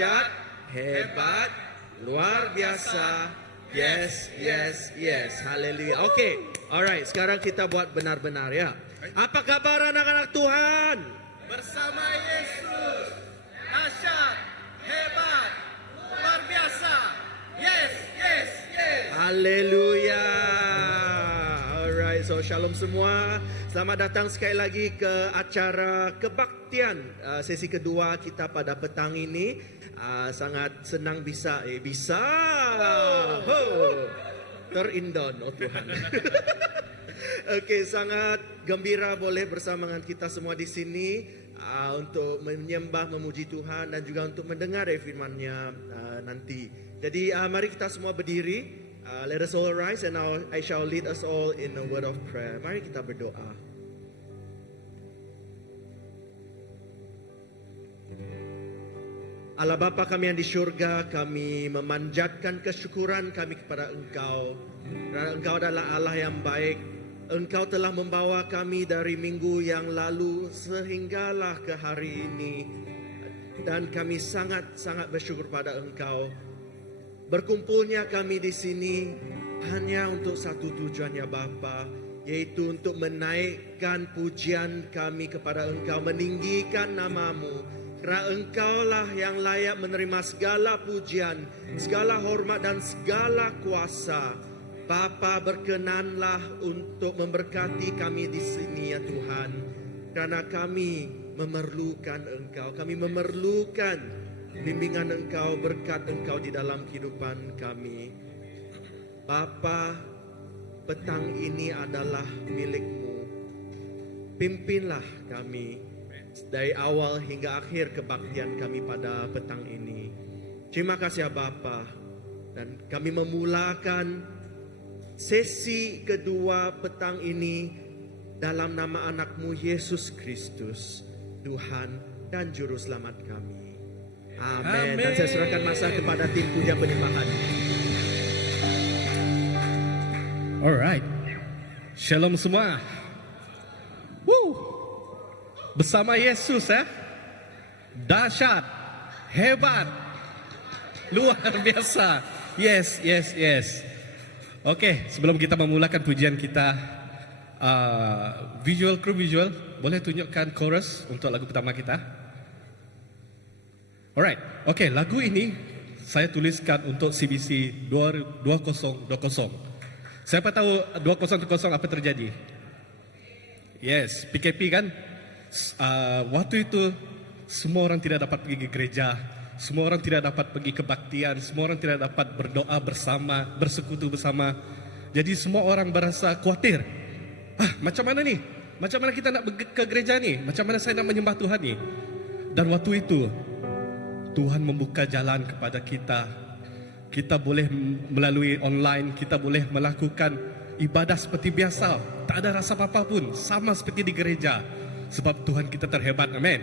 dahsyat, hebat, luar biasa. Yes, yes, yes. Haleluya. Oke. Alright, sekarang kita buat benar-benar ya. Apa kabar anak-anak Tuhan? Bersama Yesus, dahsyat, hebat, luar biasa. Yes, yes, yes. Haleluya. Alright, so shalom semua. Selamat datang sekali lagi ke acara kebaktian sesi kedua kita pada petang ini. Sangat senang bisa terindon, oh Tuhan. Okey, sangat gembira boleh bersama dengan kita semua di sini untuk menyembah, memuji Tuhan dan juga untuk mendengar firman-Nya nanti. Jadi mari kita semua berdiri. Let us all rise and now I shall lead us all in a word of prayer. Mari kita berdoa. Allah Bapa kami yang di syurga, kami memanjatkan kesyukuran kami kepada Engkau. Kerana Engkau adalah Allah yang baik. Engkau telah membawa kami dari minggu yang lalu sehinggalah ke hari ini. Dan kami sangat-sangat bersyukur pada Engkau. Berkumpulnya kami di sini hanya untuk satu tujuan ya Bapa, yaitu untuk menaikkan pujian kami kepada Engkau, meninggikan nama-Mu. Kerana Engkaulah yang layak menerima segala pujian, segala hormat dan segala kuasa. Bapa, berkenanlah untuk memberkati kami di sini ya Tuhan. Kerana kami memerlukan Engkau, kami memerlukan bimbingan Engkau, berkat Engkau di dalam kehidupan kami. Bapa, petang ini adalah milik-Mu. Pimpinlah kami dari awal hingga akhir kebaktian kami pada petang ini. Terima kasih ya Bapa. Dan kami memulakan sesi kedua petang ini dalam nama anak-Mu Yesus Kristus, Tuhan dan Juru Selamat kami. Amin. Dan saya serahkan masa kepada tim puja penyembahan. Alright. Shalom semua. Woo. Bersama Yesus dahsyat, hebat, luar biasa. Yes, yes, yes. Okey, sebelum kita memulakan pujian kita, kru visual, boleh tunjukkan chorus untuk lagu pertama kita? Alright, okey, lagu ini saya tuliskan untuk CBC 2020. Siapa tahu 2020 apa terjadi? Yes, PKP kan? Waktu itu semua orang tidak dapat pergi ke gereja, semua orang tidak dapat pergi kebaktian, semua orang tidak dapat berdoa bersama, bersekutu bersama. Jadi semua orang berasa khawatir. Macam mana ni? Macam mana kita nak ke gereja ni? Macam mana saya nak menyembah Tuhan ni? Dan waktu itu Tuhan membuka jalan kepada kita. Kita boleh melalui online, kita boleh melakukan ibadah seperti biasa. Tak ada rasa apa-apa pun, sama seperti di gereja. Sebab Tuhan kita terhebat, amin.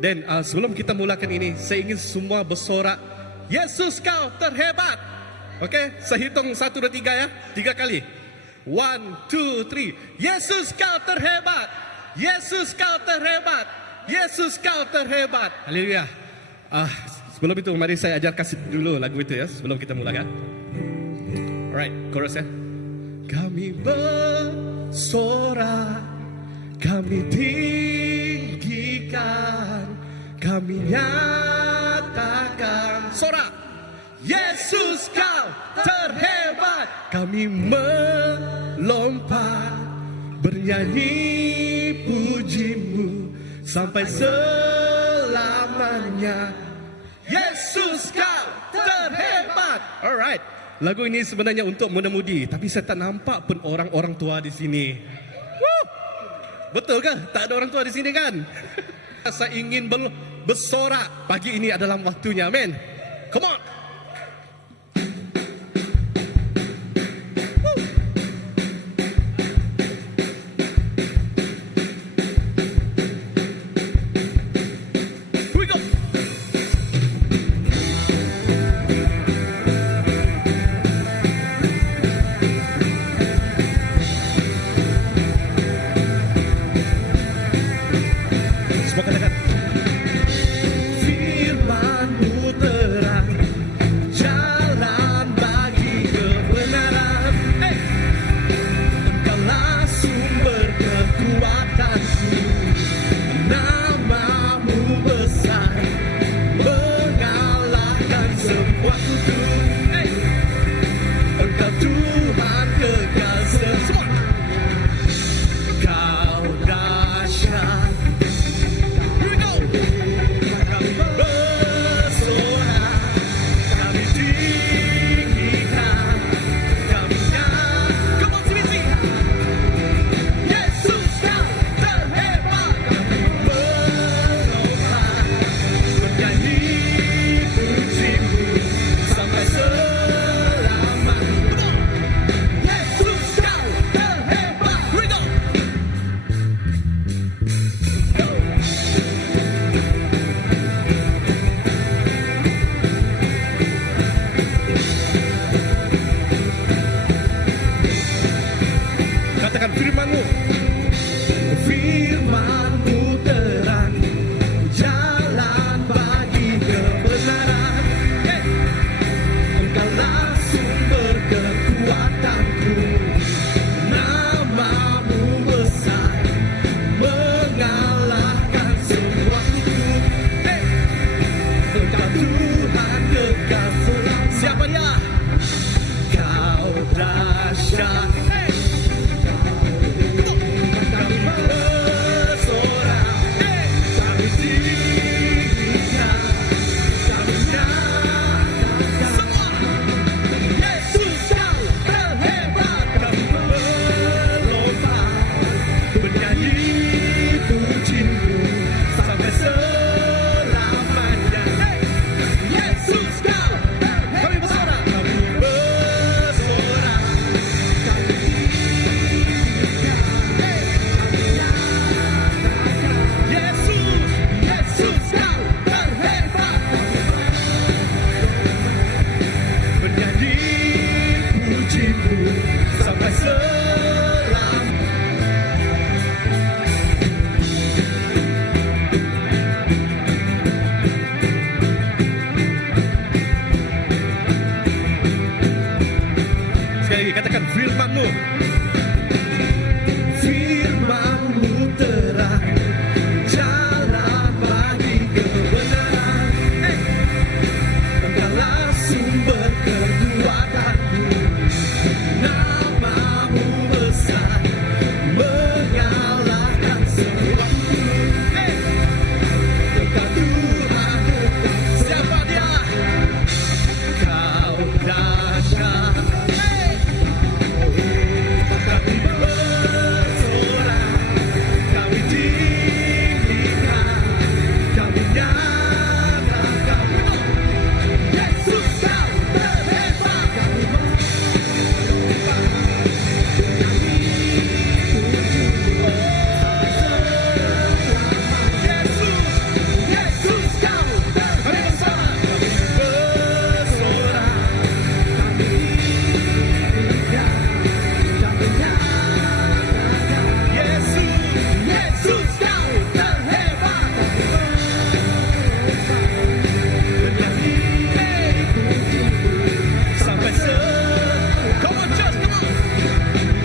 Dan sebelum kita mulakan ini, saya ingin semua bersorak, Yesus kau terhebat. Okey, saya hitung 1, 2, 3 ya, 3 kali. 1, 2, 3. Yesus kau terhebat. Yesus kau terhebat. Yesus kau terhebat. Haleluya. Sebelum itu mari saya ajar kasih dulu lagu itu ya, sebelum kita mulakan. Alright, chorus ya. Kami bersorak, kami tinggikan, kami nyatakan sorak, Yesus kau terhebat. Kami melompat, bernyanyi puji-Mu sampai selamanya. Yesus kau terhebat. Alright, lagu ini sebenarnya untuk muda-mudi, tapi saya tak nampak pun orang-orang tua di sini. Betul kan? Tak ada orang tua di sini kan? Saya ingin bersorak. Pagi ini adalah waktunya. Amin. Come on. Here we go. Semua katakan. Firman-Mu Tuhan kekal selalu. Siapa dia? Kau dahsyat. Hey. Kami bersorak. Hey. Kami tinggikan. Kami nyatakan. Semua. Yesus kau terhebat. Kami berlomba bernyanyi pujimu sampai selamanya. Hey. Yesus kau kami bersorak. Kami bersorak. Yesus, Yesus kau terhebat. Bernyanyi pujimu sampai selamanya. Sekali lagi katakan firman-Mu. Firman-Mu terang, jalan bagi kebenaran. Engkaulah sumber kekuatanku. Nama-Mu besar, mengalahkan semuaku. Engkau Tuhan, siapa dia? Kau dahsyat. Kami bersorak, kami tinggikan, kami nyatakan. Yesus kau terhebat. Kami berlomba bernyanyi pujimu Yesus, Yesus kau terhebat. Kami bersorak, kami tinggikan, kami nyatakan. Yesus, Yesus kau terhebat. Bernyanyi pujimu sampai come on church, come on.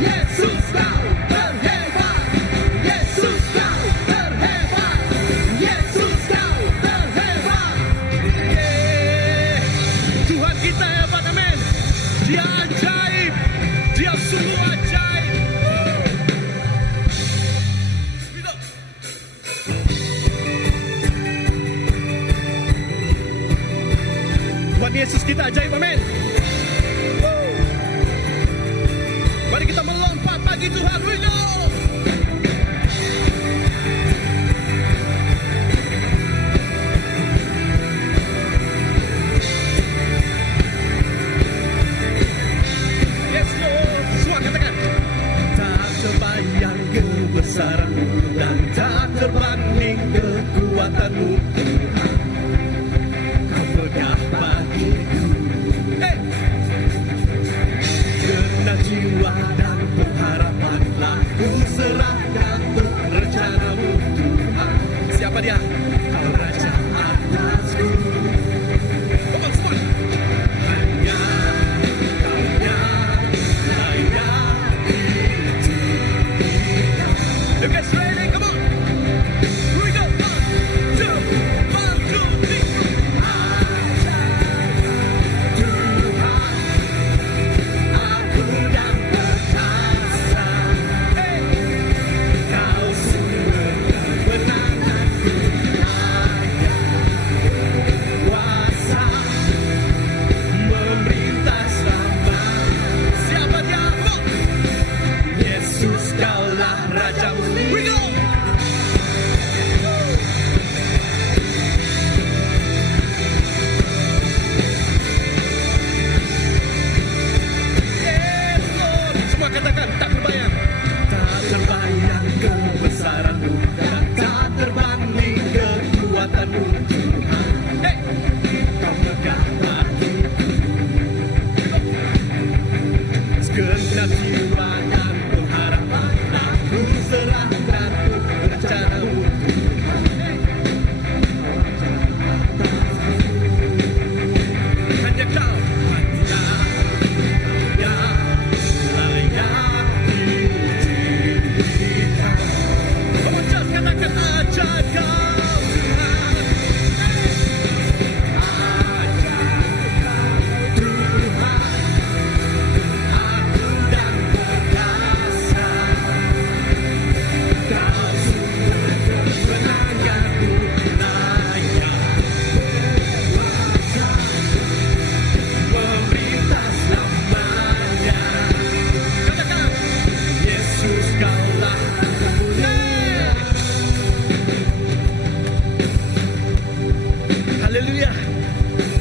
Yesus kau terhebat. Yesus kau terhebat. Yesus kau terhebat. Yeah. Tuhan kita hebat, amin. Dia ajaib. Dia sungguh ajaib. Hidup. Tuhan Yesus kita ajaib, amin. Mari kita melompat bagi Tuhan. Hidup. Yes Lord. Semua katakan. Tak terbayang kebesaran-Mu dan tak terbanding kekuatan-Mu, Tuhan. Kau megah bagiku. Hey. Genap jiwa dan pengharapanlah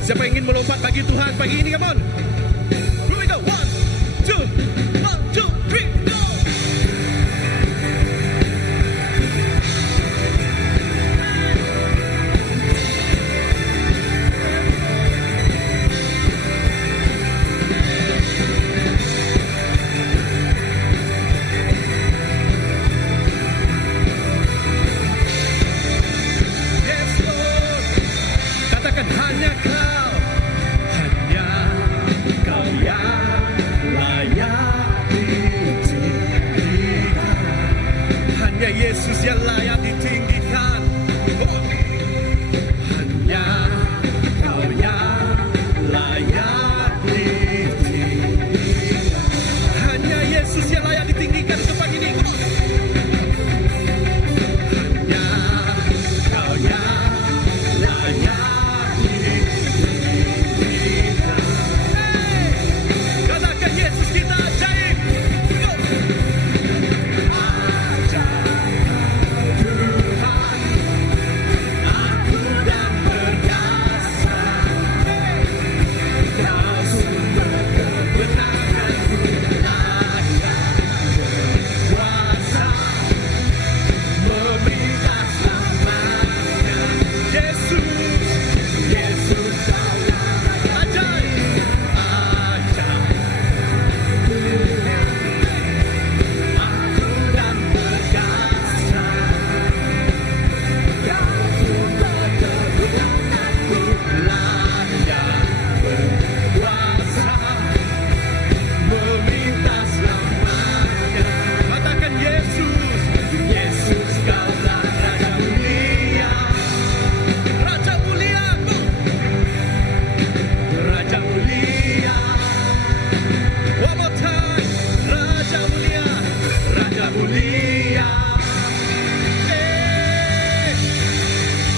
Siapa yang ingin melompat bagi Tuhan pagi ini? Come on. Here we go. 1, 2, 1, 2, 3, go. Yes, Lord. Katakan hanya Kau yang layak ditinggikan. Hanya Yesus yang layak ditinggikan. Hanya Kau yang layak ditinggikan. Hanya Yesus yang layak ditinggikan untuk pagi ini. Hanya Kau yang layak ditinggikan. Katakan Yesus kita ajaib. Go. Ajaib Tuhan, aku dan perkasa. Kau sumber kebenaranku, layak berkuasa, meminta selamanya. Yesus, Yesus Kau ajaib, ajaib. Aku dan perkasa, Kau sumber kebenaranku, layak berkuasa, meminta selamanya. Katakan Yesus, Yesus Kaulah Raja mulia, Raja mulia, Raja mulia. One more time, Raja mulia, Raja mulia.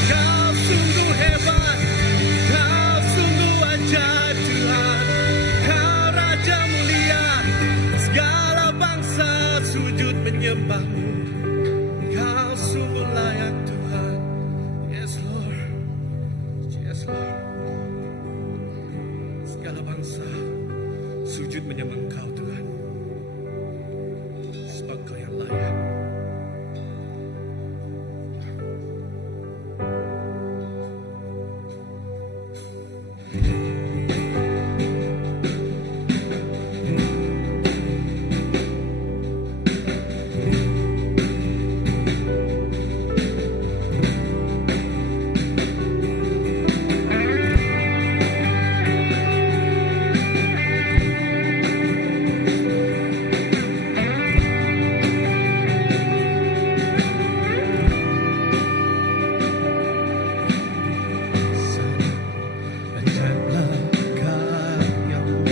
Kau sungguh hebat, Kau sungguh ajaib Tuhan. Kau Raja mulia, segala bangsa sujud menyembahmu. Kau sungguh layak Tuhan. Yes Lord, yes Lord. Segala bangsa sujud menyembah Engkau Tuhan, sebab Kau yang layak. Ajaiblah karya-Mu,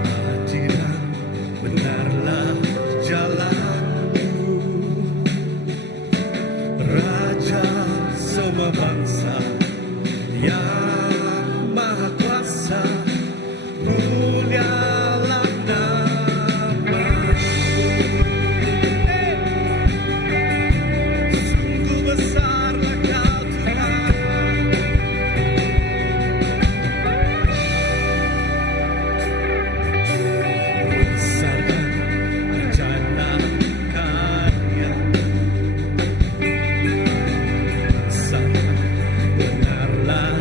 keadilan benarlah jalan-Mu. Raja semua bangsa yang maha kuasa, mulialah nama-Mu. Sungguh besarlah Kau Tuhan. Besarlah rencana karya, besarlah benarlah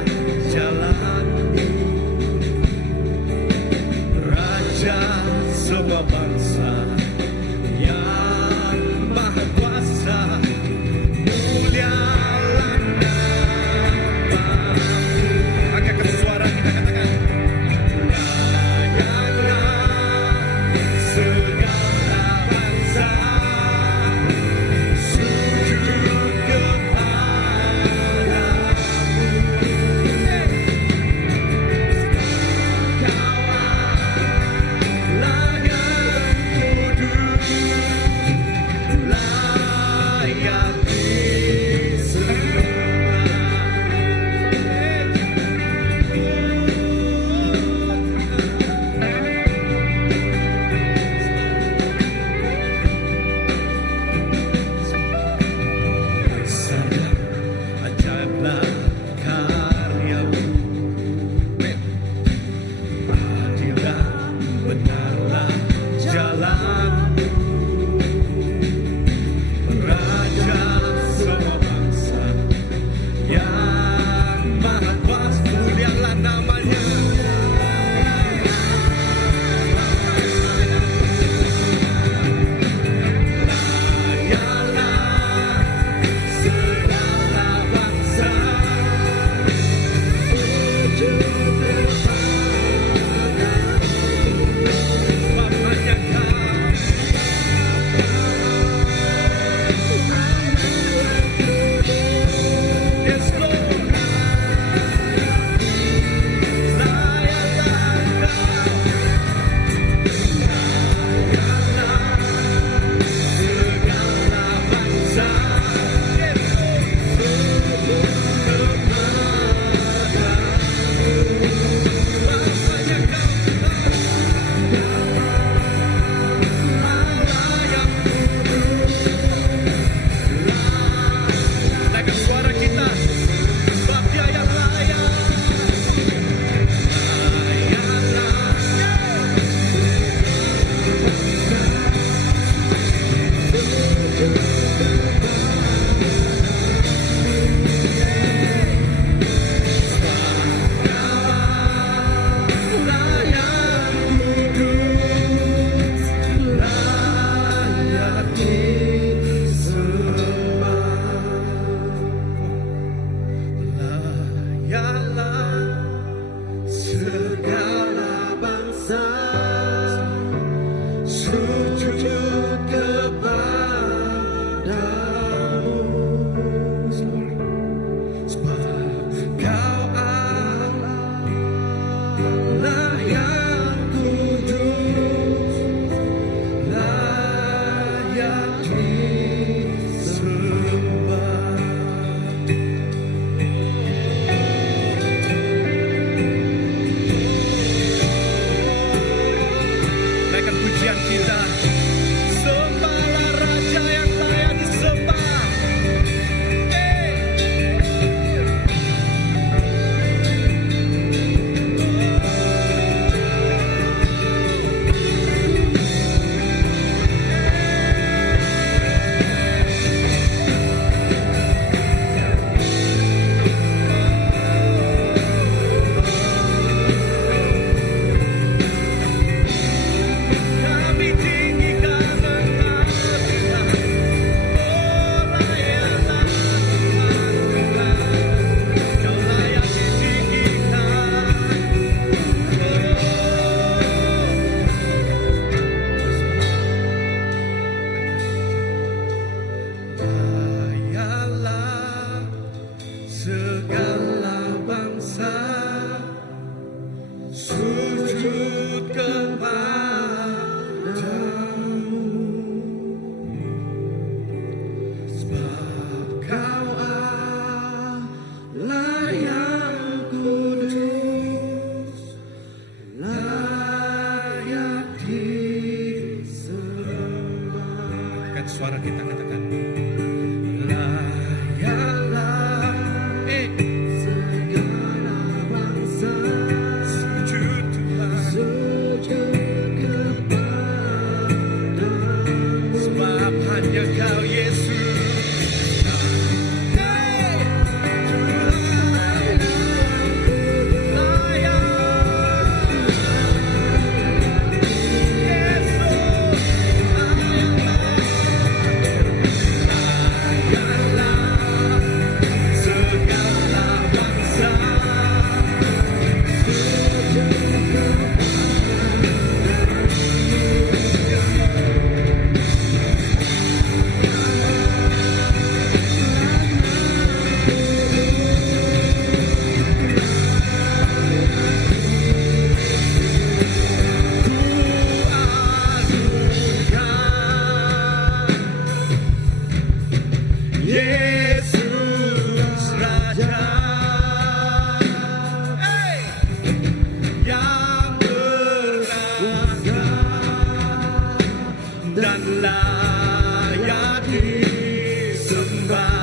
segala bangsa sujud kepadamu, sebab Kau Allah yang kudus, layak disembah. Kan suara kita katakan, layaklah segala bangsa sujud kepadamu, sebab hanya Kau Yesus. Yesus Raja, yang berkuasa dan layak disembah.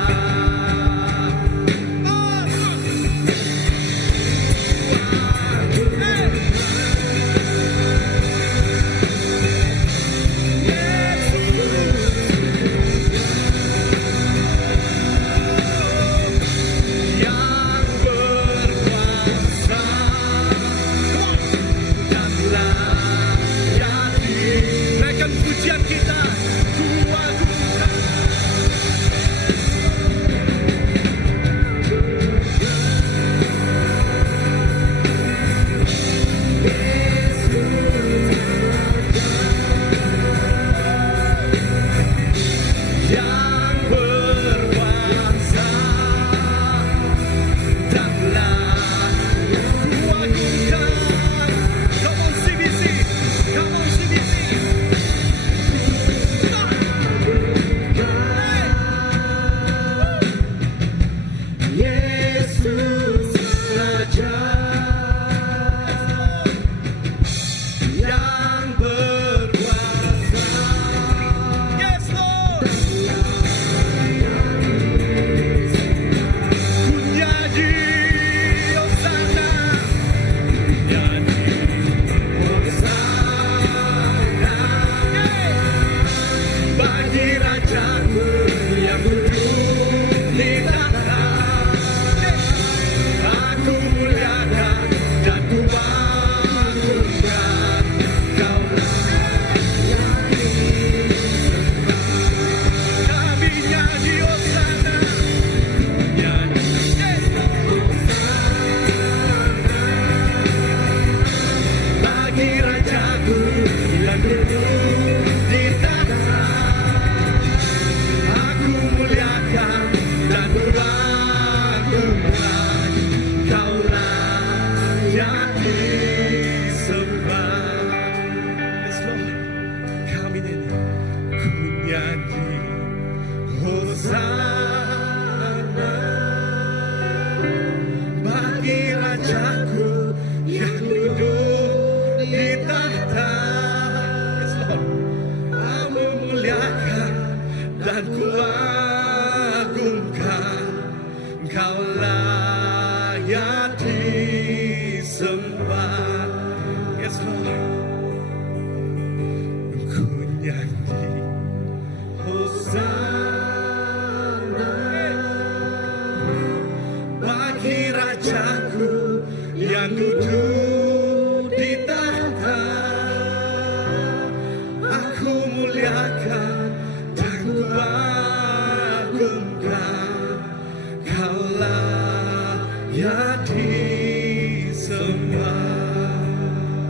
Pujian kita, Tuhan.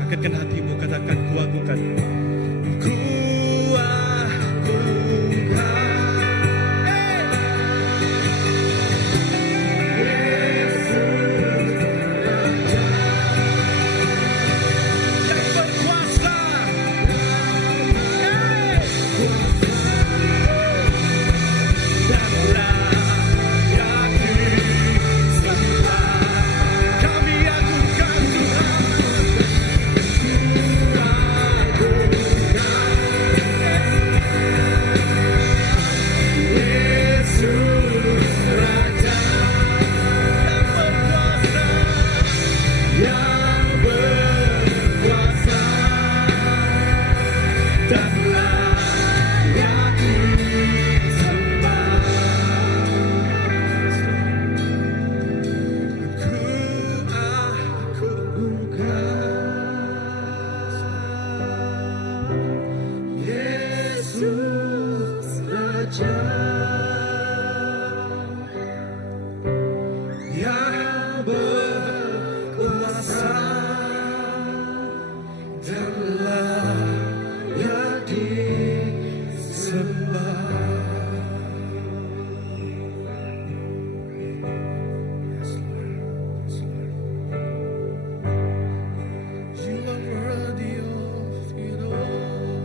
Angkatkan hatimu, katakan kuagungkan. Kuagungkan berkuasa dan layak disembah. Yes, Lord. Yes, Lord. You are worthy of it all.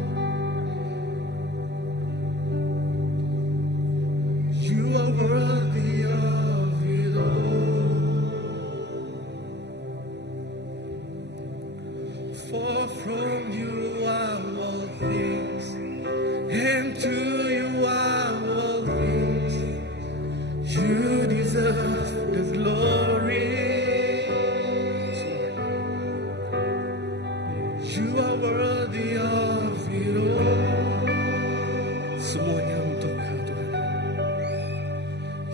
You are worthy of it all. For from you are all things, and to you are all things. You deserve the glory. You are worthy of it all. Semuanya untuk Kau, Tuhan.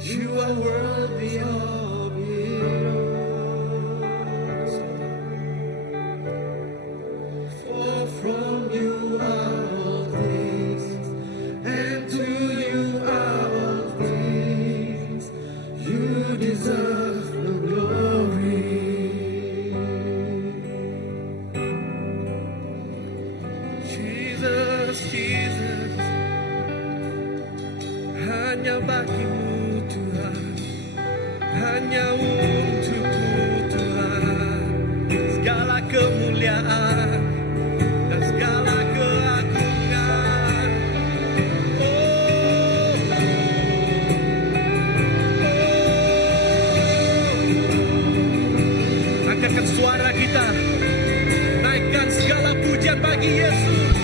You are worthy of it all. For from you are all things, and to you are all things. You deserve the glory. Jesus, Jesus, hanya bagimu Tuhan, hanya untukmu Tuhan, segala kemuliaan dan segala keagungan. Angkatkan suara kita, naikkan segala pujian bagi Yesus.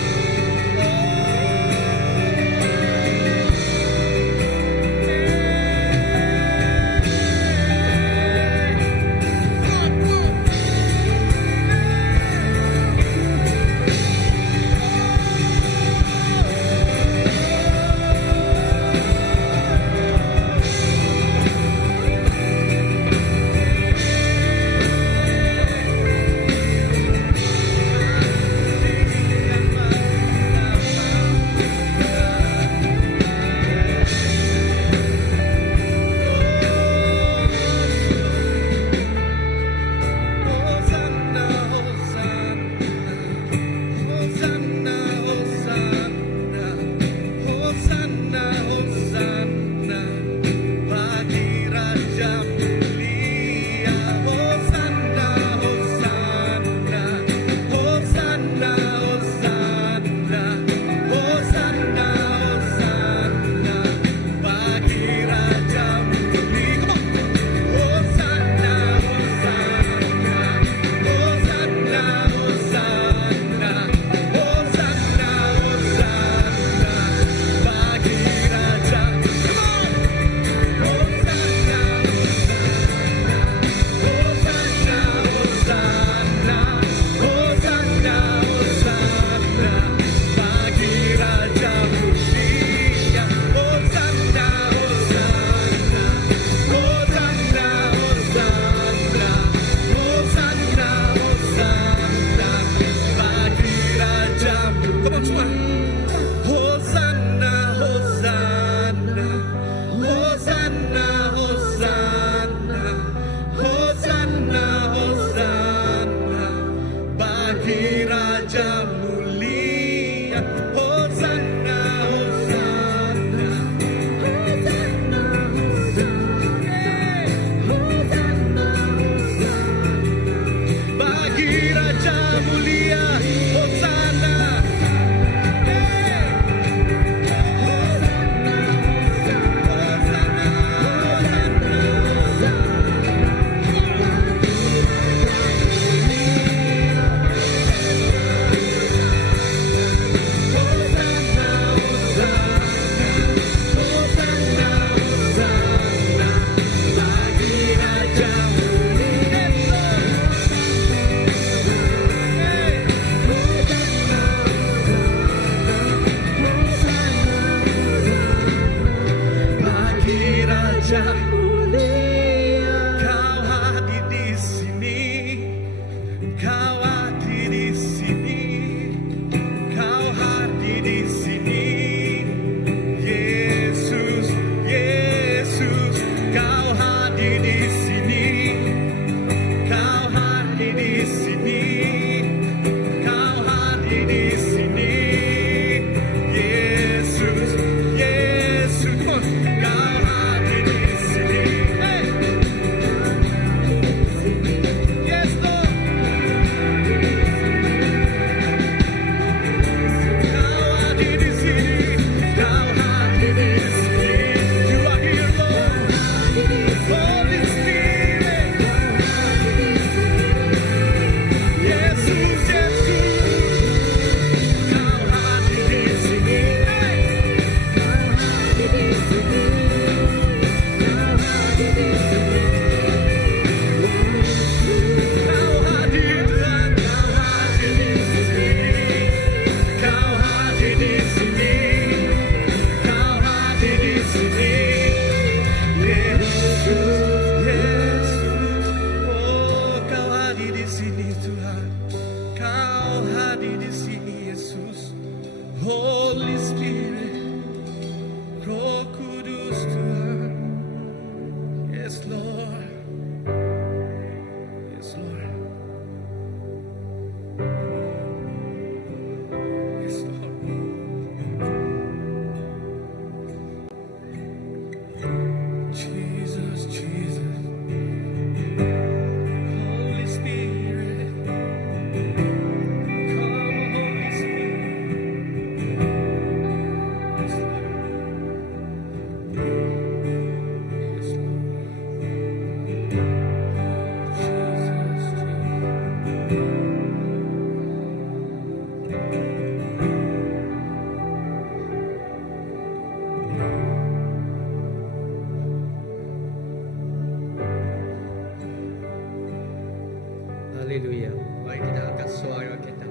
Haleluya. Mari kita angkat suara kita.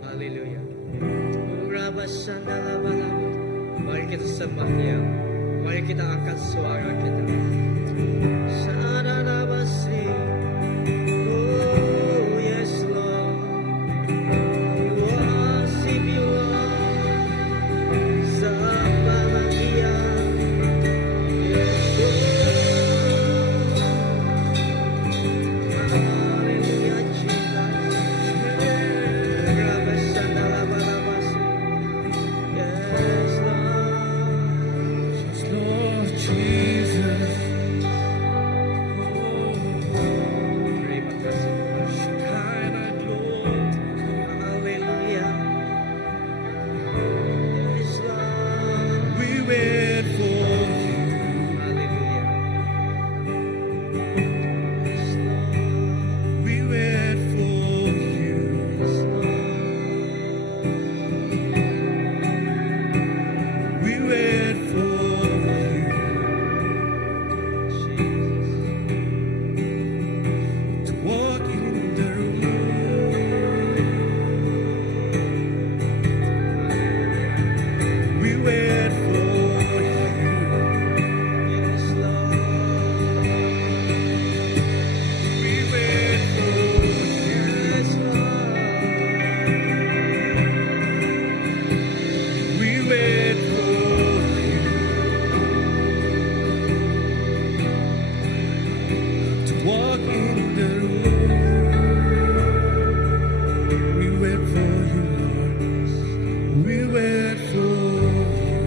Haleluya. Mari kita sembah Dia. Mari kita angkat suara kita. Sadadabasi. Oh yes Lord. We worship you Lord. Sembahlah Dia. Yes Lord. Haleluya Jesus. Rabasandalabalabasi. Yes Lord. Yes, Lord Jesus. Terima kasih Tuhan. Shekinah glory. Haleluya. Yes Lord. We wait for you. Haleluya. Yes Lord. We wait for you. Yes Lord. We wait for you. To walk in the room. We wait for you. Yes Lord. We wait for you. Yes Lord. We wait for you. To walk in the room. We wait for you, Lord. We wait for you.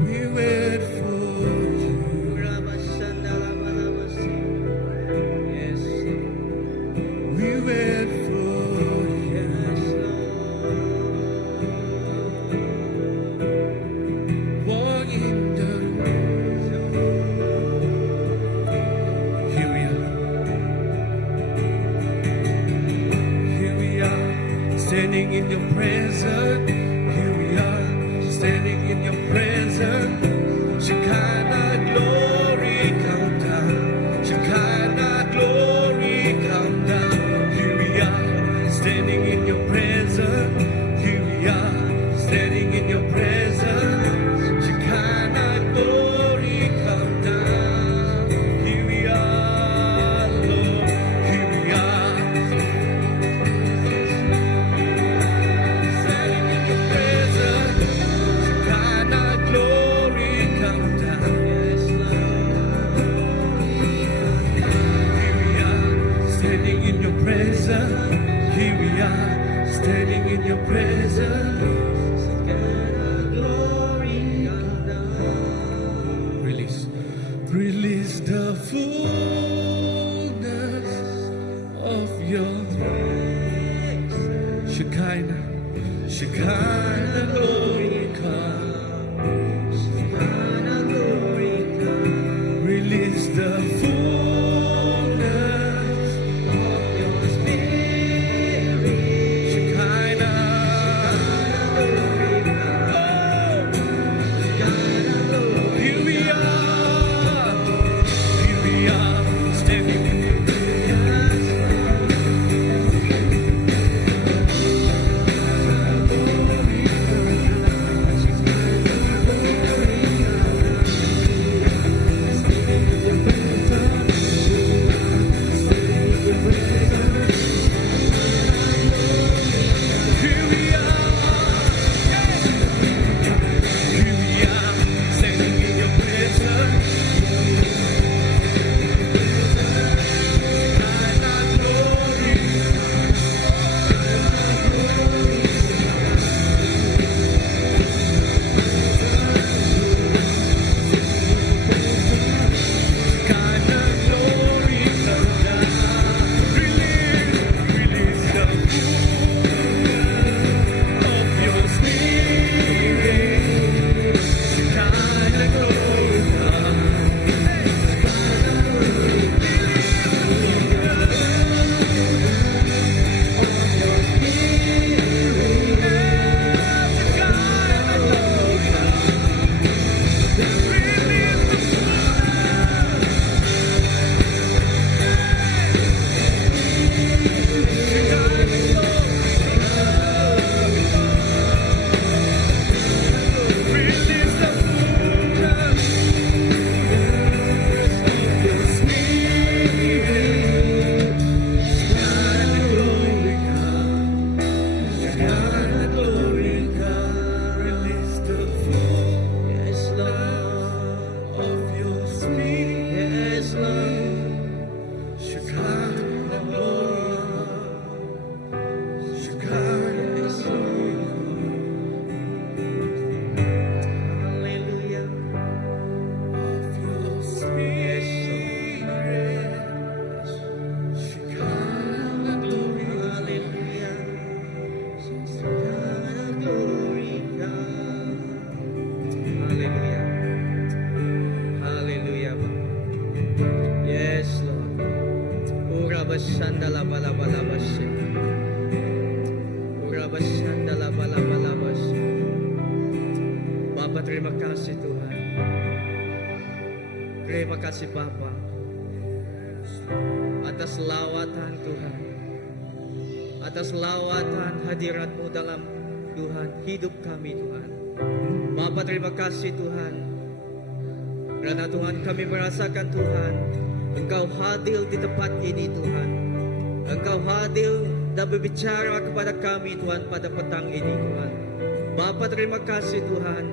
We wait for you. Rabasandalabalabasi. Yes Lord. We wait for you. Yes Lord. Walk in the room. Here we are. Here we are, standing in your presence. Here we are, standing in your presence. Shekinah glory come down. Shekinah glory come down. Here we are, standing in your presence. Here we are, standing in your presence. Shekinah glory come down. Here we are, Lord. Here we are. Standing in your presence, Shekinah glory come down. Yes Lord. Here we are, standing in your presence. Here we are, standing in your presence. Shekinah glory come down. Release, release the fullness of your Shekinah, Shekinah glory come. Shekinah glory come. Release the fullness Of your spirit. Shekinah. Glory come. Shekinah glory. Here we are, here we are, Urabashandala balabalabashe. Urabashandala balabalabashe. Bapa, terima kasih Tuhan. Terima kasih Bapa atas lawatan Tuhan, atas lawatan hadirat-Mu dalam Tuhan hidup kami Tuhan. Bapa, terima kasih Tuhan, karena Tuhan kami merasakan Tuhan Engkau hadir di tempat ini Tuhan. Engkau hadir dan berbicara kepada kami Tuhan pada petang ini Tuhan. Bapa, terima kasih Tuhan,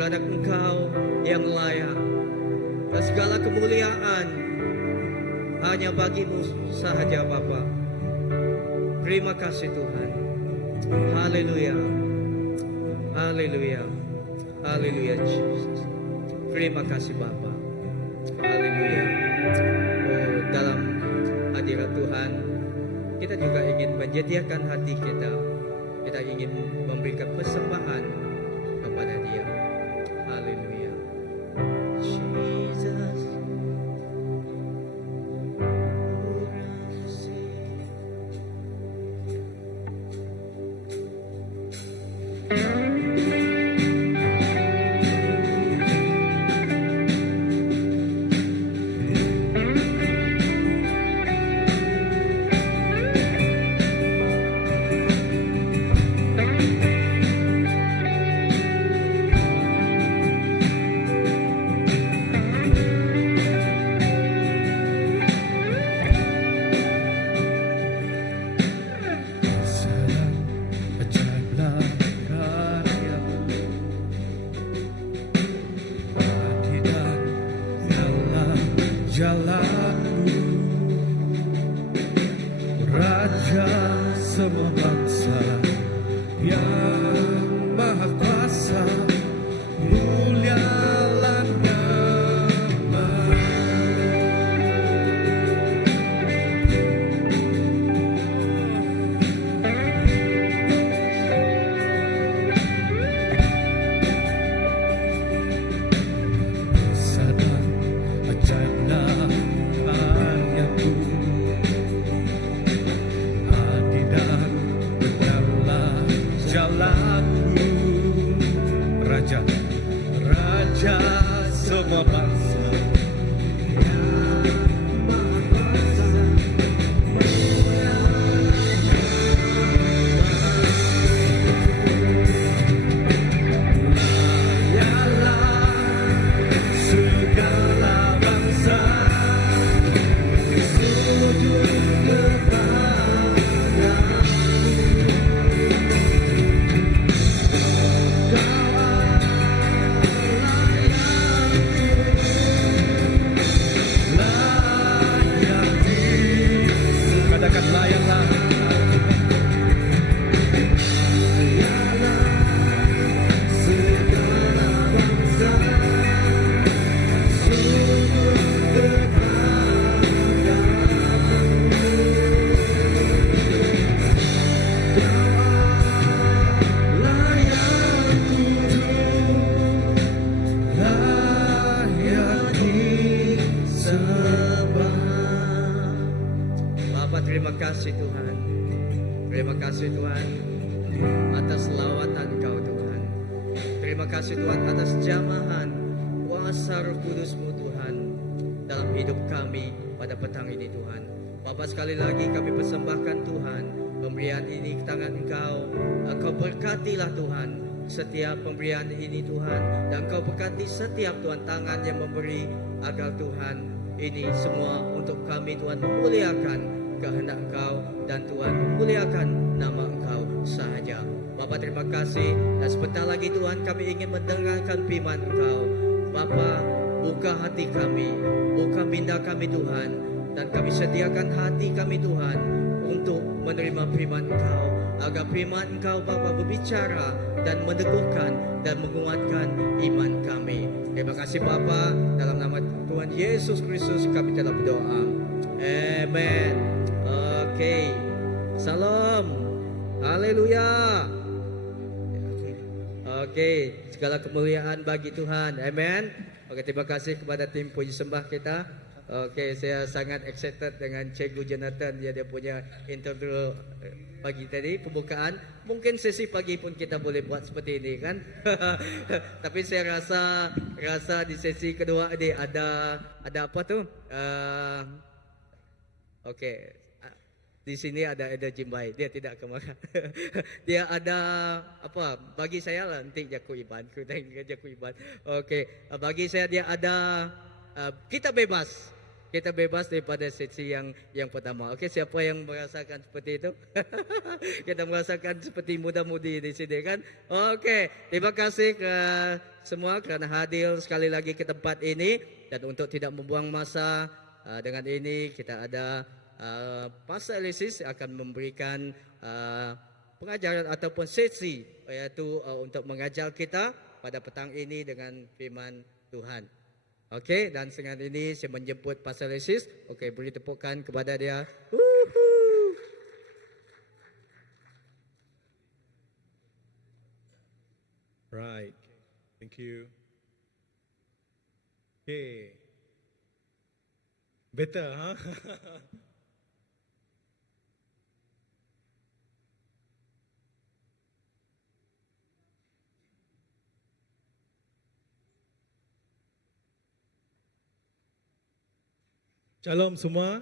karena Engkau yang layak, dan segala kemuliaan hanya bagi-Mu sahaja Bapa. Terima kasih Tuhan. Haleluya. Haleluya. Haleluya Jesus. Terima kasih Bapa. Haleluya. Oh, dalam hadirat Tuhan, kita juga ingin menyediakan hati kita. Kita ingin memberikan persembahan kepada Dia. Haleluya. Jesus. Jalanmu, Raja semua bangsa yang maha kuasa, mulialah nama-Mu. Sadar ajaiblah karya-Mu, adil dan benarlah jalan-Mu. Raja, Raja semua bangsa yang maha kuasa, layalah segala bangsa sujud kepada katakan layalah segala bangsa Bapak, terima kasih Tuhan. Terima kasih Tuhan atas lawatan Kau Tuhan. Terima kasih Tuhan atas jamahan kuasa Roh Kudus-Mu Tuhan dalam hidup kami pada petang ini Tuhan. Bapak, sekali lagi kami persembahkan Tuhan pemberian ini ke tangan Engkau. Engkau berkatilah Tuhan setiap pemberian ini Tuhan, dan Engkau berkati setiap Tuhan tangan yang memberi, agar Tuhan ini semua untuk kami Tuhan memuliakan kehendak Engkau, dan Tuhan memuliakan nama Engkau sahaja. Bapa, terima kasih, dan sebentar lagi Tuhan kami ingin mendengarkan firman Engkau. Bapa, buka hati kami, buka minda kami Tuhan, dan kami sediakan hati kami Tuhan untuk menerima firman Engkau, agar firman Engkau Bapa berbicara dan meneguhkan dan menguatkan iman kami. Terima kasih Bapa, dalam nama Tuhan Yesus Kristus kami telah berdoa. Amen. Oke. Salam. Haleluya. Oke, segala kemuliaan bagi Tuhan. Amen. Oke, terima kasih kepada tim puji sembah kita. Okey, saya sangat excited dengan Cikgu Jonathan. Dia punya interview pagi tadi, pembukaan. Mungkin sesi pagi pun kita boleh buat seperti ini kan. Tapi saya rasa di sesi kedua ini ada apa tu? Okey. Di sini ada Jimbai, dia tidak akan makan. Dia ada apa? Bagi saya lah nanti Jaku Iban, kita ingat Jaku Iban. Okey, bagi saya dia ada kita bebas. Kita bebas daripada sesi yang pertama. Okey, siapa yang merasakan seperti itu? Kita merasakan seperti muda-mudi di sini kan? Okey, terima kasih ke semua kerana hadir sekali lagi ke tempat ini, dan untuk tidak membuang masa dengan ini kita ada Pastor Alexis akan memberikan pengajaran ataupun sesi iaitu untuk mengajar kita pada petang ini dengan firman Tuhan. Okey, dan dengan ini saya menjemput Pastor Alexis. Okey, beri tepukan kepada dia. Woohoo! Right. Thank you. Okay. Better, huh? Shalom semua.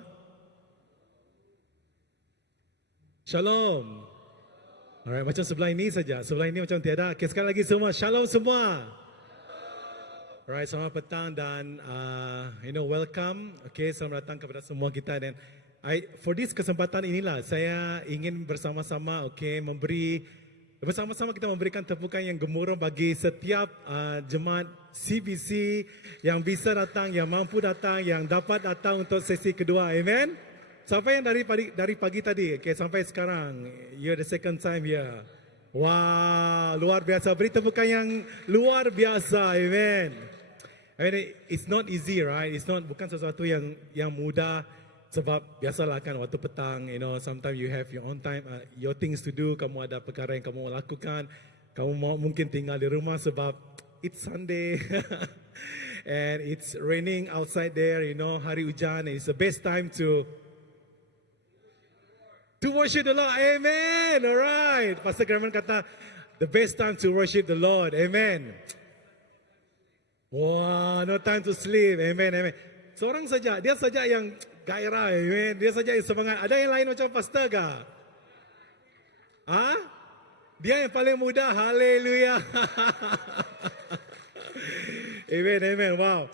Shalom. Alright, macam sebelah ini saja. Sebelah ini macam tiada. Okay, sekali lagi semua. Shalom semua. Alright, selamat petang dan welcome. Okay, selamat datang kepada semua kita. Dan for this kesempatan inilah saya ingin bersama-sama bersama-sama kita memberikan tepukan yang gemuruh bagi setiap jemaat CBC yang bisa datang, yang mampu datang, yang dapat datang untuk sesi kedua. Amen. Siapa yang dari pagi tadi, sampai sekarang, you're the second time here. Wow, luar biasa. Beri tepukan yang luar biasa. Amen. I mean, it's not easy, right? Bukan sesuatu yang mudah. Sebab biasalah kan waktu petang, sometimes you have your own time, your things to do, kamu ada perkara yang kamu lakukan, kamu mungkin tinggal di rumah sebab it's Sunday and it's raining outside there, hari hujan, and it's the best time to worship the Lord. Amen. Alright. Pastor Graman kata the best time to worship the Lord. Amen. Wow, no time to sleep. Amen. Amen. Seorang saja, dia saja yang gairah, amen. Dia saja yang semangat. Ada yang lain macam pastor ke? Dia yang paling muda. Haleluya. Amen, amen. Wow.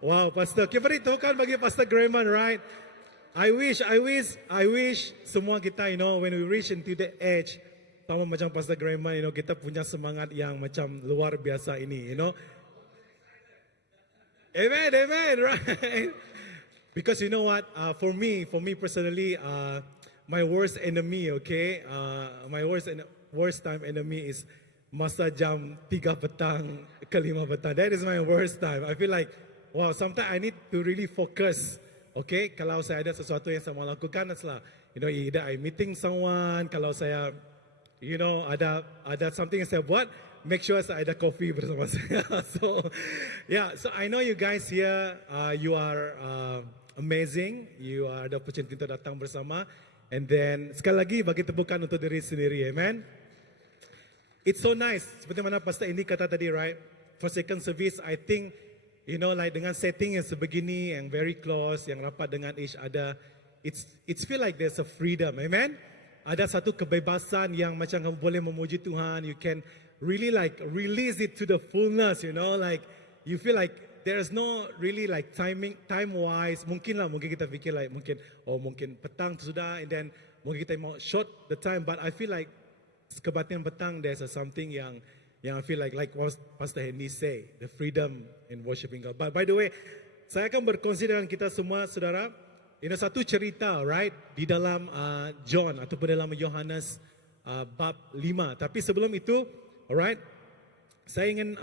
Wow, pastor. Kita beri tepukan bagi Pastor Grayman, right? I wish semua kita, when we reach into the age, sama macam Pastor Grayman, kita punya semangat yang macam luar biasa ini, Amen, amen, right? Because you know what, for me personally, my worst enemy, my worst time enemy is masa jam 3 petang ke 5 petang. That is my worst time. I feel like, wow, sometimes I need to really focus. Okay, kalau saya ada sesuatu yang saya mau lakukan, either I meeting someone, kalau saya, ada something yang saya buat, make sure saya ada coffee bersama saya. So I know you guys here, you are amazing. You ada opportunity untuk datang bersama. And then sekali lagi bagi tepukan untuk diri sendiri. Amen. It's so nice. Seperti mana Pastor Indi kata tadi, right? For second service, I think, like dengan setting yang sebegini, yang very close, yang rapat dengan each other, it's feel like there's a freedom. Amen. Ada satu kebebasan yang macam kamu boleh memuji Tuhan. You can really like release it to the fullness, like you feel like there's no really like time wise. Mungkin kita fikir like mungkin petang sudah, and then mungkin kita mau short the time, but I feel like kebatinan petang there's something yang I feel like what Pastor Henry say, the freedom in worshiping God. But by the way, saya akan berkongsi dengan kita semua saudara, satu cerita, right, di dalam John ataupun dalam Yohanes bab 5. Tapi sebelum itu, alright, saya ingin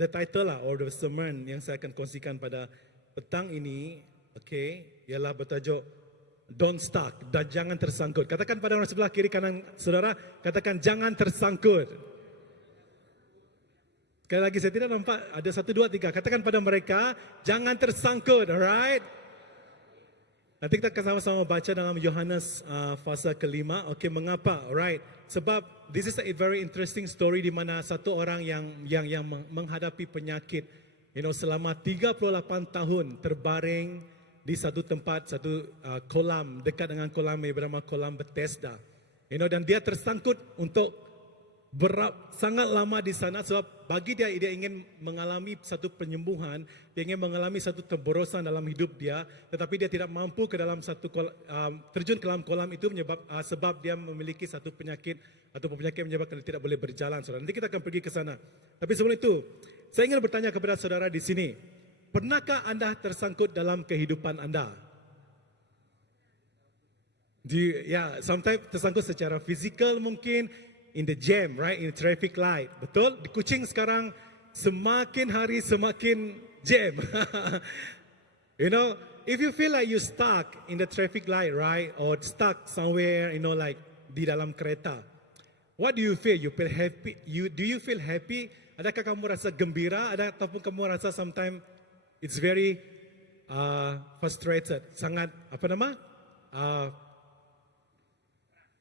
the title or the sermon yang saya akan kongsikan pada petang ini, ialah bertajuk Don't Stuck, dan jangan tersangkut. Katakan pada orang sebelah kiri kanan saudara, katakan jangan tersangkut. Sekali lagi saya tidak nampak. Ada 1, 2, 3. Katakan pada mereka, jangan tersangkut, alright? Nanti kita akan sama-sama baca dalam Yohanes fasa kelima. Okey, mengapa? Alright. Sebab this is a very interesting story di mana satu orang yang menghadapi penyakit, selama 38 tahun terbaring di satu tempat, satu kolam dekat dengan kolam yang bernama kolam Bethesda. Dan dia tersangkut untuk sangat lama di sana sebab bagi dia ingin mengalami satu penyembuhan, dia ingin mengalami satu terborosan dalam hidup dia, tetapi dia tidak mampu ke dalam terjun ke dalam kolam itu sebab dia memiliki satu penyakit atau penyakit menyebabkan dia tidak boleh berjalan. Saudara, nanti kita akan pergi ke sana. Tapi sebelum itu, saya ingin bertanya kepada saudara di sini, pernahkah anda tersangkut dalam kehidupan anda? Sometimes tersangkut secara fizikal mungkin, in the jam, right? In the traffic light. Betul? Di Kuching sekarang semakin hari semakin jam. If you feel like you stuck in the traffic light, right? Or stuck somewhere, like di dalam kereta. What do you feel? You feel happy? Do you feel happy? Adakah kamu rasa gembira? Ataupun kamu rasa sometimes it's very frustrated? Sangat,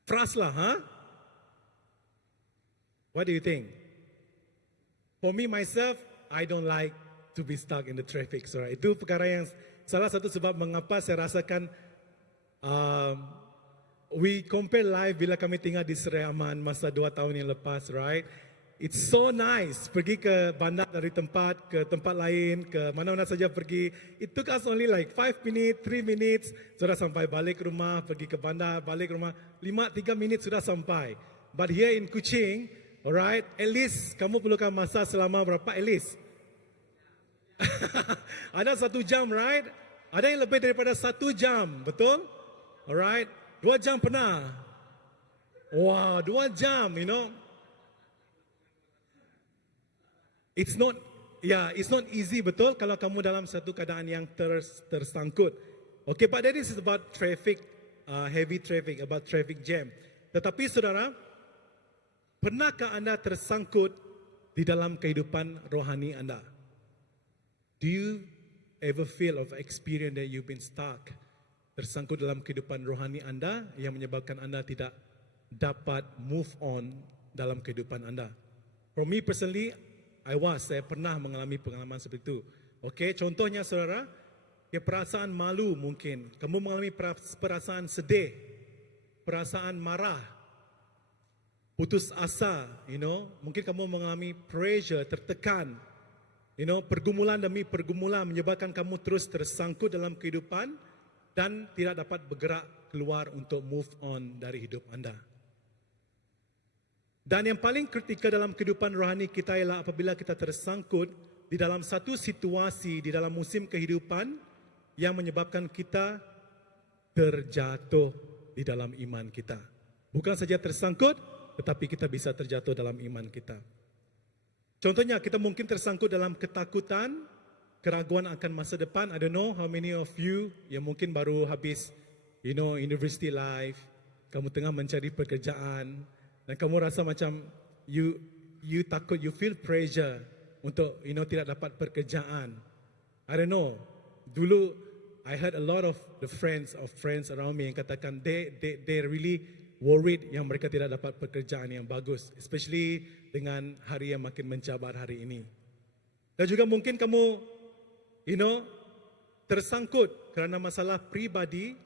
frust lah, huh? What do you think? For me, myself, I don't like to be stuck in the traffic. So, itu perkara yang salah satu sebab mengapa saya rasakan we compare life bila kami tinggal di Serai Aman masa 2 tahun yang lepas, right? It's so nice pergi ke bandar dari tempat ke tempat lain, ke mana-mana saja pergi. It took us only like 5 minutes, 3 minutes, sudah sampai balik rumah, pergi ke bandar, balik rumah, 3 minit sudah sampai. But here in Kuching, alright, at least kamu perlukan masa selama berapa? At least ada 1 jam, right? Ada yang lebih daripada 1 jam, betul? Alright, 2 jam pernah. Wow, 2 jam, It's not easy, betul? Kalau kamu dalam satu keadaan yang tersangkut. Okay, but that is about traffic, heavy traffic, about traffic jam. Tetapi saudara, pernahkah anda tersangkut di dalam kehidupan rohani anda? Do you ever feel of experience that you've been stuck? Tersangkut dalam kehidupan rohani anda yang menyebabkan anda tidak dapat move on dalam kehidupan anda. For me personally, saya pernah mengalami pengalaman seperti itu. Okay, contohnya saudara, perasaan malu mungkin. Kamu mengalami perasaan sedih, perasaan marah, putus asa, mungkin kamu mengalami pressure, tertekan, pergumulan demi pergumulan menyebabkan kamu terus tersangkut dalam kehidupan dan tidak dapat bergerak keluar untuk move on dari hidup anda. Dan yang paling kritikal dalam kehidupan rohani kita ialah apabila kita tersangkut di dalam satu situasi, di dalam musim kehidupan yang menyebabkan kita terjatuh di dalam iman kita. Bukan saja tersangkut, tetapi kita bisa terjatuh dalam iman kita. Contohnya, kita mungkin tersangkut dalam ketakutan, keraguan akan masa depan. I don't know how many of you yang mungkin baru habis, university life, kamu tengah mencari pekerjaan, dan kamu rasa macam you takut, you feel pressure untuk tidak dapat pekerjaan. I don't know. Dulu I heard a lot of the friends around me yang katakan they really worried yang mereka tidak dapat pekerjaan yang bagus, especially dengan hari yang makin mencabar hari ini. Dan juga mungkin kamu tersangkut kerana masalah pribadi,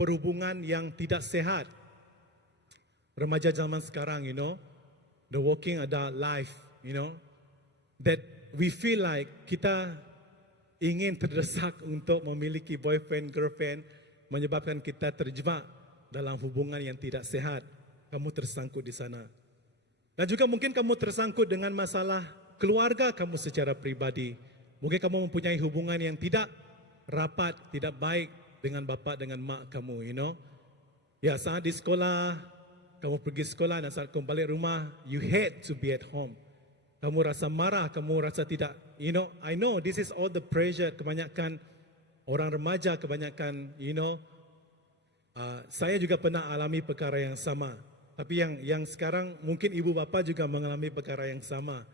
perhubungan yang tidak sehat. Remaja zaman sekarang, the working adult life, that we feel like kita ingin terdesak untuk memiliki boyfriend, girlfriend, menyebabkan kita terjebak dalam hubungan yang tidak sehat. Kamu tersangkut di sana. Dan juga mungkin kamu tersangkut dengan masalah keluarga kamu secara pribadi. Mungkin kamu mempunyai hubungan yang tidak rapat, tidak baik dengan bapa, dengan mak kamu, Ya, saat di sekolah, kamu pergi sekolah dan saat kamu balik rumah, you hate to be at home. Kamu rasa marah, kamu rasa tidak, I know this is all the pressure. Kebanyakan orang remaja, kebanyakan, saya juga pernah alami perkara yang sama. Tapi yang sekarang mungkin ibu bapa juga mengalami perkara yang sama.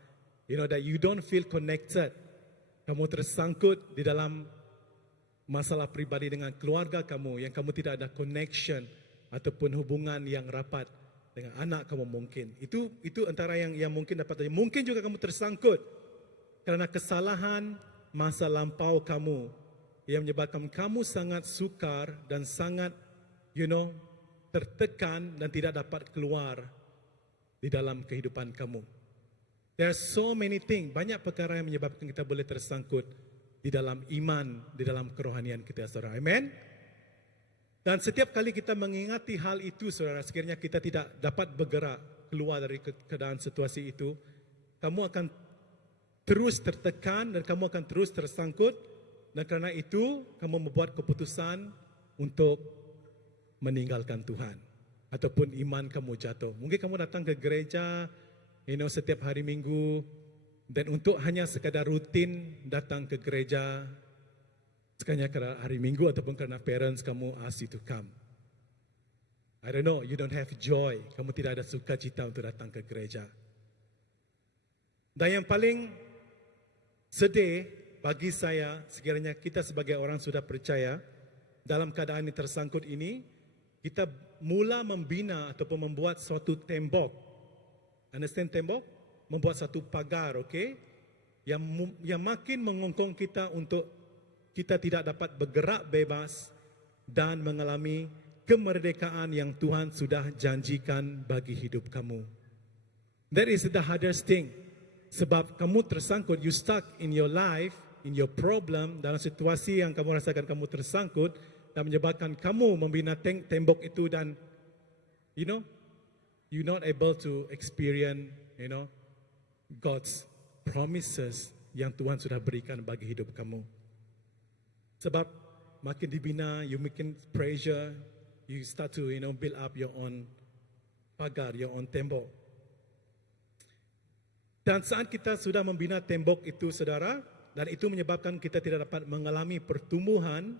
You know, that you don't feel connected. Kamu tersangkut di dalam masalah pribadi dengan keluarga kamu, yang kamu tidak ada connection ataupun hubungan yang rapat dengan anak kamu mungkin. Itu antara yang mungkin dapat terjadi. Mungkin juga kamu tersangkut kerana kesalahan masa lampau kamu yang menyebabkan kamu sangat sukar dan sangat, tertekan dan tidak dapat keluar di dalam kehidupan kamu. There are so many things, banyak perkara yang menyebabkan kita boleh tersangkut di dalam iman, di dalam kerohanian kita, saudara. Amen. Dan setiap kali kita mengingati hal itu, saudara, sekiranya kita tidak dapat bergerak keluar dari keadaan situasi itu, kamu akan terus tertekan dan kamu akan terus tersangkut, dan kerana itu kamu membuat keputusan untuk meninggalkan Tuhan ataupun iman kamu jatuh. Mungkin kamu datang ke gereja, setiap hari Minggu, dan untuk hanya sekadar rutin datang ke gereja, sekadar kerana hari Minggu ataupun kerana parents kamu ask you to come. I don't know, you don't have joy. Kamu tidak ada sukacita untuk datang ke gereja. Dan yang paling sedih bagi saya, sekiranya kita sebagai orang sudah percaya, dalam keadaan yang tersangkut ini, kita mula membina ataupun membuat suatu tembok. Understand tembok? Membuat satu pagar, okay? Yang makin mengongkong kita untuk kita tidak dapat bergerak bebas dan mengalami kemerdekaan yang Tuhan sudah janjikan bagi hidup kamu. That is the hardest thing. Sebab kamu tersangkut, you stuck in your life, in your problem, dalam situasi yang kamu rasakan kamu tersangkut dan menyebabkan kamu membina tembok itu dan you're not able to experience, God's promises yang Tuhan sudah berikan bagi hidup kamu. Sebab makin dibina, you making pressure, you start to build up your own pagar, your own tembok. Dan saat kita sudah membina tembok itu, saudara, dan itu menyebabkan kita tidak dapat mengalami pertumbuhan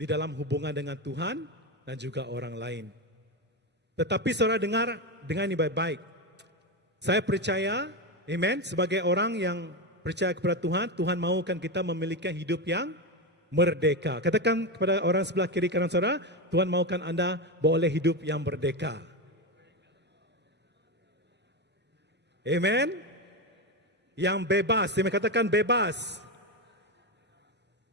di dalam hubungan dengan Tuhan dan juga orang lain. Tetapi saudara dengar ini baik-baik. Saya percaya, amen, sebagai orang yang percaya kepada Tuhan, Tuhan mahukan kita memiliki hidup yang merdeka. Katakan kepada orang sebelah kiri kanan saudara, Tuhan mahukan anda boleh hidup yang merdeka. Amen. Yang bebas, saya katakan bebas.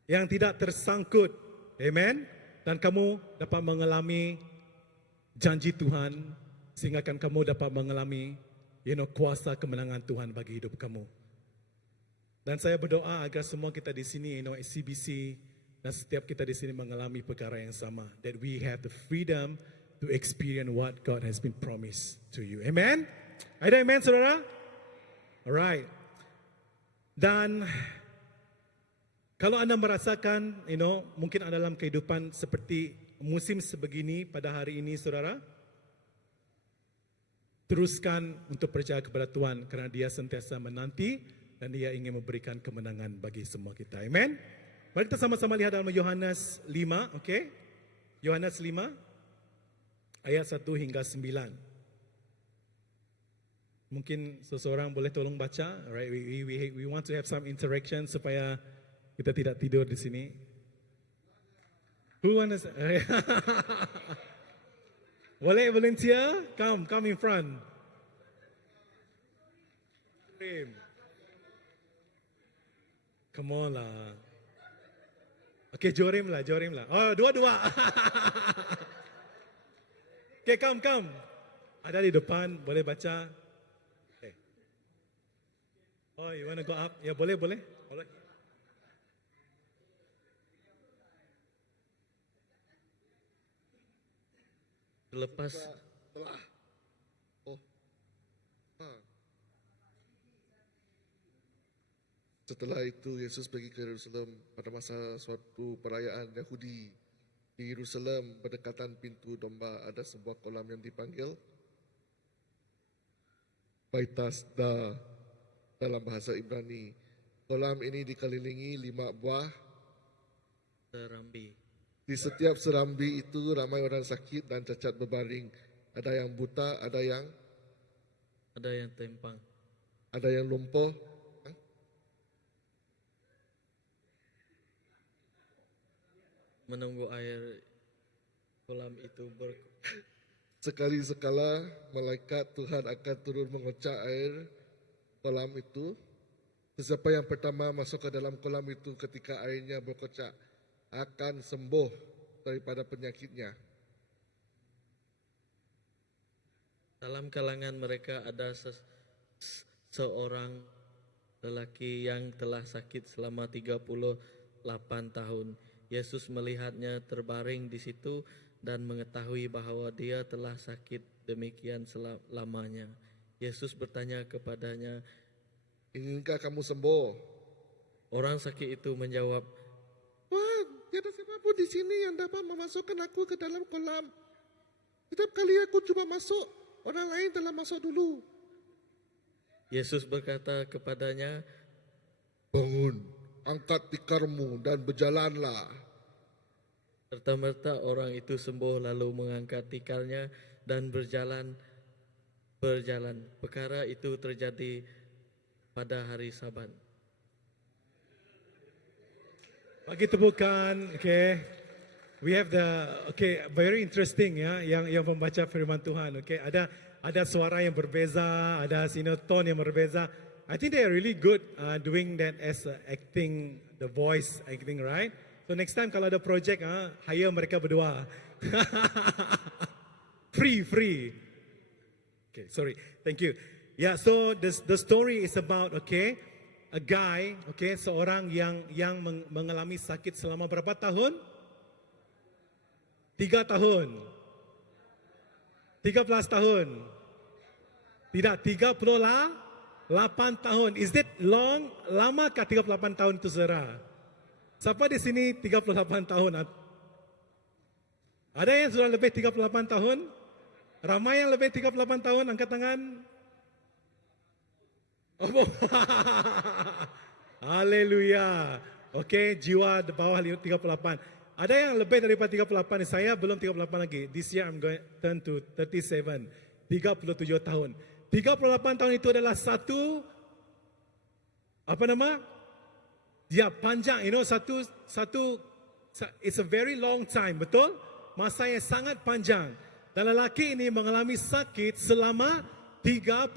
Yang tidak tersangkut. Amen. Dan kamu dapat mengalami janji Tuhan sehingga kamu dapat mengalami kuasa kemenangan Tuhan bagi hidup kamu. Dan saya berdoa agar semua kita di sini, CBC, dan setiap kita di sini mengalami perkara yang sama. That we have the freedom to experience what God has been promised to you. Amen? Ada amen, saudara? Alright. Dan kalau anda merasakan, mungkin anda dalam kehidupan seperti musim sebegini pada hari ini, saudara, teruskan untuk percaya kepada Tuhan kerana Dia sentiasa menanti dan Dia ingin memberikan kemenangan bagi semua kita. Amen. Mari kita sama-sama lihat dalam Yohanes 5, okay? Yohanes 5 ayat 1 hingga 9. Mungkin seseorang boleh tolong baca, right? We want to have some interaction supaya kita tidak tidur di sini. Who wants? Boleh volunteer? Come in front. Come on lah. Okay, Jorim lah. Oh, dua. Okay, come. Ada di depan, boleh baca. Okay. Oh, you want to go up? Ya, boleh. Lepas setelah itu Yesus pergi ke Yerusalem pada masa suatu perayaan Yahudi. Di Yerusalem berdekatan pintu domba ada sebuah kolam yang dipanggil Baitasda dalam bahasa Ibrani. Kolam ini dikelilingi 5 buah serambi. Di setiap serambi itu ramai orang sakit dan cacat berbaring. Ada yang buta, ada yang tempang, ada yang lumpuh, menunggu air kolam itu Sekali sekala malaikat Tuhan akan turun mengocak air kolam itu. Sesiapa yang pertama masuk ke dalam kolam itu ketika airnya berkocak akan sembuh daripada penyakitnya. Dalam kalangan mereka ada seorang lelaki yang telah sakit selama 38 tahun. Yesus melihatnya terbaring di situ dan mengetahui bahwa dia telah sakit demikian lamanya. Yesus bertanya kepadanya, Inginkah kamu sembuh? orang sakit itu menjawab, Tuhan, tiada siapapun di sini yang dapat memasukkan aku ke dalam kolam. Setiap kali aku coba masuk, orang lain telah masuk dulu. Yesus berkata kepadanya, Bangun, angkat tikarmu dan berjalanlah. serta-merta orang itu sembuh lalu mengangkat tikarnya dan berjalan. Perkara itu terjadi pada hari Sabat. Bagi tepukan, okay. We have very interesting ya, yang membaca firman Tuhan, okay. Ada suara yang berbeza, ada tone yang berbeza. I think they are really good doing that as acting, the voice acting, right? So next time kalau ada project, hire mereka berdua. free. Okay, sorry. Thank you. Yeah, so the story is about, okay, a guy, okay, seorang yang mengalami sakit selama berapa tahun? 3 tahun. 13 tahun. Tidak, 38 tahun. Is that long? Lamakah 38 tahun itu, saudara? Siapa di sini 38 tahun? Ada yang sudah lebih 38 tahun? Ramai yang lebih 38 tahun, angkat tangan. Oh, haleluya. Okey, jiwa di bawah 38. Ada yang lebih daripada 38, saya belum 38 lagi. This year I'm going turn to 37. 37 tahun. 38 tahun itu adalah satu dia panjang, satu it's a very long time, betul? Masa yang sangat panjang. Dan lelaki ini mengalami sakit selama 38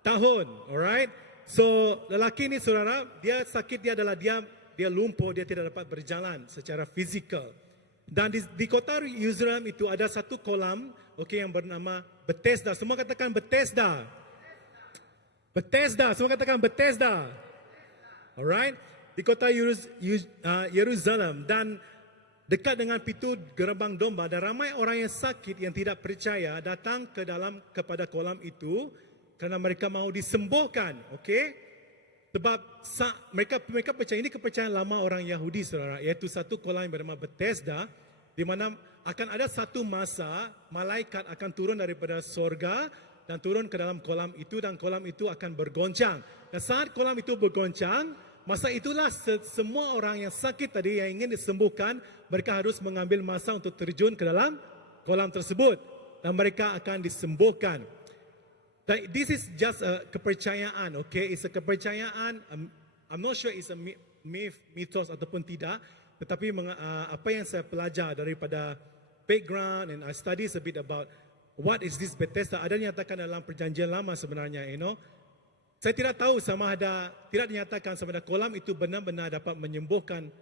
tahun, alright? So, lelaki ini saudara, dia sakit dia adalah dia lumpuh, dia tidak dapat berjalan secara fizikal. Dan di kota Yerusalem itu ada satu kolam, yang bernama Bethesda. Semua katakan Bethesda. Bethesda, semua katakan Bethesda. Alright? Di kota Yerusalem dan dekat dengan pintu gerbang domba, dan ramai orang yang sakit yang tidak percaya datang kepada kolam itu kerana mereka mahu disembuhkan, okey? Sebab mereka percaya, ini kepercayaan lama orang Yahudi, saudara, iaitu satu kolam yang bernama Bethesda, di mana akan ada satu masa malaikat akan turun daripada sorga dan turun ke dalam kolam itu, dan kolam itu akan bergoncang. Dan saat kolam itu bergoncang, masa itulah semua orang yang sakit tadi yang ingin disembuhkan, mereka harus mengambil masa untuk terjun ke dalam kolam tersebut dan mereka akan disembuhkan. This is just a kepercayaan, okay? It's a kepercayaan. I'm not sure it's a mythos ataupun tidak, tetapi apa yang saya pelajar daripada background and I study a bit about what is this Bethesda. Ada dinyatakan dalam perjanjian lama sebenarnya, Saya tidak tahu tidak dinyatakan sama ada kolam itu benar-benar dapat menyembuhkan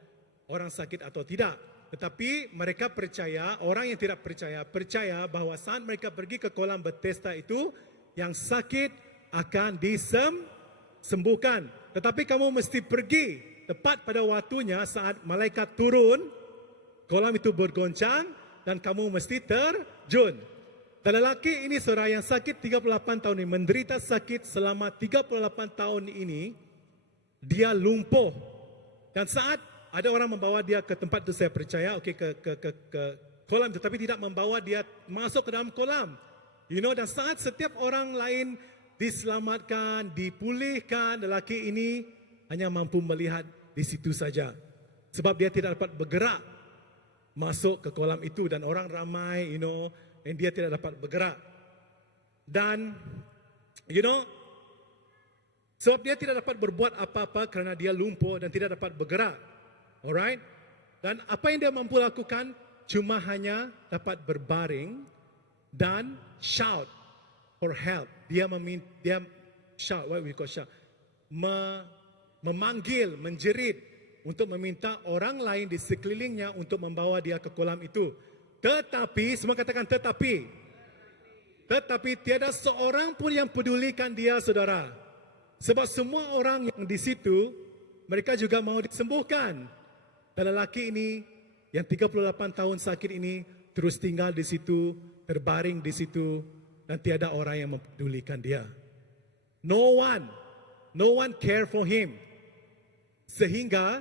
orang sakit atau tidak. Tetapi mereka percaya, orang yang tidak percaya bahawa saat mereka pergi ke kolam Bethesda itu, yang sakit akan disembuhkan. Tetapi kamu mesti pergi tepat pada waktunya saat malaikat turun, kolam itu bergoncang dan kamu mesti terjun. Dan lelaki ini, saudara, yang sakit 38 tahun ini, menderita sakit selama 38 tahun ini, dia lumpuh. Dan saat ada orang membawa dia ke tempat itu, saya percaya, ke kolam, tetapi tidak membawa dia masuk ke dalam kolam. Dan saat setiap orang lain diselamatkan, dipulihkan, lelaki ini hanya mampu melihat di situ saja. Sebab dia tidak dapat bergerak masuk ke kolam itu, dan orang ramai, dan dia tidak dapat bergerak. Dan, sebab dia tidak dapat berbuat apa-apa kerana dia lumpuh dan tidak dapat bergerak. Alright? Dan apa yang dia mampu lakukan cuma hanya dapat berbaring dan shout for help. Dia shout, what we call shout, memanggil, menjerit untuk meminta orang lain di sekelilingnya untuk membawa dia ke kolam itu. Tetapi, semua katakan tetapi tiada seorang pun yang pedulikan dia, saudara. Sebab semua orang yang di situ, mereka juga mau disembuhkan. Dan lelaki ini yang 38 tahun sakit ini terus tinggal di situ, terbaring di situ, dan tiada orang yang mempedulikan dia. No one care for him. Sehingga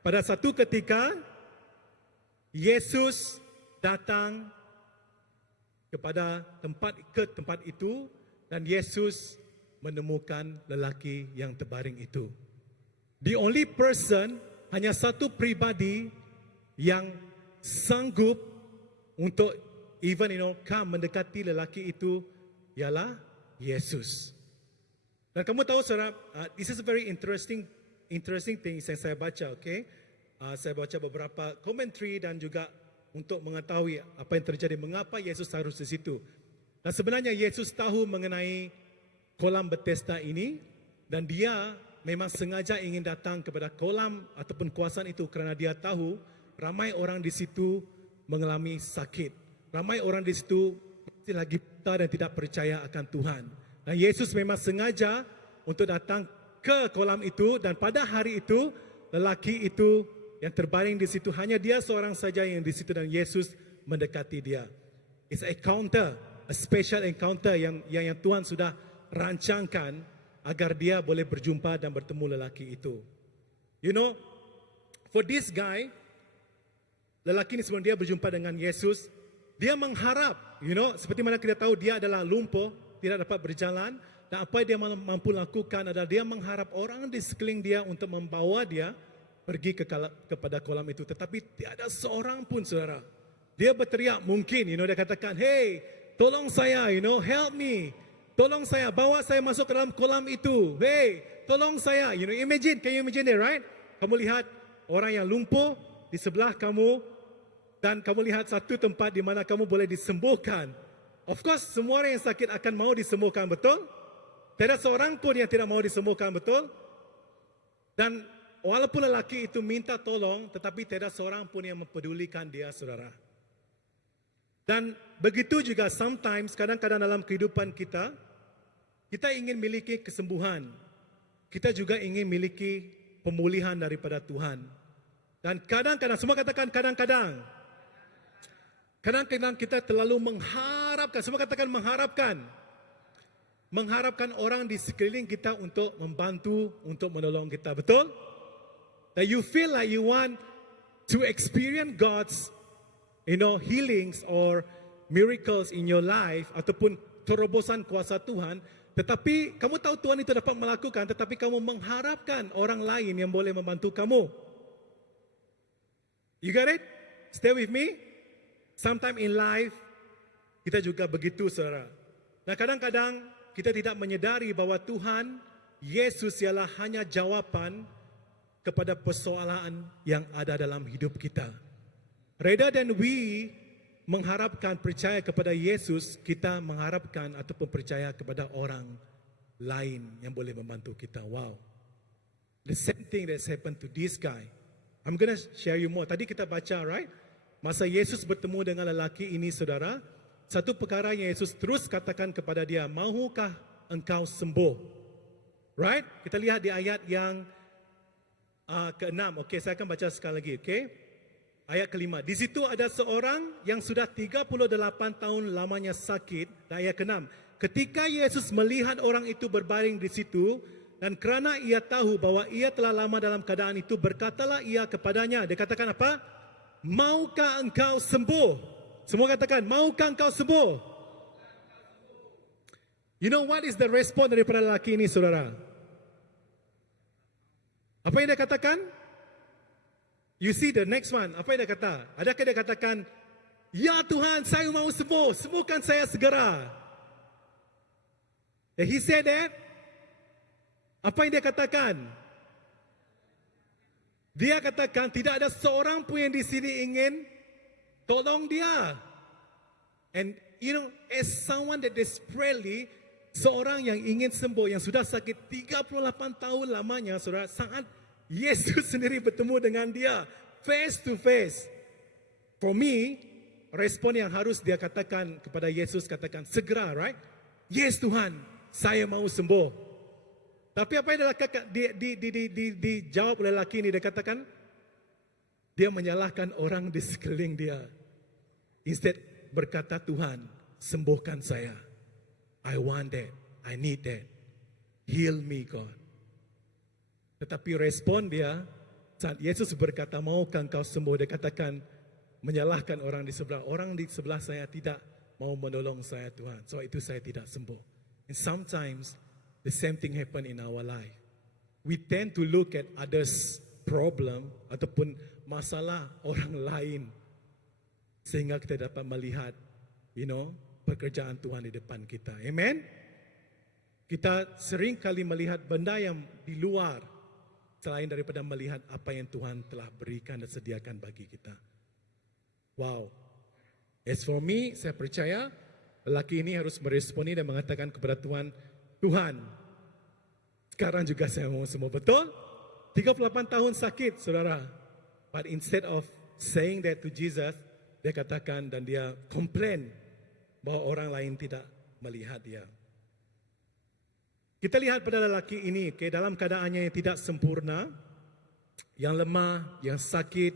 pada satu ketika Yesus datang ke tempat itu dan Yesus menemukan lelaki yang terbaring itu. The only person, hanya satu pribadi yang sanggup untuk come mendekati lelaki itu ialah Yesus. Dan kamu tahu saudara, this is a very interesting thing yang saya baca, okay? Saya baca beberapa commentary dan juga untuk mengetahui apa yang terjadi, mengapa Yesus harus di situ. Dan sebenarnya Yesus tahu mengenai kolam Bethesda ini dan dia memang sengaja ingin datang kepada kolam ataupun kawasan itu kerana dia tahu ramai orang di situ mengalami sakit. Ramai orang di situ masih lagi buta dan tidak percaya akan Tuhan. Dan Yesus memang sengaja untuk datang ke kolam itu dan pada hari itu lelaki itu yang terbaring di situ hanya dia seorang saja yang di situ dan Yesus mendekati dia. It's a encounter, a special encounter yang Tuhan sudah rancangkan agar dia boleh berjumpa dan bertemu lelaki itu. You know, for this guy, lelaki ini sebelum dia berjumpa dengan Yesus, dia mengharap, seperti mana kita tahu dia adalah lumpuh, tidak dapat berjalan, dan apa yang dia mampu lakukan adalah dia mengharap orang di sekeliling dia untuk membawa dia pergi kepada kolam itu. Tetapi tiada seorang pun, saudara. Dia berteriak mungkin, dia katakan, hey, tolong saya, help me. Tolong saya, bawa saya masuk ke dalam kolam itu. Hey, tolong saya. Can you imagine it, right? Kamu lihat orang yang lumpuh di sebelah kamu dan kamu lihat satu tempat di mana kamu boleh disembuhkan. Of course, semua orang yang sakit akan mau disembuhkan, betul? Tidak seorang pun yang tidak mau disembuhkan, betul? Dan walaupun lelaki itu minta tolong, tetapi tidak seorang pun yang mempedulikan dia, saudara. Dan begitu juga sometimes, kadang-kadang dalam kehidupan kita ingin miliki kesembuhan. Kita juga ingin miliki pemulihan daripada Tuhan. Dan kadang-kadang, semua katakan kadang-kadang. Kadang-kadang kita terlalu mengharapkan, semua katakan mengharapkan. Mengharapkan orang di sekeliling kita untuk membantu, untuk menolong kita. Betul? That you feel like you want to experience God's healings or miracles in your life ataupun terobosan kuasa Tuhan, tetapi kamu tahu Tuhan itu dapat melakukan, tetapi kamu mengharapkan orang lain yang boleh membantu kamu. You got it? Stay with me. Sometime in life kita juga begitu, saudara. Nah, kadang-kadang kita tidak menyedari bahwa Tuhan Yesus ialah hanya jawapan kepada persoalan yang ada dalam hidup kita. Rather than we mengharapkan percaya kepada Yesus, kita mengharapkan ataupun percaya kepada orang lain yang boleh membantu kita. Wow. The same thing that's happened to this guy. I'm going to share you more. Tadi kita baca, right? Masa Yesus bertemu dengan lelaki ini, saudara, satu perkara yang Yesus terus katakan kepada dia, mahukah engkau sembuh? Right? Kita lihat di ayat yang ke-6. Okay, saya akan baca sekali lagi. Okay? Ayat ke-5. Di situ ada seorang yang sudah 38 tahun lamanya sakit. Dan ayat ke-6. Ketika Yesus melihat orang itu berbaring di situ, dan kerana ia tahu bahwa ia telah lama dalam keadaan itu, berkatalah ia kepadanya. Dia katakan apa? Maukah engkau sembuh? Semua katakan, maukah engkau sembuh? You know what is the response daripada lelaki ini, saudara? Apa yang dia katakan? You see the next one. Apa yang dia kata? Adakah dia katakan, ya Tuhan, saya mau sembuh. Sembuhkan saya segera. And he said that. Apa yang dia katakan? Dia katakan tidak ada seorang pun yang di sini ingin tolong dia. And you know, as someone that desperately, seorang yang ingin sembuh, yang sudah sakit 38 tahun lamanya, saudara, saat Yesus sendiri bertemu dengan dia face to face. For me, respon yang harus dia katakan kepada Yesus, katakan segera, right? Yes Tuhan, saya mau sembuh. Tapi apa yang dijawab oleh lelaki ini, dia katakan, dia menyalahkan orang di sekeliling dia. Instead berkata, Tuhan, sembuhkan saya. I want that, I need that. Heal me God. Tetapi respon dia, saat Yesus berkata, maukah engkau sembuh? Dia katakan, menyalahkan orang di sebelah. Orang di sebelah saya tidak mau menolong saya Tuhan. So itu saya tidak sembuh. And sometimes, the same thing happen in our life. We tend to look at others' problem ataupun masalah orang lain sehingga kita dapat melihat, pekerjaan Tuhan di depan kita. Amen? Kita sering kali melihat benda yang di luar selain daripada melihat apa yang Tuhan telah berikan dan sediakan bagi kita. Wow. As for me, saya percaya lelaki ini harus meresponi dan mengatakan kepada Tuhan, Tuhan, sekarang juga saya mau sembuh. Betul? 38 tahun sakit, saudara. But instead of saying that to Jesus, dia katakan dan dia komplain bahwa orang lain tidak melihat dia. Kita lihat pada lelaki ini, dalam keadaannya yang tidak sempurna, yang lemah, yang sakit,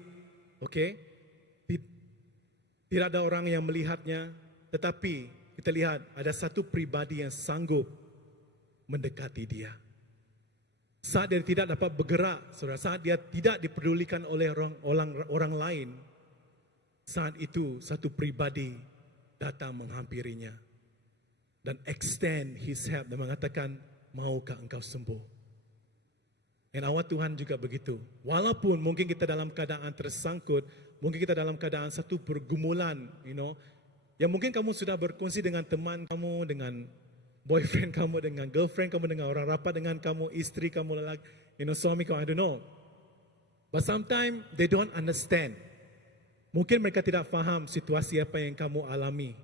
tidak ada orang yang melihatnya, tetapi kita lihat ada satu pribadi yang sanggup mendekati dia. Saat dia tidak dapat bergerak, saudara, saat dia tidak dipedulikan oleh orang lain, saat itu satu pribadi datang menghampirinya dan extend his help dan mengatakan, maukah engkau sembuh? Dan awal Tuhan juga begitu. Walaupun mungkin kita dalam keadaan tersangkut, mungkin kita dalam keadaan satu pergumulan, yang mungkin kamu sudah berkongsi dengan teman kamu, dengan boyfriend kamu, dengan girlfriend kamu, dengan orang rapat dengan kamu, istri kamu, suami kamu, I don't know. But sometimes they don't understand. Mungkin mereka tidak faham situasi apa yang kamu alami.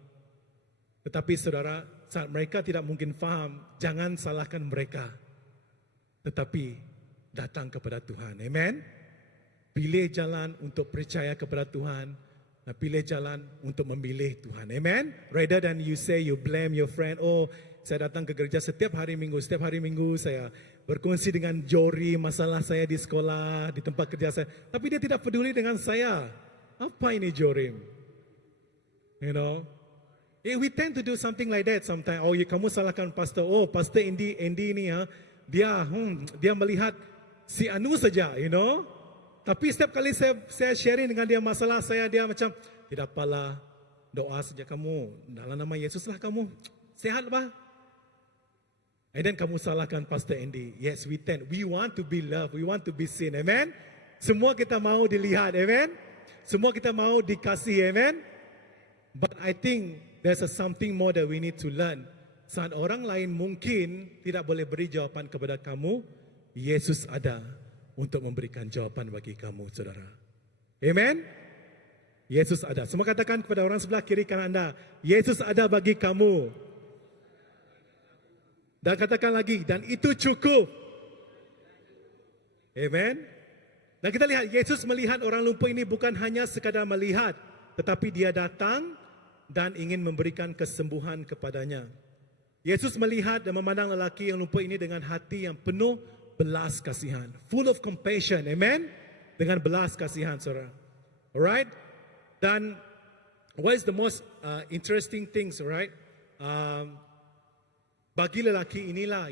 Tetapi saudara, saat mereka tidak mungkin faham, jangan salahkan mereka. Tetapi datang kepada Tuhan. Amen. Pilih jalan untuk percaya kepada Tuhan. Dan pilih jalan untuk memilih Tuhan. Amen. Rather than you say you blame your friend. Oh, saya datang ke gereja setiap hari Minggu. Setiap hari Minggu saya berkongsi dengan Jory masalah saya di sekolah, di tempat kerja saya. Tapi dia tidak peduli dengan saya. Apa ini Jorim? We tend to do something like that sometimes. Oh, kamu salahkan pastor. Oh, pastor Andy ini dia melihat si Anu saja, Tapi setiap kali saya sharing dengan dia masalah saya, dia macam, tidak apalah, doa saja kamu. Dalam nama Yesuslah kamu sehat bah. And then kamu salahkan pastor Andy. Yes, we tend. We want to be loved. We want to be seen. Amen? Semua kita mau dilihat. Amen? Semua kita mau dikasihi, amen? But I think there's something more that we need to learn. Saat orang lain mungkin tidak boleh beri jawaban kepada kamu, Yesus ada untuk memberikan jawaban bagi kamu, saudara. Amen? Yesus ada. Semua katakan kepada orang sebelah kiri kanan anda, Yesus ada bagi kamu. Dan katakan lagi, dan itu cukup. Amen? Dan kita lihat, Yesus melihat orang lumpuh ini bukan hanya sekadar melihat, tetapi dia datang dan ingin memberikan kesembuhan kepadanya. Yesus melihat dan memandang lelaki yang lumpuh ini dengan hati yang penuh belas kasihan. Full of compassion, amen? Dengan belas kasihan, saudara. Alright? Dan what is the most interesting things, right? Bagi lelaki inilah,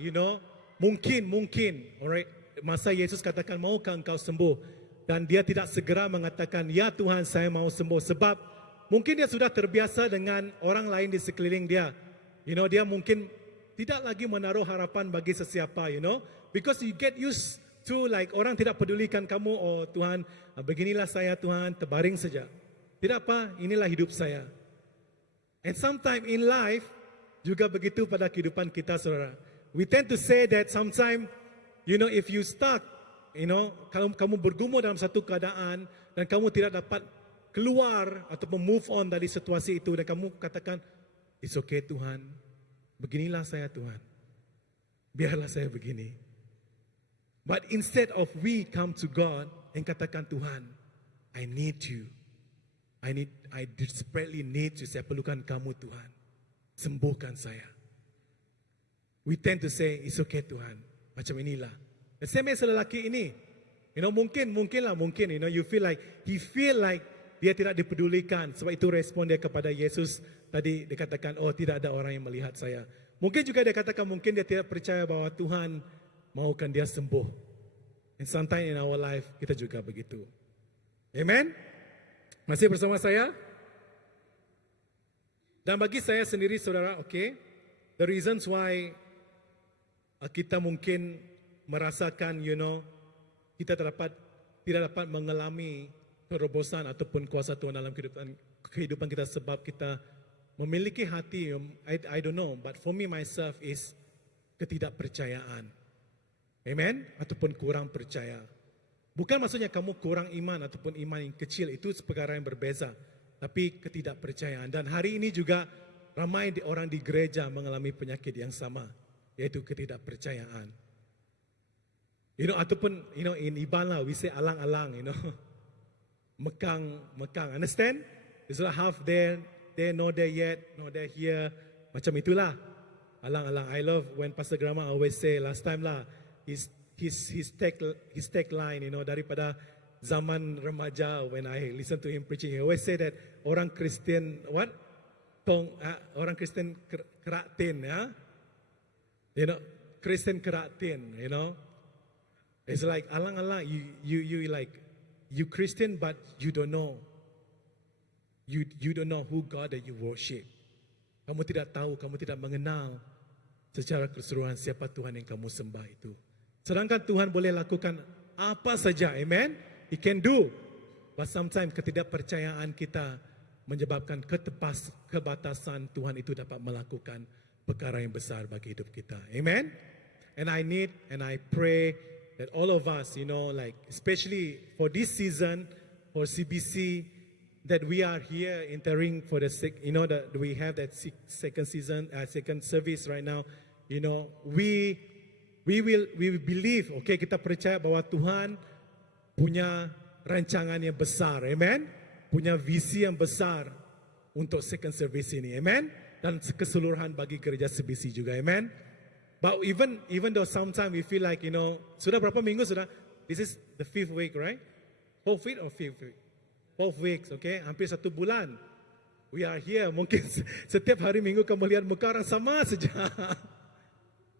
mungkin, alright? Masa Yesus katakan, maukah engkau sembuh? Dan dia tidak segera mengatakan, ya Tuhan saya mau sembuh. Sebab mungkin dia sudah terbiasa dengan orang lain di sekeliling dia. Dia mungkin tidak lagi menaruh harapan bagi sesiapa, Because you get used to orang tidak pedulikan kamu. Oh Tuhan, beginilah saya Tuhan, terbaring saja. Tidak apa, inilah hidup saya. And sometimes in life, juga begitu pada kehidupan kita, saudara. We tend to say that sometimes, if you stuck, kalau kamu bergumul dalam satu keadaan dan kamu tidak dapat keluar ataupun move on dari situasi itu dan kamu katakan, it's okay Tuhan, beginilah saya Tuhan, biarlah saya begini. But instead of we come to God and katakan, Tuhan, I need you. I desperately need you. Saya perlukan kamu Tuhan. Sembuhkan saya. We tend to say, it's okay Tuhan. Macam inilah. The same as lelaki ini. Mungkin, you feel like, he feel like dia tidak dipedulikan. Sebab itu respon dia kepada Yesus. Tadi dia katakan, oh tidak ada orang yang melihat saya. Mungkin juga dia katakan, mungkin dia tidak percaya bahwa Tuhan mahukan dia sembuh. And sometimes in our life, kita juga begitu. Amen? Masih bersama saya? Dan bagi saya sendiri, saudara, okay, the reasons why kita mungkin merasakan, kita tidak dapat mengalami terobosan ataupun kuasa Tuhan dalam kehidupan kita sebab kita memiliki hati, I don't know, but for me myself is ketidakpercayaan. Amen? Ataupun kurang percaya. Bukan maksudnya kamu kurang iman ataupun iman yang kecil, itu perkara yang berbeza. Tapi ketidakpercayaan. Dan hari ini juga ramai orang di gereja mengalami penyakit yang sama, yaitu ketidakpercayaan. Ataupun in Ibana we say alang-alang, mekang, understand? It's not half there, not there yet, not there here. Macam itulah. Alang-alang. I love when Pastor Grama always say last time lah, his tagline, daripada zaman remaja when I listen to him preaching, he always say that orang Kristen orang Kristen keratin, Kristen keratin, it's like alang-alang, you Christian but you don't know, you don't know who God that you worship. Kamu tidak tahu, kamu tidak mengenal secara keseluruhan siapa Tuhan yang kamu sembah itu. Sedangkan Tuhan boleh lakukan apa saja, amen? He can do. But sometimes ketidakpercayaan kita menyebabkan kebatasan Tuhan itu dapat melakukan perkara yang besar bagi hidup kita. Amen? And I pray that all of us, especially for this season, for CBC, that we are here entering for that we have that second service right now. We will believe, okay, kita percaya bahwa Tuhan punya rancangan yang besar, amen? Punya visi yang besar untuk second service ini, amen? Dan keseluruhan bagi gereja CBC juga, amen? But even though sometimes we feel like, sudah berapa minggu sudah? This is the 5th week, right? 4th week or 5th week? 4 weeks, okay? Hampir 1 bulan. We are here, mungkin setiap hari minggu kamu lihat muka orang sama saja.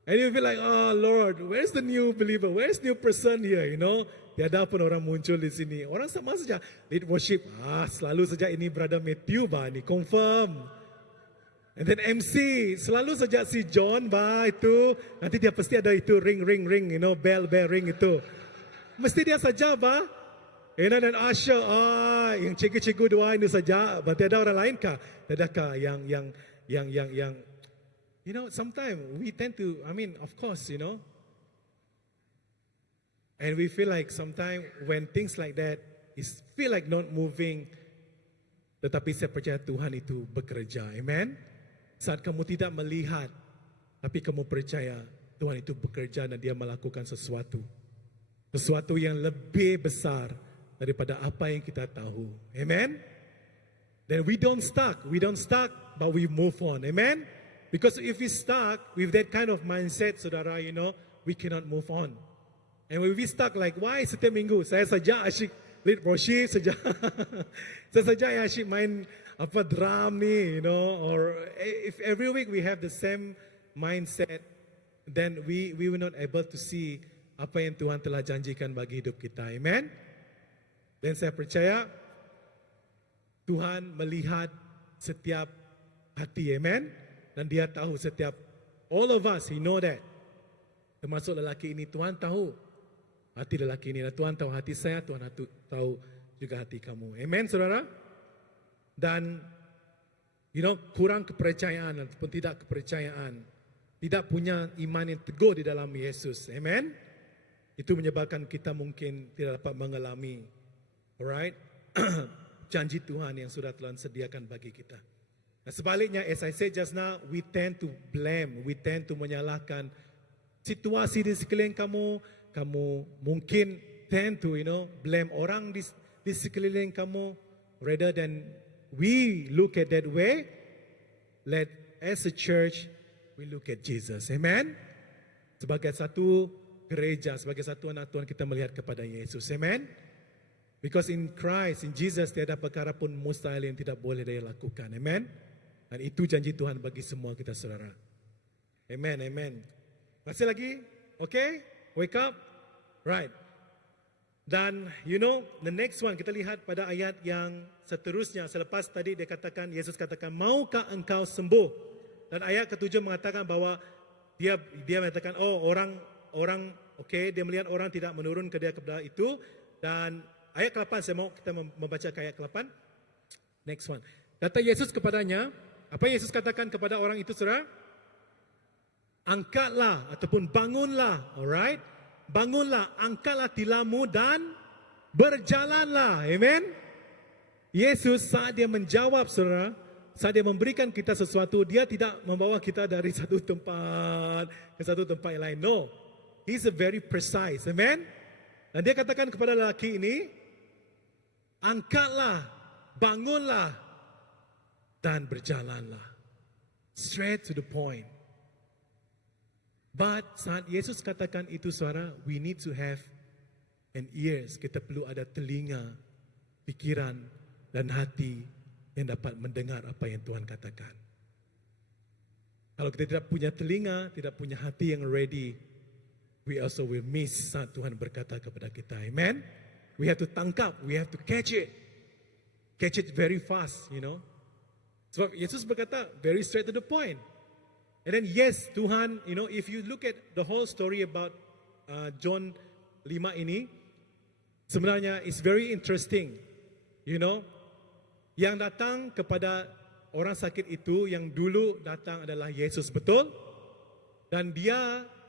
And you feel like, oh Lord, where's the new believer? Where's new person here? Tiada pun orang muncul di sini. Orang sama saja. Lead worship. Selalu saja ini Brother Matthew ni confirm. And then MC, selalu saja si John itu. Nanti dia pasti ada itu ring, bell ring itu. Mesti dia saja dan Usher, yang cikgu-cikgu dua ini saja. Berarti ada orang lain kah? Tiadakah yang sometimes we tend to, of course, and we feel like sometimes when things like that feel like not moving, tetapi saya percaya Tuhan itu bekerja, amen? Saat kamu tidak melihat, tapi kamu percaya Tuhan itu bekerja dan dia melakukan sesuatu yang lebih besar daripada apa yang kita tahu, amen? Then we don't stuck, but we move on, amen? Because if we stuck with that kind of mindset, saudara, we cannot move on. And when we stuck like, why setiap minggu saya saja asyik lead worship saja, saya saja yang asyik main drum ni, or if every week we have the same mindset, then we will not able to see apa yang Tuhan telah janjikan bagi hidup kita, amen? Dan saya percaya Tuhan melihat setiap hati, amen? Dan dia tahu setiap, all of us, he know that. Termasuk lelaki ini, Tuhan tahu hati lelaki ini. Dan Tuhan tahu hati saya, Tuhan tahu juga hati kamu. Amen, saudara? Dan, kurang kepercayaan ataupun tidak kepercayaan. Tidak punya iman yang teguh di dalam Yesus. Amen? Itu menyebabkan kita mungkin tidak dapat mengalami, alright, janji Tuhan yang sudah Tuhan sediakan bagi kita. Nah, sebaliknya, as I said just now, we tend to blame, we tend to menyalahkan situasi di sekeliling kamu. Kamu mungkin tend to, blame orang di sekeliling kamu, rather than we look at that way. Let as a church we look at Jesus. Amen. Sebagai satu gereja, sebagai satu anak Tuhan, kita melihat kepada Yesus. Amen. Because in Christ, in Jesus, tiada perkara pun mustahil yang tidak boleh dia lakukan. Amen. Dan itu janji Tuhan bagi semua kita, saudara. Amen, amen. Masih lagi? Okay? Wake up? Right. Dan the next one, kita lihat pada ayat yang seterusnya. Selepas tadi dia katakan, Yesus katakan, maukah engkau sembuh? Dan ayat ketujuh mengatakan bahawa dia mengatakan, orang, dia melihat orang tidak menurun ke dia kepada itu. Dan ayat ke-8, saya mau kita membaca ke ayat ke-8. Next one. Kata Yesus kepadanya, apa Yesus katakan kepada orang itu, saudara? Angkatlah ataupun bangunlah, alright? Bangunlah, angkatlah tilammu dan berjalanlah. Amen. Yesus saat dia menjawab, saudara, saat dia memberikan kita sesuatu, dia tidak membawa kita dari satu tempat ke satu tempat yang lain. No. He's a very precise. Amen. Dan dia katakan kepada lelaki ini, angkatlah, bangunlah dan berjalanlah. Straight to the point. But saat Yesus katakan itu, saudara, we need to have an ears. Kita perlu ada telinga, pikiran dan hati yang dapat mendengar apa yang Tuhan katakan. Kalau kita tidak punya telinga, tidak punya hati yang ready, we also will miss saat Tuhan berkata kepada kita. Amen. We have to tangkap, we have to catch it. Catch it very fast, Sebab Yesus berkata very straight to the point. And then yes, Tuhan, if you look at the whole story about John 5 ini, sebenarnya it's very interesting. Yang datang kepada orang sakit itu, yang dulu datang adalah Yesus, betul? Dan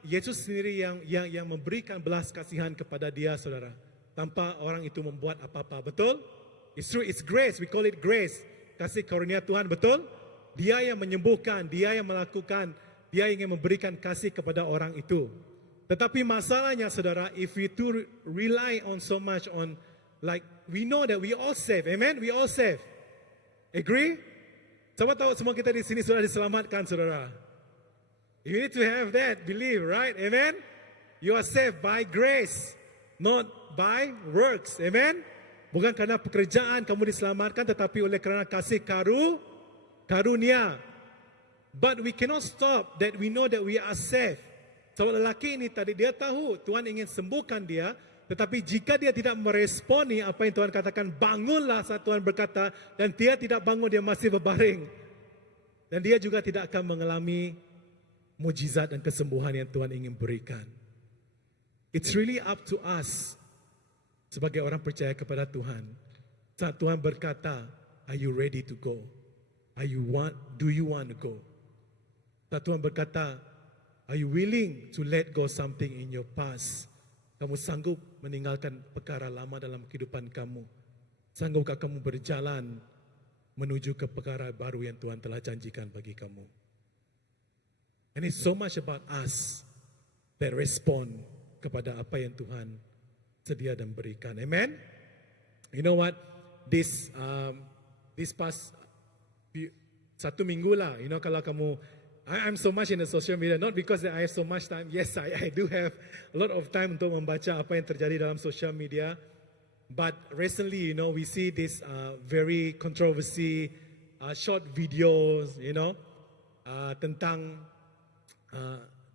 Yesus sendiri yang memberikan belas kasihan kepada dia, saudara. Tanpa orang itu membuat apa-apa, betul? It's true, it's grace, we call it grace. Kasih karunia Tuhan, betul? Dia yang menyembuhkan, dia yang melakukan, dia ingin memberikan kasih kepada orang itu. Tetapi masalahnya, saudara, if we to rely on so much on, like, we know that we all saved, amen? We all saved. Agree? Siapa tahu semua kita di sini sudah diselamatkan, saudara? You need to have that, believe, right? Amen? You are saved by grace, not by works, amen? Bukan kerana pekerjaan kamu diselamatkan, tetapi oleh kerana kasih karunia. But we cannot stop that we know that we are saved. So lelaki ini tadi dia tahu Tuhan ingin sembuhkan dia, tetapi jika dia tidak meresponi apa yang Tuhan katakan, bangunlah saat Tuhan berkata, dan dia tidak bangun, dia masih berbaring. Dan dia juga tidak akan mengalami mujizat dan kesembuhan yang Tuhan ingin berikan. It's really up to us sebagai orang percaya kepada Tuhan. Saat Tuhan berkata, are you ready to go? Do you want to go? Saat Tuhan berkata, are you willing to let go something in your past? Kamu sanggup meninggalkan perkara lama dalam kehidupan kamu? Sanggupkah kamu berjalan menuju ke perkara baru yang Tuhan telah janjikan bagi kamu? And it's so much about us that respond kepada apa yang Tuhan sedia dan berikan. Amen? You know what? This past satu minggu lah, kalau kamu, I'm so much in the social media, not because I have so much time. Yes, I do have a lot of time untuk membaca apa yang terjadi dalam social media. But recently, we see this very controversy, short videos, tentang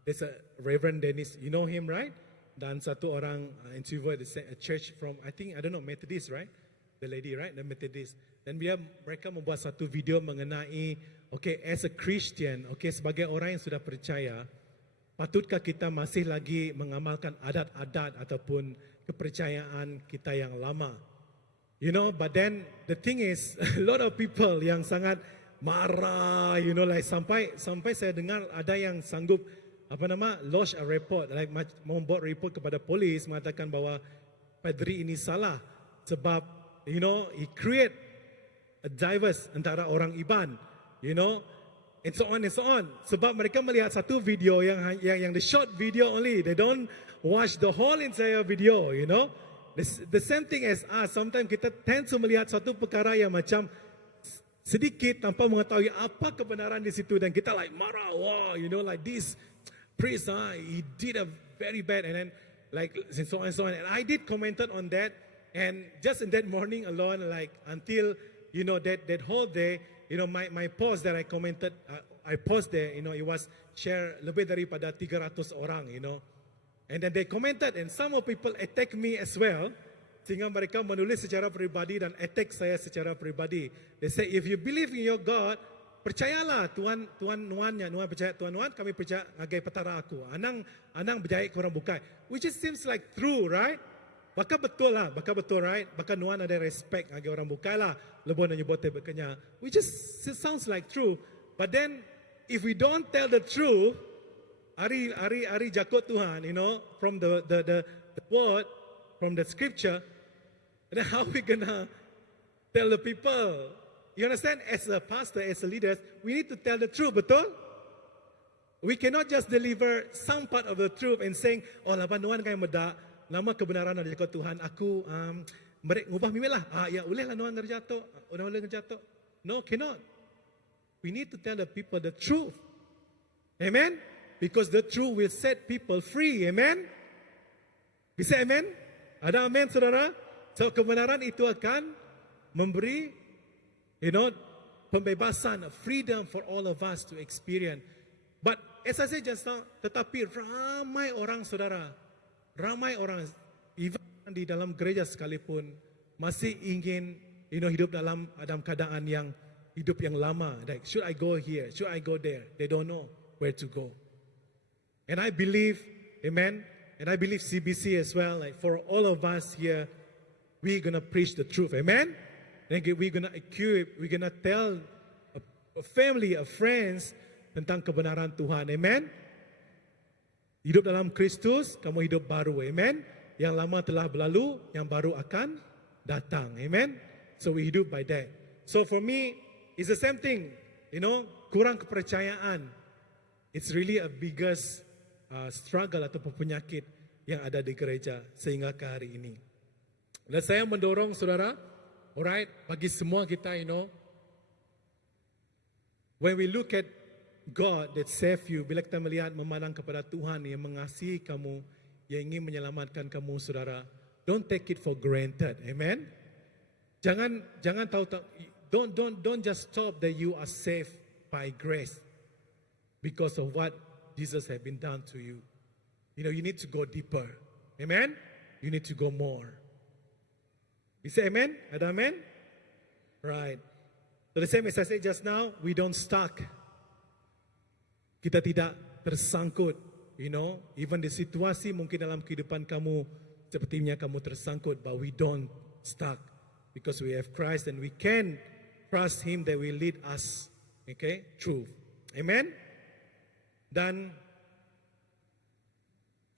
there's a Reverend Dennis, you know him, right? Dan satu orang interviewer at a church from, I don't know, Methodist, right? The lady, right? The Methodist. Dan mereka membuat satu video mengenai, as a Christian, sebagai orang yang sudah percaya, patutkah kita masih lagi mengamalkan adat-adat ataupun kepercayaan kita yang lama? But then the thing is, a lot of people yang sangat marah, like sampai saya dengar ada yang sanggup lodge a report, like membuat report kepada polis mengatakan bahawa padri ini salah sebab he create a diverse antara orang Iban, and so on and so on. Sebab mereka melihat satu video yang the short video only, they don't watch the whole entire video, The same thing as us, sometimes kita tend to melihat satu perkara yang macam sedikit tanpa mengetahui apa kebenaran di situ dan kita like marah, wow, like this priest, he did a very bad, and then like and so on and so on. And I did commented on that, and just in that morning alone, like until that whole day, my post that I commented, I post there, it was share lebih daripada 300 orang, And then they commented, and some of people attack me as well, sehingga mereka menulis secara pribadi dan attack saya secara pribadi. They say, if you believe in your God, percayalah Tuhan Nuannya, Nuan percaya Tuhan Nuan, kami percaya ngagai petara aku. Anang berjaya korang bukai. Which is seems like true, right? Baka betul, right? Baka Nuan ada respect ngagai orang bukai lah. Lebon dan nyebote berkenya. Which is sounds like true. But then, if we don't tell the truth, Ari jakut Tuhan, from the word, from the scripture, then how we gonna tell the people? You understand? As a pastor, as a leader, we need to tell the truth, betul? We cannot just deliver some part of the truth and saying, oh, laban Nuan kaya meda, nama kebenaran ada jakut Tuhan, aku mereka ngubah mimik lah. Ya, boleh lah Nuan ngerjato, boleh ngerjato. No, cannot. We need to tell the people the truth. Amen? Because the truth will set people free. Amen? Bisa amen? Ada amen, saudara? So, kebenaran itu akan memberi, pembebasan, freedom for all of us to experience. But, as I said just now, tetapi ramai orang, saudara, ramai orang, even di dalam gereja sekalipun, masih ingin, hidup dalam keadaan yang hidup yang lama. Like, should I go here? Should I go there? They don't know where to go. And I believe, amen, and I believe CBC as well, like for all of us here, we're going to preach the truth, amen? And we're going to equip, we're going to tell a family, of friends, tentang kebenaran Tuhan, amen? Hidup dalam Kristus, kamu hidup baru, amen? Yang lama telah berlalu, yang baru akan datang, amen? So we hidup by that. So for me, it's the same thing, kurang kepercayaan. It's really a biggest struggle atau penyakit yang ada di gereja sehingga ke hari ini. Dan saya mendorong saudara, alright, bagi semua kita, when we look at God that save you, bila kita melihat memandang kepada Tuhan yang mengasihi kamu, yang ingin menyelamatkan kamu, saudara, don't take it for granted, amen? Jangan tahu, don't just stop that you are saved by grace because of what Jesus has been done to you. You need to go deeper. Amen? You need to go more. You say amen? Ada amen? Right. So the same as I said just now, we don't stuck. Kita tidak tersangkut. Even the situasi mungkin dalam kehidupan kamu, sepertinya kamu tersangkut, but we don't stuck. Because we have Christ and we can trust Him that will lead us. Okay? Truth. Amen? Dan,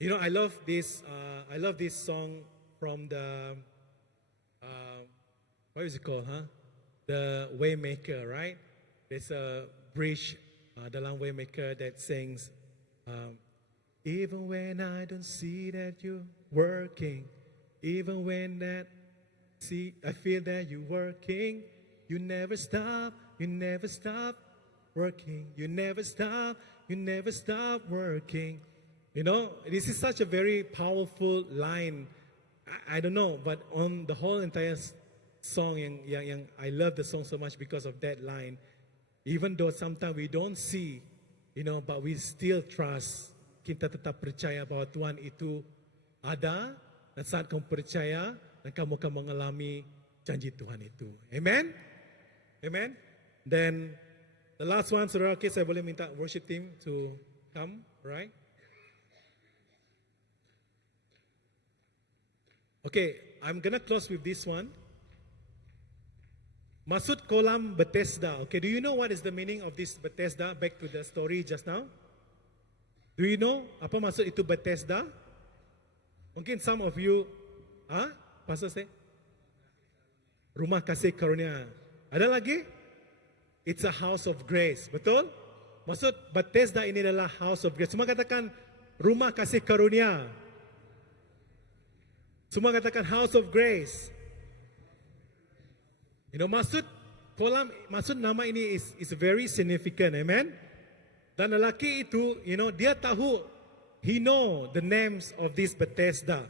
I love this song from the, what is it called, The Waymaker, right? There's a bridge dalam Waymaker that sings, even when I don't see that you're working, even when I feel that you're working, you never stop working, you never stop working. This is such a very powerful line. I don't know, but on the whole entire song, yang I love the song so much because of that line. Even though sometimes we don't see, but we still trust. Kita tetap percaya bahwa Tuhan itu ada, dan saat kamu percaya, dan kamu akan mengalami janji Tuhan itu. Amen? Amen? Then, the last one, saudara, saya boleh minta worship team to come, right? Okay, I'm gonna close with this one. Masuk kolam Bethesda. Okay, do you know what is the meaning of this Bethesda? Back to the story just now. Do you know apa maksud itu Bethesda? Mungkin some of you, Pastor say? Rumah kasih karunia. Ada lagi? It's a house of grace. Betul? Maksud Bethesda ini adalah house of grace. Semua katakan rumah kasih karunia. Semua katakan house of grace. You know, maksud nama ini is very significant. Amen? Dan lelaki itu, you know, dia tahu, he know the names of this Bethesda.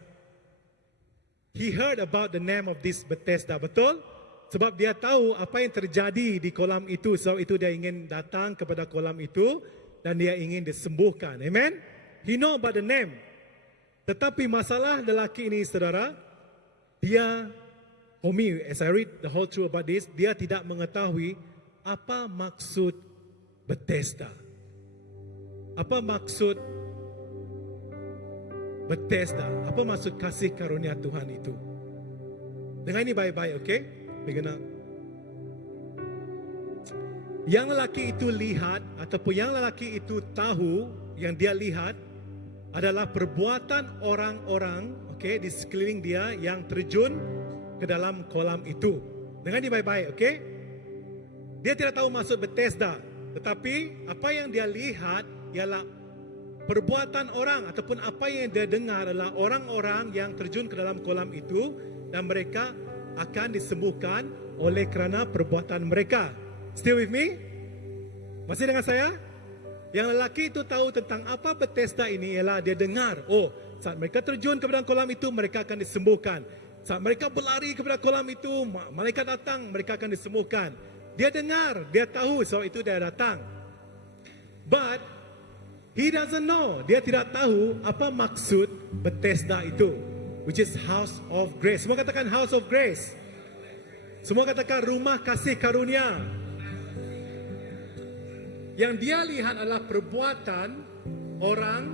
He heard about the name of this Bethesda, betul? Sebab dia tahu apa yang terjadi di kolam itu. Sebab itu dia ingin datang kepada kolam itu dan dia ingin disembuhkan. Amen? He know about the name. Tetapi masalah lelaki ini, saudara, dia, for me, as I read the whole truth about this, dia tidak mengetahui apa maksud Bethesda. Apa maksud Bethesda? Apa maksud kasih karunia Tuhan itu? Dengar ini baik-baik, okay? Dengar. Yang lelaki itu lihat, ataupun yang lelaki itu tahu, yang dia lihat, adalah perbuatan orang-orang, okay, di sekeliling dia yang terjun ke dalam kolam itu. Dengar ini baik-baik, okay? Dia tidak tahu maksud Bethesda, tetapi apa yang dia lihat ialah perbuatan orang ataupun apa yang dia dengar adalah orang-orang yang terjun ke dalam kolam itu dan mereka akan disembuhkan oleh kerana perbuatan mereka. Still with me? Masih dengan saya? Yang lelaki itu tahu tentang apa Bethesda ini ialah dia dengar, oh, saat mereka terjun ke dalam kolam itu mereka akan disembuhkan. Saat mereka berlari kepada kolam itu, malaikat datang, mereka akan disembuhkan. Dia dengar, dia tahu, sebab itu dia datang. But he doesn't know, dia tidak tahu apa maksud Bethesda itu, which is house of grace. Semua katakan house of grace. Semua katakan rumah kasih karunia. Yang dia lihat adalah perbuatan orang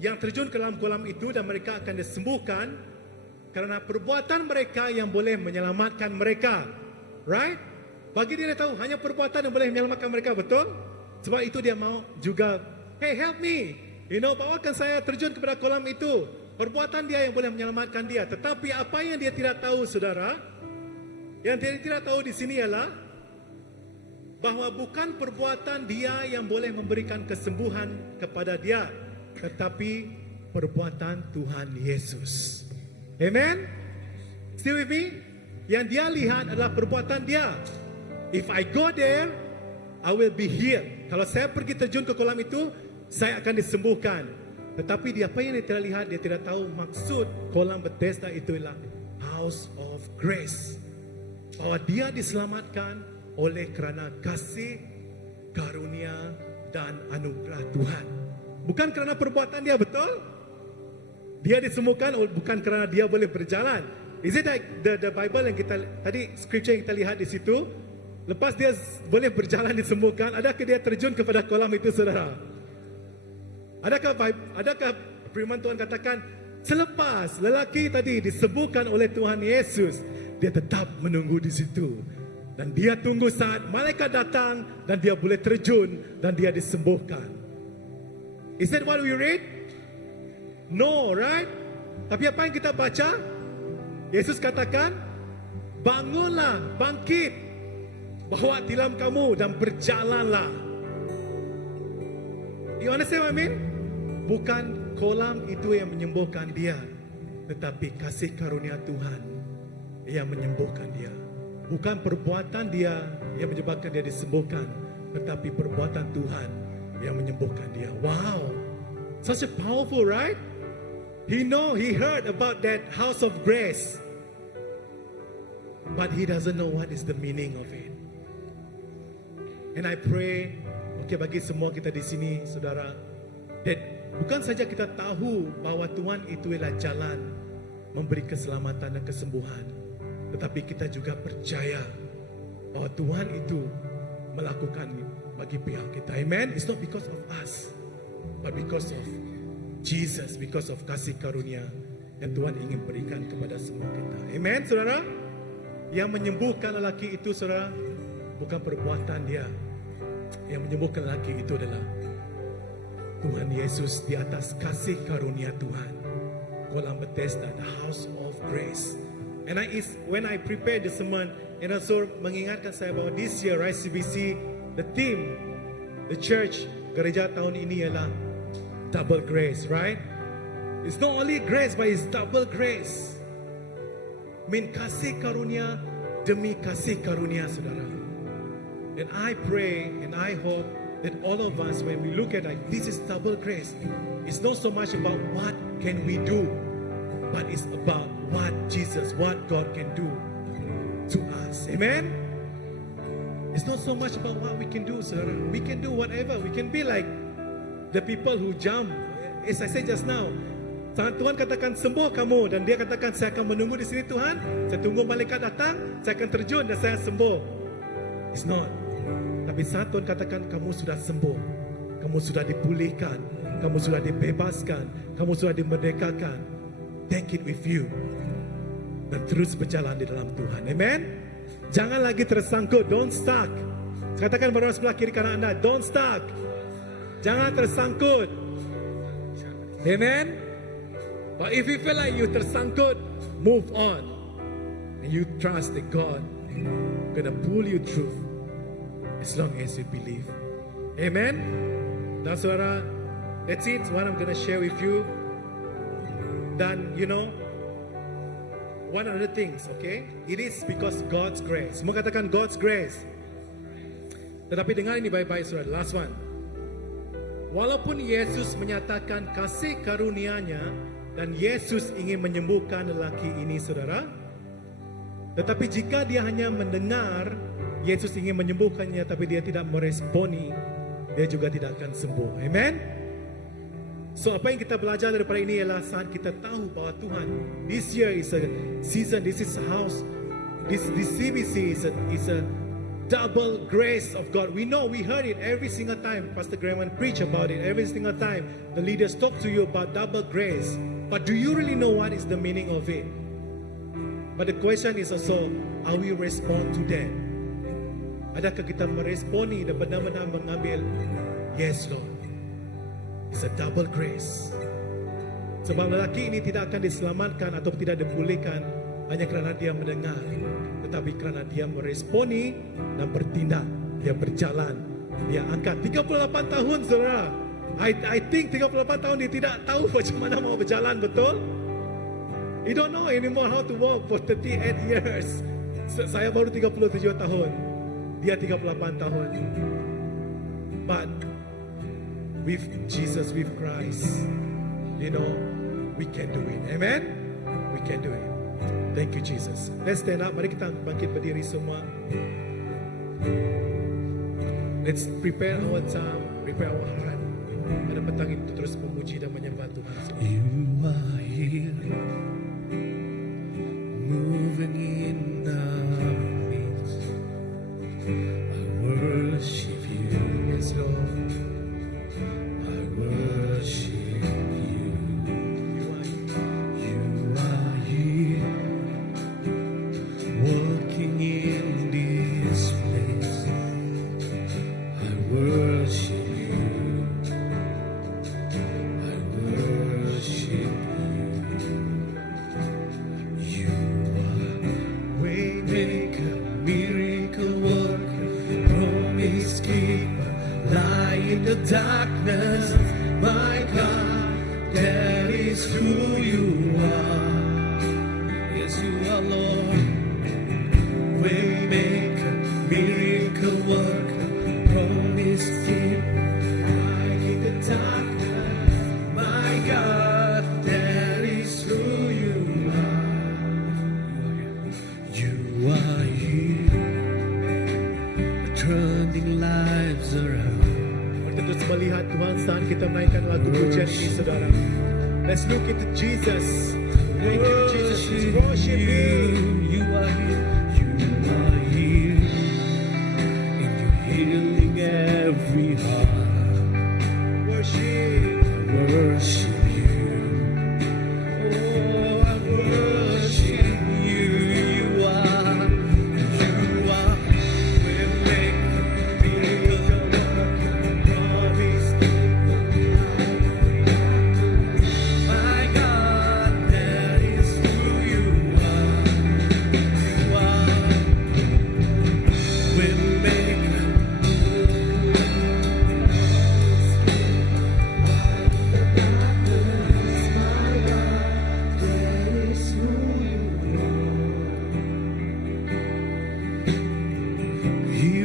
yang terjun ke dalam kolam itu dan mereka akan disembuhkan kerana perbuatan mereka yang boleh menyelamatkan mereka. Right? Bagi dia tahu hanya perbuatan yang boleh menyelamatkan mereka, betul? Sebab itu dia mau juga, hey, help me. You know, bawakan saya terjun kepada kolam itu. Perbuatan dia yang boleh menyelamatkan dia. Tetapi apa yang dia tidak tahu, saudara, yang dia tidak tahu di sini ialah bahawa bukan perbuatan dia yang boleh memberikan kesembuhan kepada dia, tetapi perbuatan Tuhan Yesus. Amen? Still with me? Yang dia lihat adalah perbuatan dia. If I go there, I will be healed. Kalau saya pergi terjun ke kolam itu, saya akan disembuhkan. Tetapi dia apa yang dia tidak lihat, dia tidak tahu maksud kolam Bethesda itu adalah house of grace. Bahwa dia diselamatkan oleh kerana kasih, karunia dan anugerah Tuhan. Bukan kerana perbuatan dia, betul? Dia disembuhkan bukan kerana dia boleh berjalan. Is it like the Bible yang kita tadi scripture yang kita lihat di situ? Lepas dia boleh berjalan disembuhkan, adakah dia terjun kepada kolam itu, saudara? Adakah firman Tuhan katakan selepas lelaki tadi disembuhkan oleh Tuhan Yesus, dia tetap menunggu di situ dan dia tunggu saat malaikat datang dan dia boleh terjun dan dia disembuhkan? Is that what we read? No, right? Tapi apa yang kita baca? Yesus katakan, bangunlah, bangkit, bawa tilam kamu dan berjalanlah. You understand what I mean? Bukan kolam itu yang menyembuhkan dia, tetapi kasih karunia Tuhan yang menyembuhkan dia. Bukan perbuatan dia yang menyebabkan dia disembuhkan, tetapi perbuatan Tuhan yang menyembuhkan dia. Wow, such a powerful, right? He heard about that house of grace, but he doesn't know what is the meaning of it. And I pray, okay, bagi semua kita di sini, saudara, that bukan saja kita tahu bahawa Tuhan itu adalah jalan memberi keselamatan dan kesembuhan, tetapi kita juga percaya bahawa Tuhan itu melakukan bagi pihak kita. Amen. It's not because of us, but because of Jesus, because of kasih karunia yang Tuhan ingin berikan kepada semua kita. Amen, saudara. Yang menyembuhkan lelaki itu, saudara, bukan perbuatan dia. Yang menyembuhkan lelaki itu adalah Tuhan Yesus di atas kasih karunia Tuhan. Kolam Bethesda, the house of grace. And when I prepared the sermon, and also mengingatkan saya bahwa this year, right, CBC, the theme, the church, gereja tahun ini ialah double grace, right? It's not only grace, but it's double grace. Kasih karunia demi kasih karunia, saudara. And I pray and I hope that all of us, when we look at like this is double grace, it's not so much about what can we do, but it's about what Jesus, what God can do to us. Amen? It's not so much about what we can do, sir. We can do whatever. We can be like the people who jump. As I said just now, Tuhan katakan sembuh kamu, dan dia katakan saya akan menunggu di sini Tuhan. Saya tunggu malaikat datang, saya akan terjun dan saya sembuh. It's not. Tapi saat Tuhan katakan kamu sudah sembuh, kamu sudah dipulihkan, kamu sudah dibebaskan, kamu sudah dimerdekakan, take it with you dan terus berjalan di dalam Tuhan. Amen. Jangan lagi tersangkut. Don't stuck. Katakan pada orang sebelah kiri kanan anda, don't stuck. Jangan tersangkut. Amen. But if you feel like you tersangkut, move on, and you trust that God gonna pull you through as long as you believe. Amen. Now, saudara, that's it. What I'm gonna share with you. Dan you know, one of the things, okay, it is because God's grace. Semua katakan God's grace. Tetapi dengar ini baik-baik, saudara. Last one. Walaupun Yesus menyatakan kasih karunia-Nya dan Yesus ingin menyembuhkan lelaki ini, saudara, tetapi jika dia hanya mendengar Yesus ingin menyembuhkannya, tapi dia tidak meresponi, dia juga tidak akan sembuh. Amen. So apa yang kita belajar daripada ini ialah saat kita tahu bahwa Tuhan, this year is a season, this is a house, this CBC is a double grace of God. We know, we heard it every single time Pastor Graham preach about it. Every single time the leaders talk to you about double grace. But do you really know what is the meaning of it? But the question is also, how we respond to that? Adakah kita meresponi dan benar-benar mengambil, yes Lord, it's a double grace. Sebab lelaki ini tidak akan diselamatkan atau tidak dipulihkan hanya kerana dia mendengar, tetapi kerana dia meresponi dan bertindak. Dia berjalan, dia angkat 38 tahun, saudara. I think 38 tahun dia tidak tahu macam mana mau berjalan, betul? He don't know anymore how to walk for 38 years. Saya baru 37 tahun. Dia 38 tahun. But with Jesus, with Christ, you know, we can do it. Amen? We can do it. Thank you, Jesus. Let's stand up. Mari kita bangkit berdiri semua. Let's prepare our time, prepare our heart. Pada petang itu terus memuji dan menyembah Tuhan. You are here, moving in our midst. I worship you, Yes, Lord. I worship you. You are here, walking in this place. I worship you. I worship you. You are waymaker, miracle worker, promise keeper, light in the darkness. My God, that is who you are. Yes, you are, Lord. Waymaker, miracle worker, promise keeper, light in the darkness. My God, that is who you are. You are here, turning lives around. Mari kita terus melihat Tuhan saat kita menaikkan lagu pujian ini, saudara. Let's look into Jesus. Thank you, Jesus. Let's worship Him. You are here. You are here. And you're healing every heart. Worship. I worship you. Oh, I worship you. You are. Waymaker, miracle worker, promise keeper,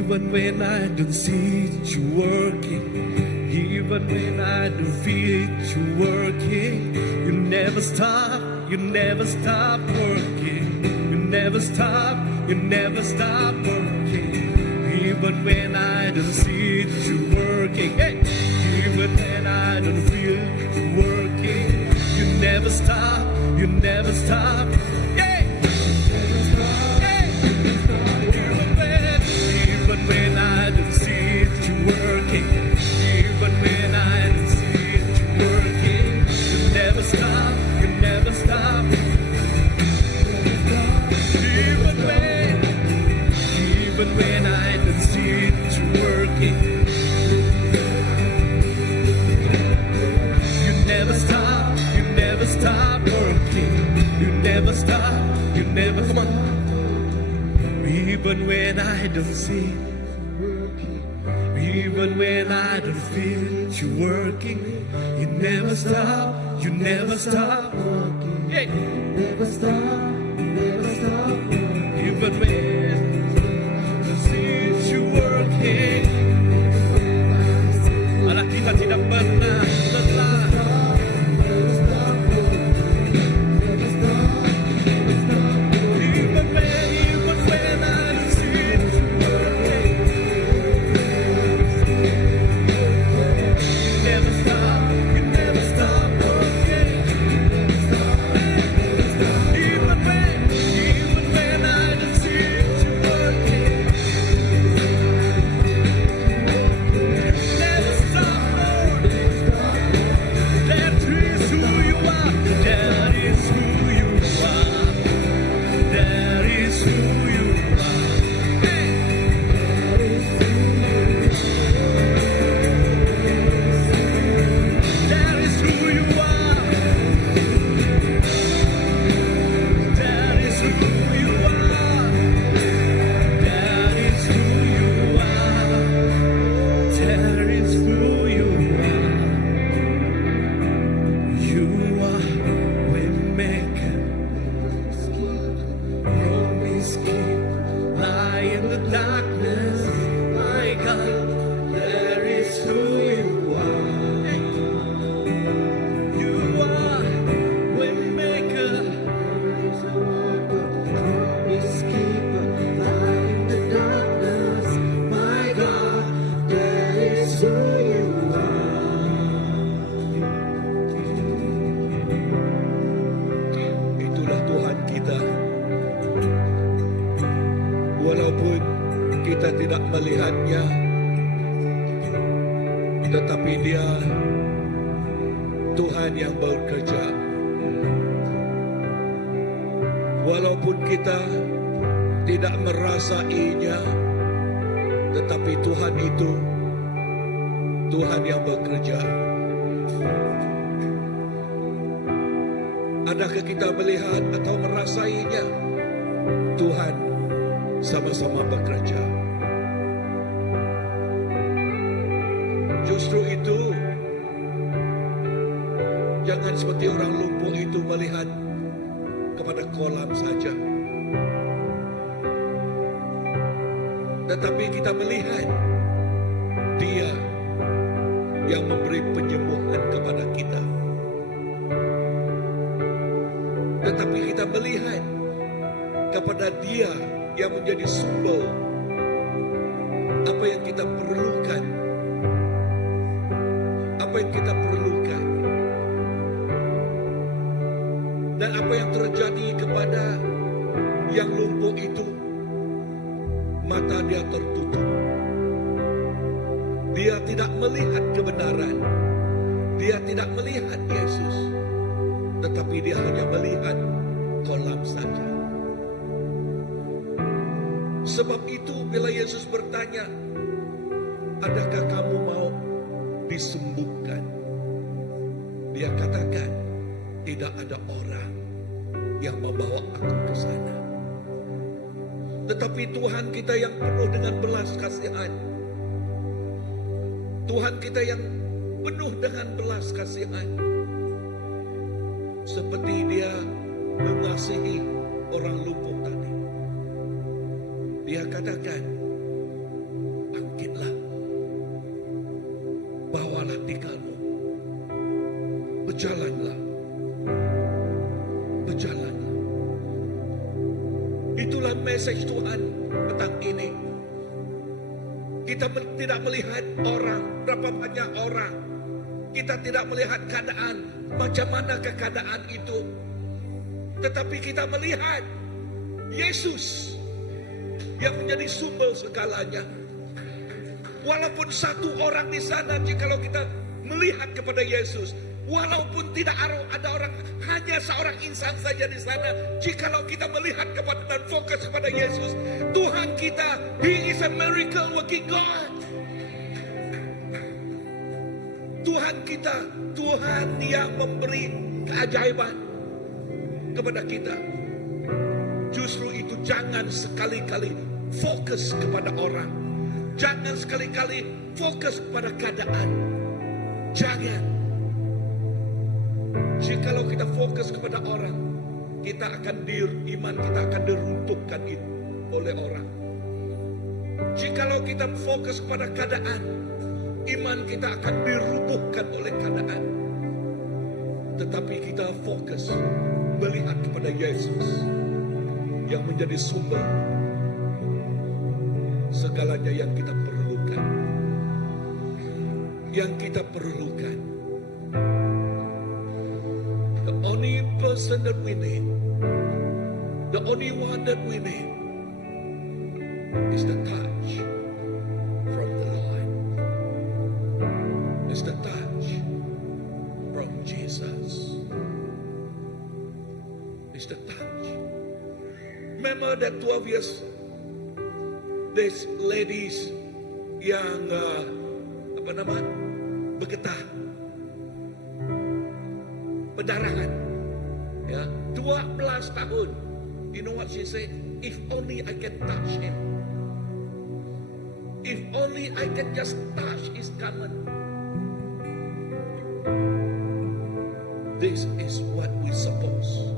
Even when I don't see you working, even when I don't feel you working, you never stop working. You never stop working. Even when I don't see you working, hey! Even when I don't feel you working, you never stop, yeah! Even when I don't see you working, even when I don't see you working, you never stop. Even when I don't see you working, you never stop working. You never come on. Even when I don't see, even when I don't feel you working, you never stop working. Yeah. Even when I see you working, malah kita tidak pernah lelah. Walaupun kita tidak melihatnya, tetapi Dia Tuhan yang bekerja. Walaupun kita tidak merasainya, tetapi Tuhan itu Tuhan yang bekerja. Adakah kita melihat atau merasainya? Tuhan sama-sama bekerja. Justru itu, jangan seperti orang lumpuh itu melihat kepada kolam saja, tetapi kita melihat Dia yang memberi penyembuhan kepada kita. Tetapi kita melihat kepada Dia yang menjadi sumber apa yang kita perlukan, apa yang kita perlukan, dan apa yang terjadi kepada yang lumpuh itu. Mata dia tertutup, dia tidak melihat kebenaran, dia tidak melihat Yesus, tetapi dia hanya melihat kolam saja. Sebab itu bila Yesus bertanya, adakah kamu mau disembuhkan? Dia katakan, tidak ada orang yang membawa aku ke sana. Tetapi Tuhan kita yang penuh dengan belas kasihan, Tuhan kita yang penuh dengan belas kasihan, seperti Dia mengasihi orang lumpuh tadi. Dia katakan, vertikalmu. Berjalanlah. Berjalanlah. Itulah message Tuhan petang ini. Kita tidak melihat orang, berapa banyak orang. Kita tidak melihat keadaan, macam manakah keadaan itu. Tetapi kita melihat Yesus yang menjadi sumber segalanya. Walaupun satu orang di sana, jikalau kita melihat kepada Yesus, walaupun tidak ada orang, hanya seorang insan saja di sana, jikalau kita melihat kepada dan fokus kepada Yesus, Tuhan kita, He is a miracle working God. Tuhan kita, Tuhan yang memberi keajaiban kepada kita. Justru itu jangan sekali-kali fokus kepada orang. Jangan sekali-kali fokus pada keadaan. Jangan. Jikalau kita fokus kepada orang, iman kita akan diruntuhkan oleh orang. Jikalau kita fokus kepada keadaan, iman kita akan dirubuhkan oleh keadaan. Tetapi kita fokus melihat kepada Yesus yang menjadi sumber segalanya yang kita perlukan. Yang kita perlukan. The only person that we need, the only one that we need is the touch from the Lord. Is the touch from Jesus. Is the touch. Remember that 12 years, these ladies yang bergetah, berdarangan, ya, 12 tahun. You know what she said? If only I can touch him. If only I can just touch his garment. This is what we suppose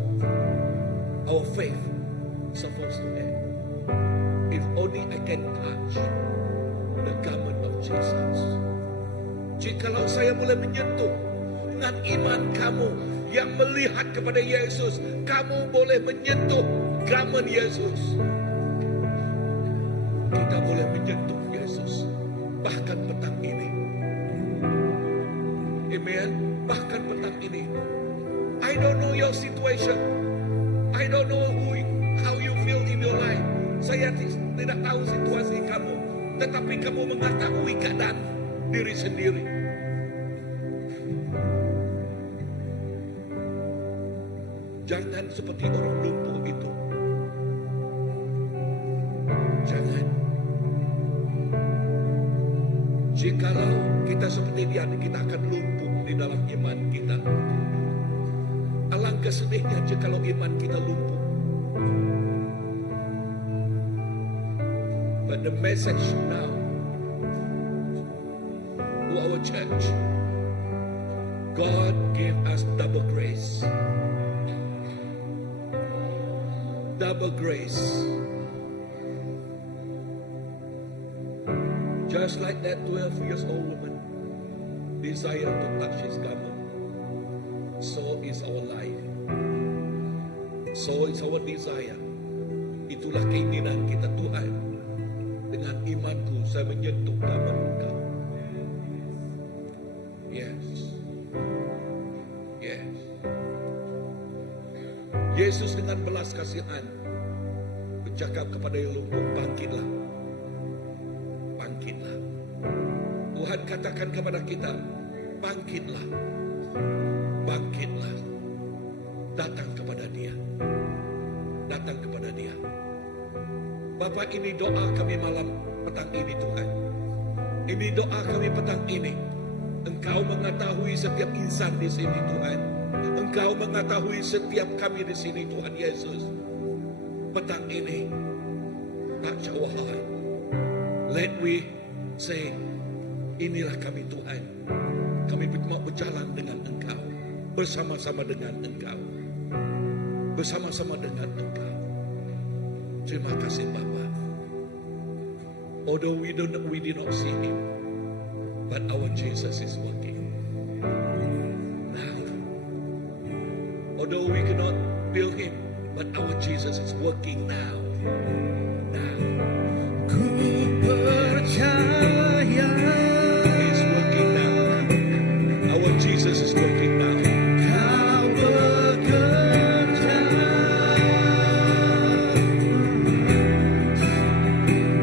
our faith supposed to have. If only I can touch the garment of Jesus. Jikalau saya boleh menyentuh dengan iman kamu yang melihat kepada Yesus, kamu boleh menyentuh garment Yesus. Kita boleh menyentuh Yesus bahkan petang ini. Amen. Bahkan petang ini. I don't know your situation. I don't know how you feel in your life. Saya tidak tahu situasi kamu, tetapi kamu mengetahui keadaan diri sendiri. Jangan seperti orang lumpuh itu. Jangan. Jikalau kita seperti dia, kita akan lumpuh di dalam iman kita. Alangkah sedihnya jikalau iman kita lumpuh. But the message now to our church, God gave us double grace. Double grace. Just like that 12 years old woman desire to touch his garment, so is our life. So is our desire. Itulah keinginan kita, Tuhan. Dengan imanku saya menyentuh garment Engkau. Yes. Yes. Yesus dengan belas kasihan bercakap kepada yang lumpuh, bangkitlah. Bangkitlah. Tuhan katakan kepada kita, bangkitlah. Bangkitlah. Datang kepada Dia. Datang kepada Dia. Bapa, ini doa kami malam petang ini, Tuhan. Ini doa kami petang ini. Engkau mengetahui setiap insan di sini, Tuhan. Engkau mengetahui setiap kami di sini, Tuhan Yesus. Petang ini, touch our heart. Let we say, inilah kami, Tuhan. Kami mau berjalan dengan Engkau. Bersama-sama dengan Engkau. Bersama-sama dengan Engkau. Terima kasih Bapa. Although we did not see Him, but our Jesus is working. Now, although we cannot feel him, but our Jesus is working now. Now, Ku percaya he's working now. Our Jesus is working now. Kau bekerja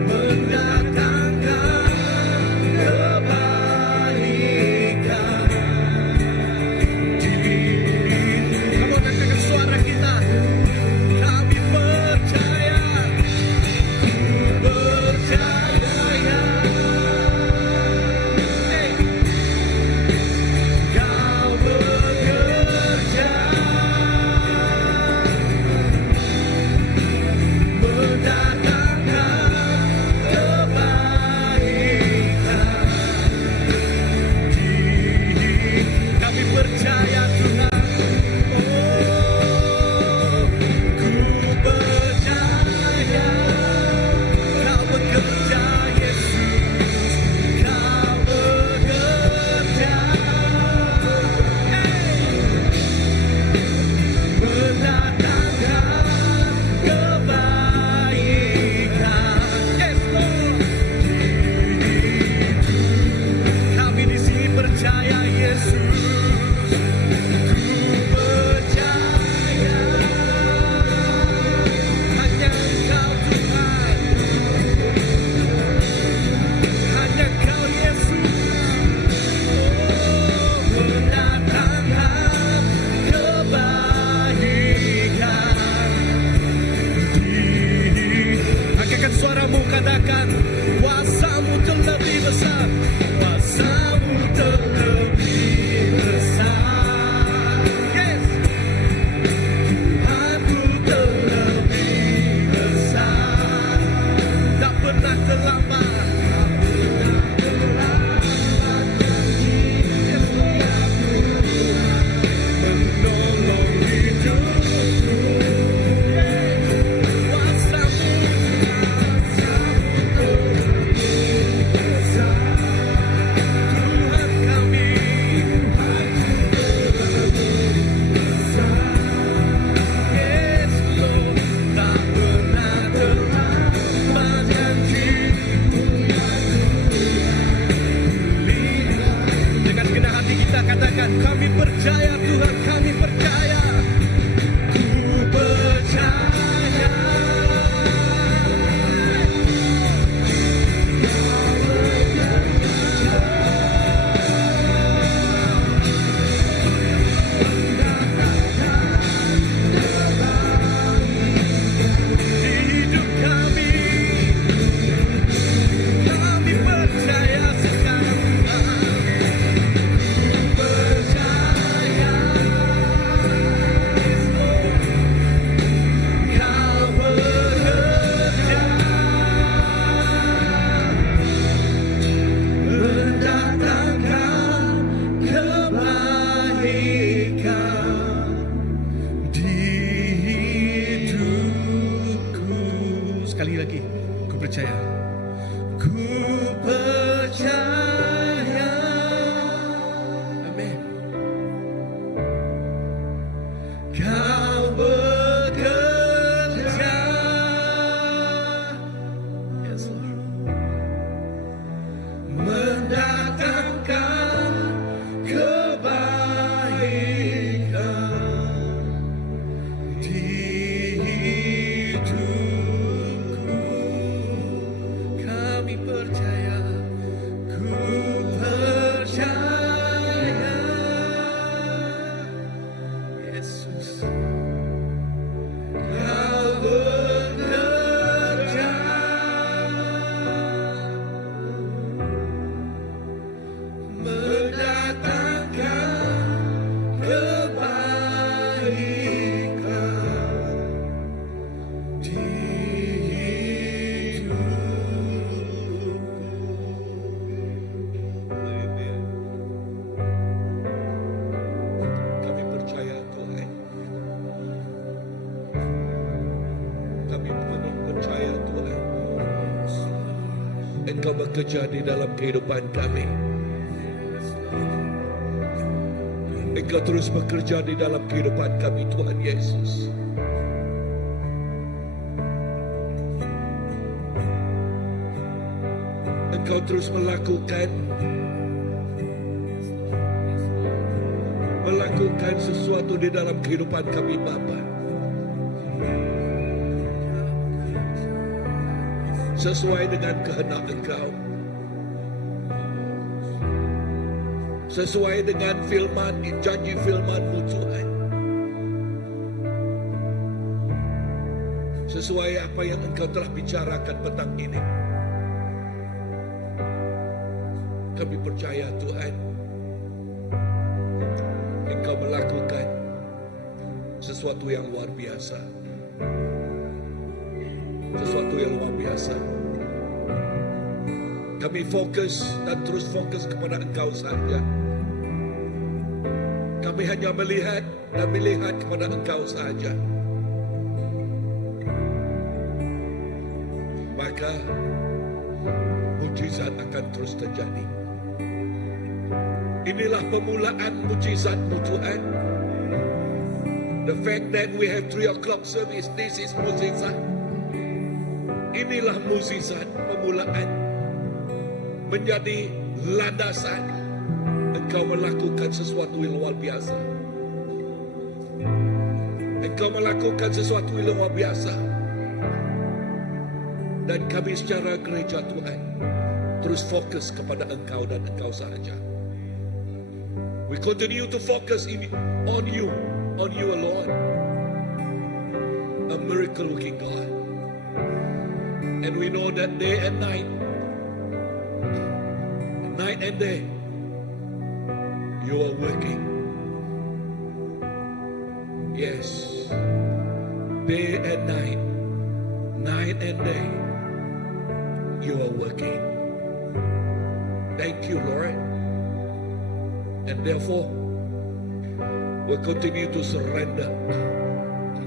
mendatangkan kebaikan. Kamu dengarkan suara kita. Kami percaya, percaya. Hey. Kau bekerja mendatangkan kebaikan. Kami percaya Tuhan. Oh, ku percaya Kau bekerja Yesus. Kau bekerja. Mendatangkan kebaikan. Yes, Lord. Kami di sini percaya Yesus. Ku percaya hanya Engkau Tuhan. Hanya Kau Yesus. Oh, mendatangkan kebaikan. Angkatkan suaramu, katakan kuasa-Mu terlebih besar. Kuasa-Mu terlebih besar. Yes. Tuhanku terlebih besar. Tak pernah terlambat. Menolong hidupku. Kuasa-Mu Tuhan kami. Yes, Lord. Tak pernah terlambat janji-Mu. Dengan genap hati kita katakan, kami percaya Tuhan, kami percaya. Ku percaya. Di hidup kami percaya sekarang Tuhan. Percaya. Kau bekerja mendatangkan kebaikan di hidupku. Sekali lagi, ku percaya. Ku percaya. Amin. Kau bekerja. Yes, Lord. Mendatangkan kebaikan di hidupku. Kami percaya. Ku percaya. Yesus. Kau bekerja mendatangkan kebaikan di Kami percaya Tuhan. Kami penuh percaya Tuhan. Engkau bekerja di dalam kehidupan kami. Engkau terus bekerja di dalam kehidupan kami, Tuhan Yesus. Engkau terus melakukan sesuatu di dalam kehidupan kami, Bapa. Sesuai dengan kehendak Engkau. Sesuai dengan janji firman-Mu, Tuhan. Sesuai apa yang Engkau telah bicarakan petang ini. Kami percaya, Tuhan, Engkau melakukan sesuatu yang luar biasa. Sesuatu yang luar biasa. Kami fokus dan terus fokus kepada Engkau saja. Kami hanya melihat kepada Engkau saja. Maka mujizat akan terus terjadi. Inilah pemulaan mujizat-Mu, Tuhan. The fact that we have 3 o'clock service, this is mujizat. Inilah mujizat pemulaan. Menjadi landasan Engkau melakukan sesuatu yang luar biasa. Engkau melakukan sesuatu yang luar biasa. Dan kami secara gereja, Tuhan, terus fokus kepada Engkau dan Engkau sahaja. We continue to focus on you alone. A miracle working God. And we know that day and night and day, you are working. Yes, day and night and day, you are working. Thank you, Lord. And therefore, we continue to surrender.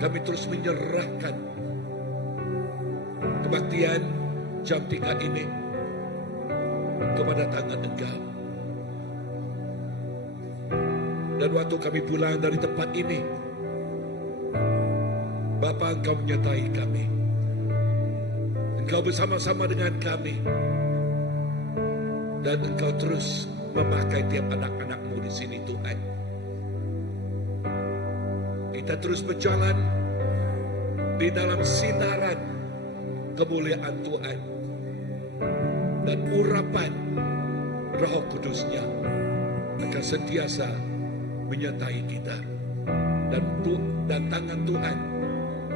Kami terus menyerahkan kebaktian jam 3 ini kepada tangan Engkau. Dan waktu kami pulang dari tempat ini, Bapa, Engkau menyertai kami. Engkau bersama-sama dengan kami. Dan Engkau terus memakai tiap anak-anak-Mu di sini, Tuhan. Kita terus berjalan di dalam sinaran kemuliaan Tuhan dan urapan Roh Kudus-Nya akan sentiasa menyertai kita, dan tangan Tuhan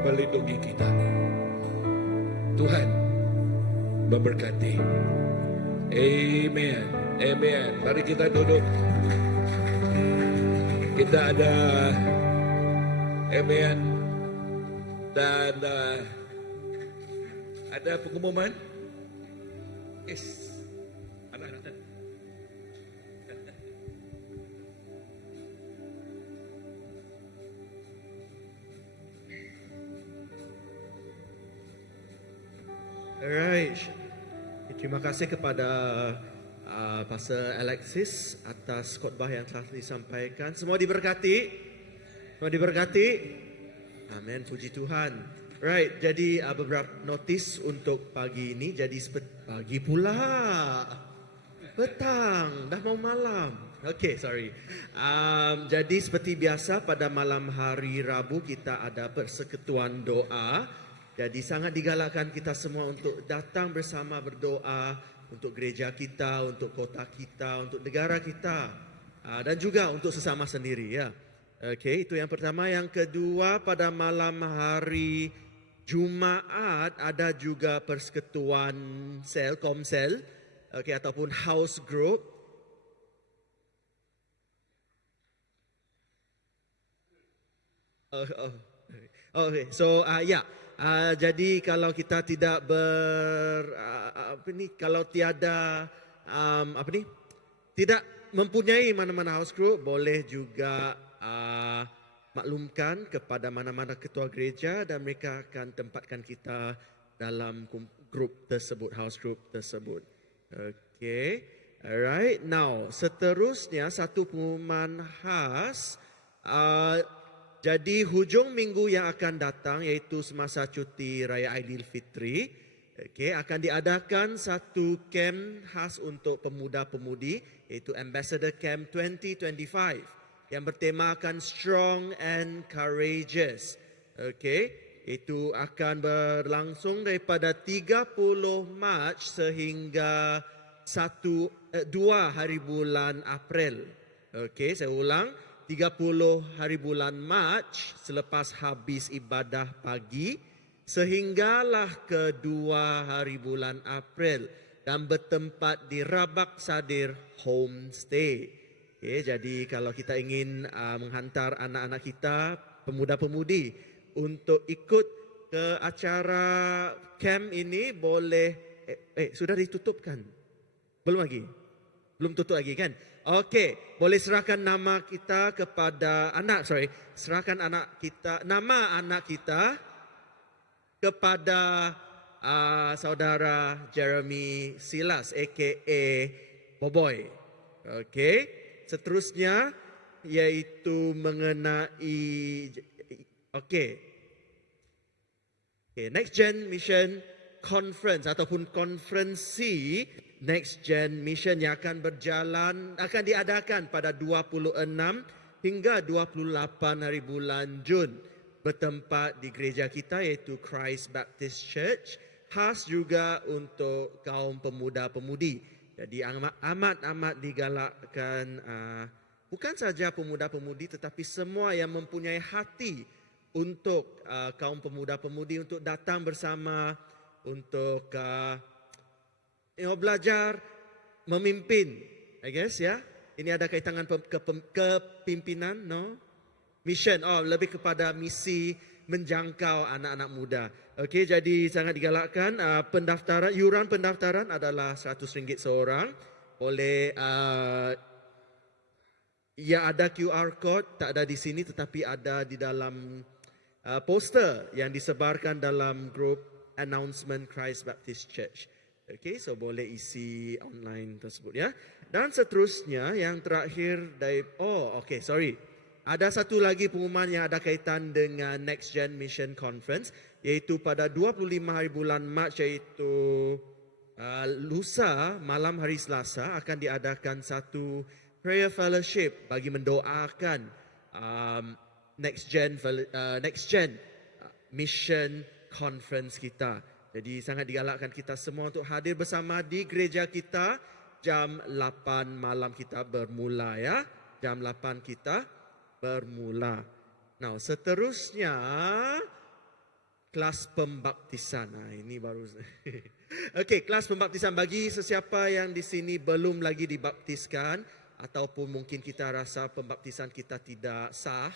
melindungi kita. Tuhan memberkati. Amen. Amen. Mari kita duduk. Kita ada amen. Dan ada pengumuman. Yes. Anak-anak. Alright. Terima kasih kepada Pastor Alexis atas khotbah yang telah disampaikan. Semua diberkati. Semua diberkati. Amin. Puji Tuhan. Right. Jadi beberapa notis untuk pagi ini. Jadi pagi pula. Petang. Dah mau malam. Okay, sorry. Jadi seperti biasa pada malam hari Rabu kita ada persekutuan doa. Jadi sangat digalakkan kita semua untuk datang bersama berdoa untuk gereja kita, untuk kota kita, untuk negara kita, dan juga untuk sesama sendiri, ya. Okey, itu yang pertama. Yang kedua, pada malam hari Jumaat ada juga persekutuan komsel, ataupun house group. Okay, so jadi kalau kita tidak kalau tiada tidak mempunyai mana-mana house group, boleh juga maklumkan kepada mana-mana ketua gereja dan mereka akan tempatkan kita dalam grup tersebut, house group tersebut. Okey. Alright, now seterusnya satu pengumuman khas. Jadi hujung minggu yang akan datang iaitu semasa cuti Raya Aidilfitri, akan diadakan satu camp khas untuk pemuda-pemudi iaitu Ambassador Camp 2025 yang bertemakan Strong and Courageous. Itu akan berlangsung daripada 30 Mac sehingga 2 hari bulan April. Saya ulang, 30 hari bulan Mac selepas habis ibadah pagi sehinggalah ke 2 hari bulan April dan bertempat di Rabak Sadir Homestay. Jadi kalau kita ingin menghantar anak-anak kita, pemuda-pemudi untuk ikut ke acara camp ini boleh sudah ditutupkan? Belum lagi? Belum tutup lagi kan? Boleh serahkan nama kita kepada serahkan nama anak kita kepada saudara Jeremy Silas aka Boboy. Seterusnya iaitu mengenai Next Gen Mission Conference ataupun konferensi Next Gen Mission yang akan diadakan pada 26 hingga 28 hari bulan Jun bertempat di gereja kita iaitu Christ Baptist Church, khas juga untuk kaum pemuda-pemudi. Jadi amat digalakkan bukan saja pemuda-pemudi tetapi semua yang mempunyai hati untuk kaum pemuda-pemudi untuk datang bersama untuk belajar memimpin, I guess ya. Ini ada kaitan dengan kepimpinan, no? Mission, lebih kepada misi menjangkau anak-anak muda. Jadi sangat digalakkan. Yuran pendaftaran adalah RM100 seorang. Boleh, ada QR code, tak ada di sini tetapi ada di dalam poster yang disebarkan dalam grup announcement Christ Baptist Church. So boleh isi online tersebut ya. Dan seterusnya yang terakhir ada satu lagi pengumuman yang ada kaitan dengan Next Gen Mission Conference iaitu pada 25 hari bulan Mac iaitu lusa malam hari Selasa akan diadakan satu prayer fellowship bagi mendoakan Next Gen Mission Conference kita. Jadi sangat digalakkan kita semua untuk hadir bersama di gereja kita jam 8 malam kita bermula ya. Jam 8 kita bermula. Now seterusnya kelas pembaptisan. Ini baru. Kelas pembaptisan bagi sesiapa yang di sini belum lagi dibaptiskan ataupun mungkin kita rasa pembaptisan kita tidak sah.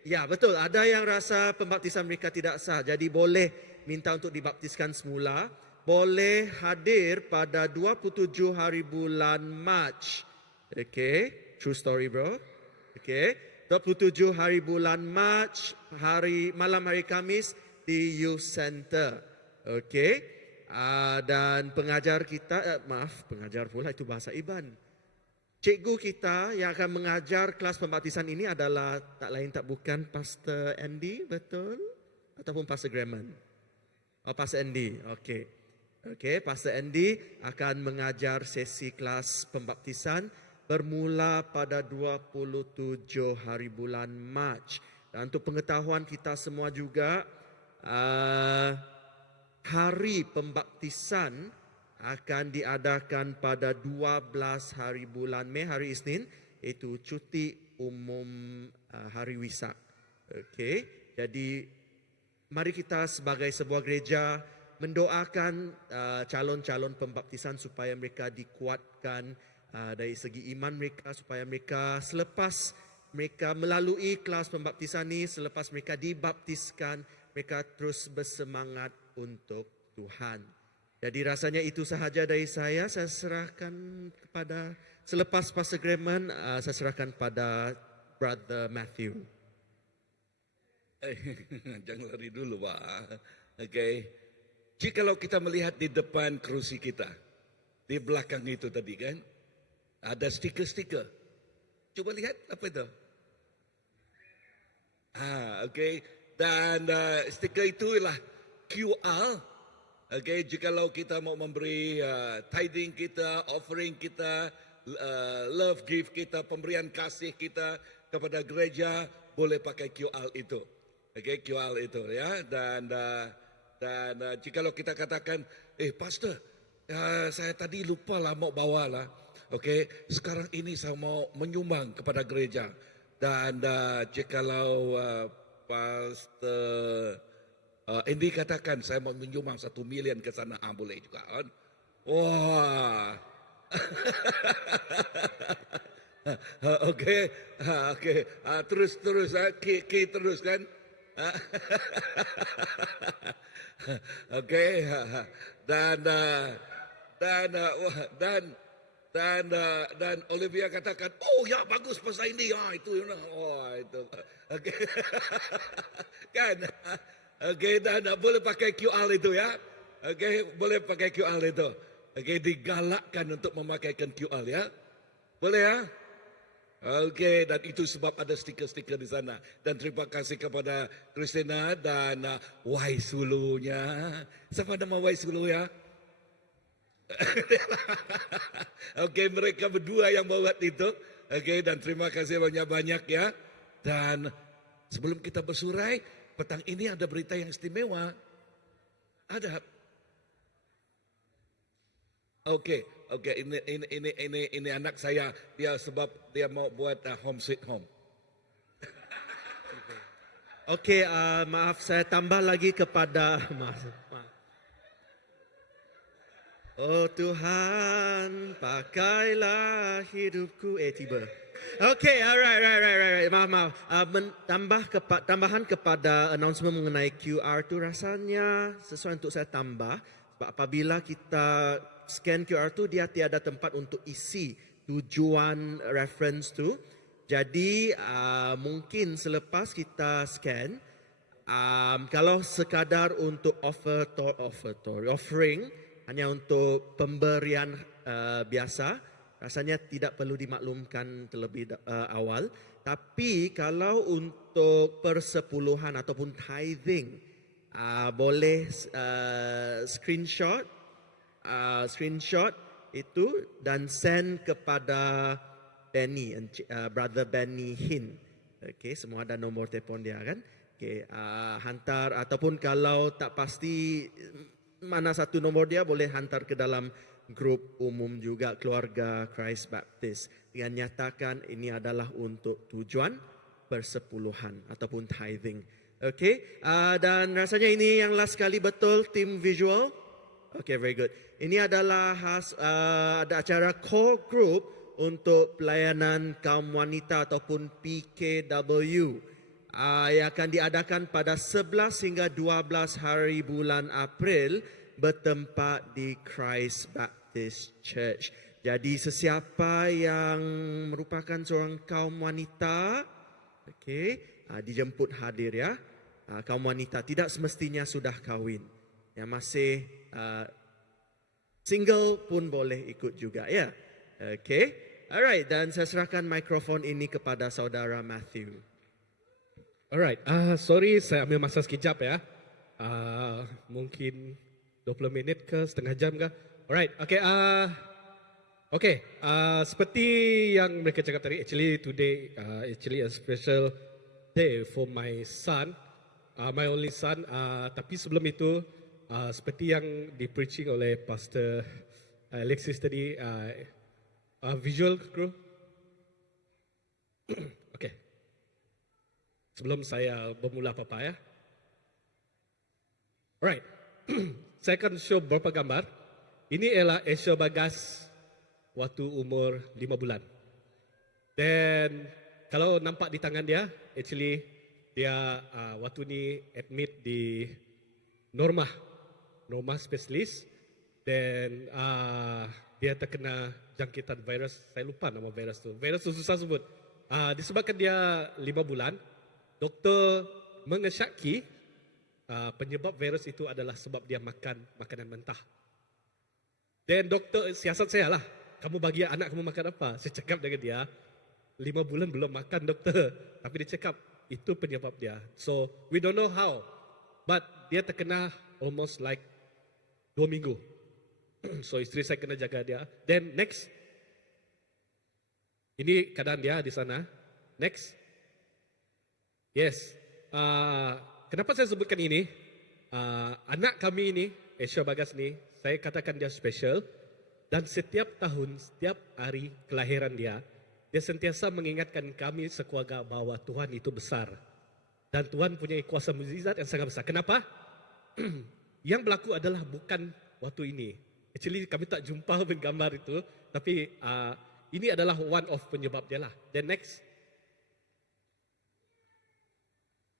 Ya betul, ada yang rasa pembaptisan mereka tidak sah. Jadi boleh minta untuk dibaptiskan semula. Boleh hadir pada 27 hari bulan Mac. True story bro. 27 hari bulan Mac, malam hari Kamis di Youth Center. Dan pengajar kita, pengajar pula itu bahasa Iban. Cikgu kita yang akan mengajar kelas pembaptisan ini adalah tak lain tak bukan Pastor Andy, betul? Ataupun Pastor Graman? Pastor Andy, Pastor Andy akan mengajar sesi kelas pembaptisan bermula pada 27 hari bulan Mac. Dan untuk pengetahuan kita semua juga, hari pembaptisan akan diadakan pada 12 hari bulan Mei, hari Isnin, iaitu cuti umum hari Wisak. Jadi mari kita sebagai sebuah gereja mendoakan calon-calon pembaptisan supaya mereka dikuatkan dari segi iman mereka, supaya mereka selepas mereka melalui kelas pembaptisan ini, selepas mereka dibaptiskan, mereka terus bersemangat untuk Tuhan. Jadi rasanya itu sahaja dari saya. Saya serahkan kepada, selepas Pastor Graman, saya serahkan pada Brother Matthew. Jangan lari dulu Pak. Jikalau kita melihat di depan kerusi kita, di belakang itu tadi kan. Ada stiker-stiker. Cuba lihat apa itu? Okey. Dan stiker itu ialah QR. Okey, jikalau kita mau memberi tithing kita, offering kita, love gift kita, pemberian kasih kita kepada gereja, boleh pakai QR itu. Okey, QR itu ya. Dan jikalau kita katakan, pastor, saya tadi lupa lah mau bawa lah. Okey, sekarang ini saya mau menyumbang kepada gereja. Dan jikalau Pastor Andy katakan saya mau menyumbang 1 million ke sana, boleh juga kan? Wah. Okey, okey. Terus terus kan? Okey. Dan Olivia katakan, oh ya bagus pasal ini, itu, itu, okey, kan, okey, dan boleh pakai QR itu ya, okey, boleh pakai QR itu, okey, digalakkan untuk memakaikan QR ya, boleh ya, okey, dan itu sebab ada stiker-stiker di sana, dan terima kasih kepada Christina dan Y Sulunya, siapa nama Y Sulu ya? Okey, mereka berdua yang buat itu. Okey, dan terima kasih banyak-banyak ya. Dan sebelum kita bersurai, petang ini ada berita yang istimewa. Ada. Okey, ini anak saya, dia sebab dia mau buat home sweet home. Okey, maaf saya tambah lagi kepada maaf. Oh Tuhan, pakailah hidupku. Tiba. Okay, alright. Maaf. Tambahan kepada announcement mengenai QR tu rasanya sesuai untuk saya tambah. Sebab apabila kita scan QR tu, dia tiada tempat untuk isi tujuan reference tu. Jadi mungkin selepas kita scan, kalau sekadar untuk offering, hanya untuk pemberian biasa, rasanya tidak perlu dimaklumkan terlebih awal. Tapi kalau untuk persepuluhan ataupun tithing, boleh screenshot itu dan send kepada Benny, brother Benny Hin. Okay, semua ada nombor telefon dia kan. Okay, hantar ataupun kalau tak pasti mana satu nombor dia, boleh hantar ke dalam grup umum juga keluarga Christ Baptist dengan nyatakan ini adalah untuk tujuan persepuluhan ataupun tithing. Okay, dan rasanya ini yang last kali betul tim visual. Okay, very good. Ini adalah ada acara core group untuk pelayanan kaum wanita ataupun PKW. Yang akan diadakan pada 11 hingga 12 hari bulan April bertempat di Christ Baptist Church. Jadi sesiapa yang merupakan seorang kaum wanita, dijemput hadir ya. Kaum wanita tidak semestinya sudah kahwin. Yang masih single pun boleh ikut juga ya. Okay. Alright, dan saya serahkan mikrofon ini kepada saudara Matthew. Alright, sorry saya ambil masa sekejap ya. Mungkin 20 minit ke setengah jam ke. Alright, okay. Seperti yang mereka cakap tadi, actually today actually a special day for my son, my only son. Tapi sebelum itu, seperti yang di preaching oleh Pastor Alexis tadi, visual crew. Okay. Sebelum saya bermula apa-apa ya. Alright. Saya akan show beberapa gambar. Ini ialah Asia Bagas waktu umur 5 bulan. Dan kalau nampak di tangan dia, actually dia waktu ni admit di Norma spesialis. Dan dia terkena jangkitan virus. Saya lupa nama virus tu. Virus tu susah sebut. Disebabkan dia 5 bulan, doktor mengesyaki penyebab virus itu adalah sebab dia makan makanan mentah. Dan doktor siasat saya lah, kamu bagi anak kamu makan apa? Saya cakap dengan dia, 5 bulan belum makan doktor. Tapi dia cakap, itu penyebab dia. So, we don't know how. But dia terkena almost like 2 minggu. So, isteri saya kena jaga dia. Then next, ini keadaan dia di sana. Next. Yes. Kenapa saya sebutkan ini? Anak kami ini, Asia Bagas ni, saya katakan dia special. Dan setiap tahun, setiap hari kelahiran dia, dia sentiasa mengingatkan kami sekeluarga bahawa Tuhan itu besar. Dan Tuhan punya kuasa mukjizat yang sangat besar. Kenapa? Yang berlaku adalah bukan waktu ini. Actually kami tak jumpa gambar itu. Tapi ini adalah one of penyebab dia lah. Then next.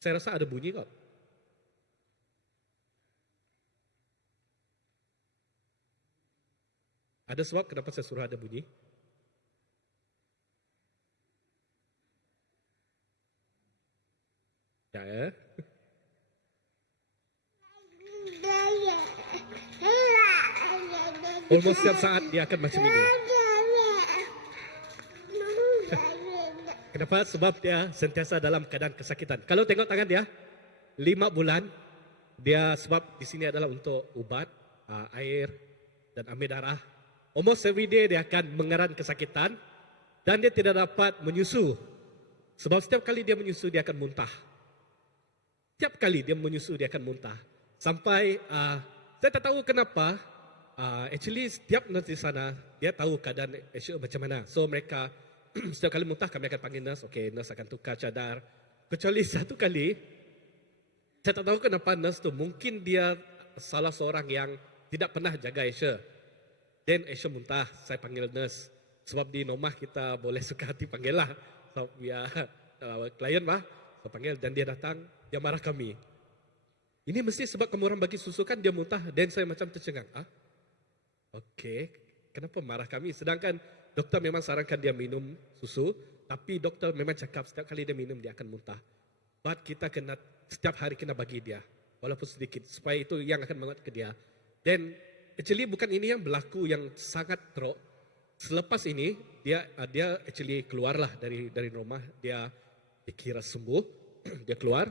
Saya rasa ada bunyi kok. Ada sebab kenapa saya suruh ada bunyi? Ya. Almost setiap saat dia akan macam ini. Kenapa? Sebab dia sentiasa dalam keadaan kesakitan. Kalau tengok tangan dia, 5 bulan, dia sebab di sini adalah untuk ubat, air dan ambil darah. Almost every day dia akan mengeran kesakitan dan dia tidak dapat menyusu. Sebab setiap kali dia menyusu, dia akan muntah. Setiap kali dia menyusu, dia akan muntah. Sampai, saya tak tahu kenapa, actually setiap nurse di sana, dia tahu keadaan Asia macam mana. So mereka, setiap kali muntah kami akan panggil nurse. Okay, nurse akan tukar cadar. Kecuali satu kali, saya tak tahu kenapa nurse tu, mungkin dia salah seorang yang tidak pernah jaga Asia. Dan Asia muntah, saya panggil nurse. Sebab di rumah kita boleh suka hati panggil lah. So, biar klien mah, saya panggil dan dia datang, dia marah kami. Ini mesti sebab kamu orang bagi susu kan dia muntah. Dan saya macam tercengang. Okey, kenapa marah kami? Sedangkan doktor memang sarankan dia minum susu. Tapi doktor memang cakap setiap kali dia minum dia akan muntah. But kita kena setiap hari kena bagi dia. Walaupun sedikit. Supaya itu yang akan menguat ke dia. Dan actually bukan ini yang berlaku yang sangat teruk. Selepas ini dia actually keluarlah dari rumah. Dia kira sembuh. Dia keluar.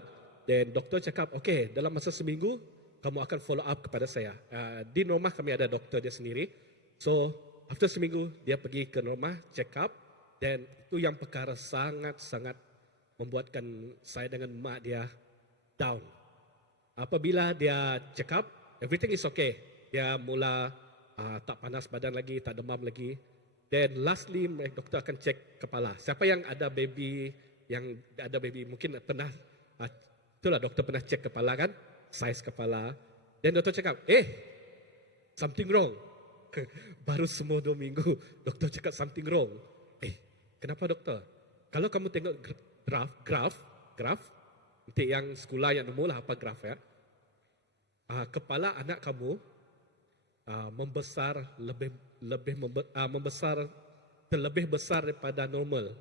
Dan doktor cakap, okay, dalam masa seminggu, kamu akan follow up kepada saya. Di rumah kami ada doktor dia sendiri. So, after seminggu, dia pergi ke rumah, check up. Dan itu yang perkara sangat-sangat membuatkan saya dengan mak dia down. Apabila dia check up, everything is okay. Dia mula tak panas badan lagi, tak demam lagi. Dan lastly, doktor akan check kepala. Siapa yang ada baby, mungkin pernah, itulah doktor pernah check kepala kan, size kepala. Dan doktor cakap, something wrong. Baru semua 2 minggu, doktor cakap something wrong. Kenapa doktor? Kalau kamu tengok graf, nanti yang sekolah yang umur lah apa graf ya. Kepala anak kamu membesar terlebih besar daripada normal.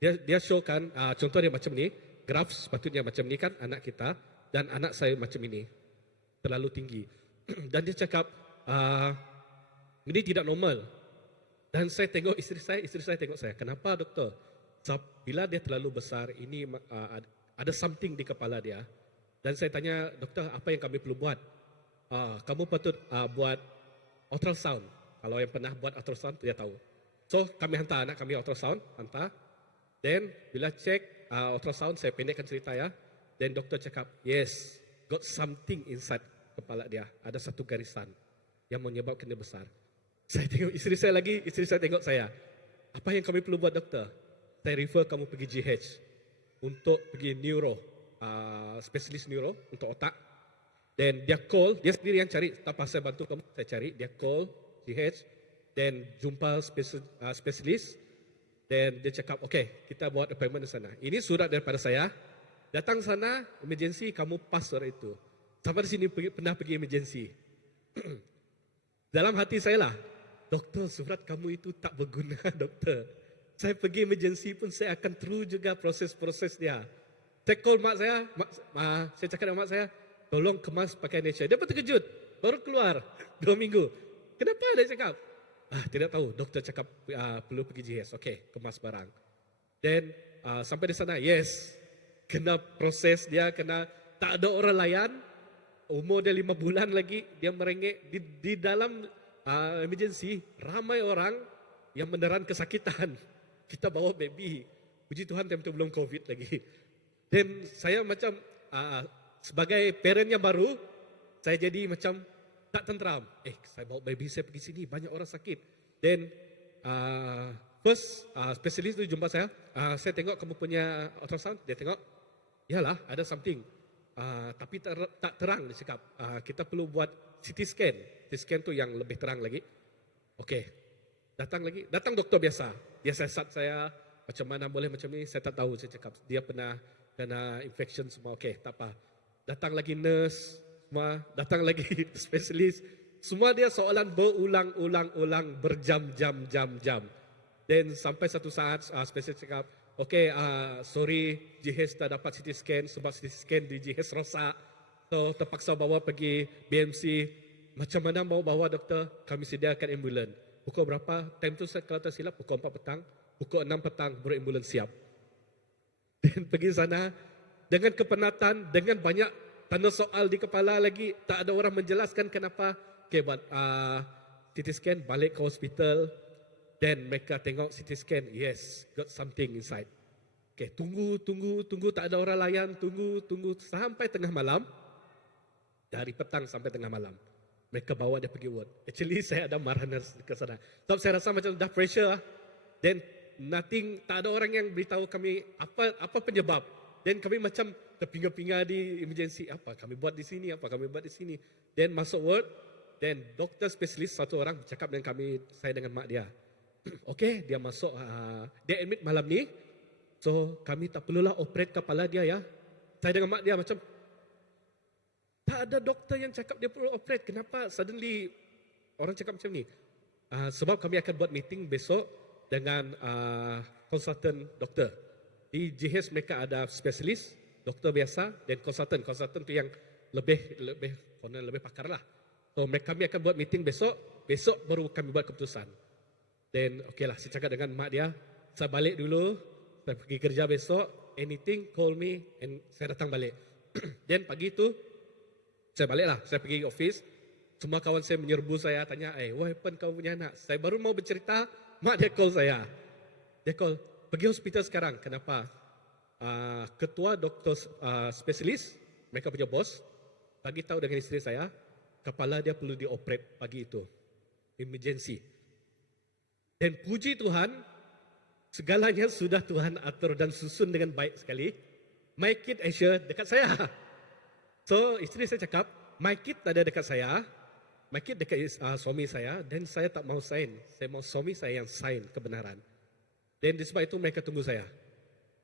Dia showkan contohnya macam ni, graf sepatutnya macam ni kan anak kita dan anak saya macam ini. Terlalu tinggi. Dan dia cakap ini tidak normal. Dan saya tengok isteri saya tengok saya. Kenapa doktor? Sebab bila dia terlalu besar, ini ada something di kepala dia. Dan saya tanya, doktor, apa yang kami perlu buat? Kamu patut buat ultrasound. Kalau yang pernah buat ultrasound, dia tahu. So, kami hantar anak kami ultrasound, hantar. Then, bila cek ultrasound, saya pendekkan cerita ya. Then, doktor cakap, yes, got something inside kepala dia. Ada satu garisan yang menyebabkan dia besar. Saya tengok isteri saya tengok saya. Apa yang kami perlu buat doktor? Saya refer kamu pergi GH untuk pergi neuro, spesialis neuro untuk otak. Dan dia call, dia sendiri yang cari, tak apa saya bantu kamu, saya cari. Dia call GH dan jumpa spesialis. Dan dia cakap, okay, kita buat appointment di sana. Ini surat daripada saya. Datang sana, emergency, kamu pas surat itu. Sampai di sini pernah pergi emergency. Dalam hati saya lah, doktor, surat kamu itu tak berguna, doktor. Saya pergi emergency pun saya akan terus juga proses-proses dia. Saya call mak saya, saya cakap dengan mak saya, tolong kemas pakai Nature. Dia pun terkejut, baru keluar 2 minggu. Kenapa dia cakap? Tidak tahu. Doktor cakap perlu pergi GS. Okey, kemas barang. Then sampai di sana, yes. Kena proses dia, kena tak ada orang layan. Umur dia 5 bulan lagi, dia merengek di dalam emergency. Ramai orang yang meneran kesakitan. Kita bawa baby. Puji Tuhan time tu belum COVID lagi. Dan saya macam sebagai parent yang baru, saya jadi macam tak tenteram. Saya bawa baby saya pergi sini, banyak orang sakit. Then first specialist tu jumpa saya. Saya tengok kamu punya ultrasound, dia tengok. Yalah, ada something. Tapi tak terang dia cakap. Kita perlu buat CT scan. CT scan tu yang lebih terang lagi. Okey. Datang doktor biasa. Dia siasat saya macam mana boleh macam ni, saya tak tahu, saya cakap. Dia pernah kena infection semua. Okey, tak apa. Datang lagi nurse, semua, datang lagi spesialis. Semua dia soalan berulang-ulang berjam-jam. Dan sampai satu saat spesialis cakap, okey, sorry, GH tak dapat CT scan sebab CT scan di GH rosak. So terpaksa bawa pergi BMC. Macam mana mau bawa doktor? Kami sediakan ambulan. Pukul berapa? Time tu saya kalau tak silap pukul 4 petang. Pukul 6 petang baru ambulan siap. Dan pergi sana dengan kepenatan, dengan banyak tanda soal di kepala lagi. Tak ada orang menjelaskan kenapa. Okay, buat CT scan, balik ke hospital. Dan mereka tengok CT scan, yes, got something inside. Okay, tunggu, tak ada orang layan, tunggu, sampai tengah malam. Dari petang sampai tengah malam. Mereka bawa dia pergi ward. Actually, saya ada marah nurse ke sana. Sebab saya rasa macam dah pressure. Then, nothing, tak ada orang yang beritahu kami apa penyebab. Dan kami macam terpinga-pinga di emergency. Apa kami buat di sini, Then masuk ward. Then doktor spesialis satu orang bercakap dengan kami, saya dengan mak dia. Okey, dia masuk, dia admit malam ni. So, kami tak perlulah operate kepala dia ya. Saya dengan mak dia macam, tak ada doktor yang cakap dia perlu operate. Kenapa suddenly orang cakap macam ni? Sebab kami akan buat meeting besok dengan konsultan doktor. Di GH mereka ada spesialis, doktor biasa dan konsultan. Konsultan tu yang lebih pakar lah. So kami akan buat meeting besok baru kami buat keputusan. Dan okeylah, saya cakap dengan mak dia, saya balik dulu, saya pergi kerja besok, anything call me and saya datang balik. Dan pagi tu saya baliklah, saya pergi office. Semua kawan saya menyerbu saya, tanya, what happened kau punya anak? Saya baru mau bercerita, mak dia call saya. Dia call, pergi hospital sekarang. Kenapa? Ketua doktor spesialis, mereka punya bos, bagi tahu dengan isteri saya, kepala dia perlu dioperate pagi itu. Emergency. Dan puji Tuhan, segalanya sudah Tuhan atur dan susun dengan baik sekali. My kid Asia dekat saya. So, isteri saya cakap, my kid tak ada dekat saya. My kid dekat suami saya. Dan saya tak mau sign. Saya mau suami saya yang sign kebenaran. Dan disebab itu mereka tunggu saya.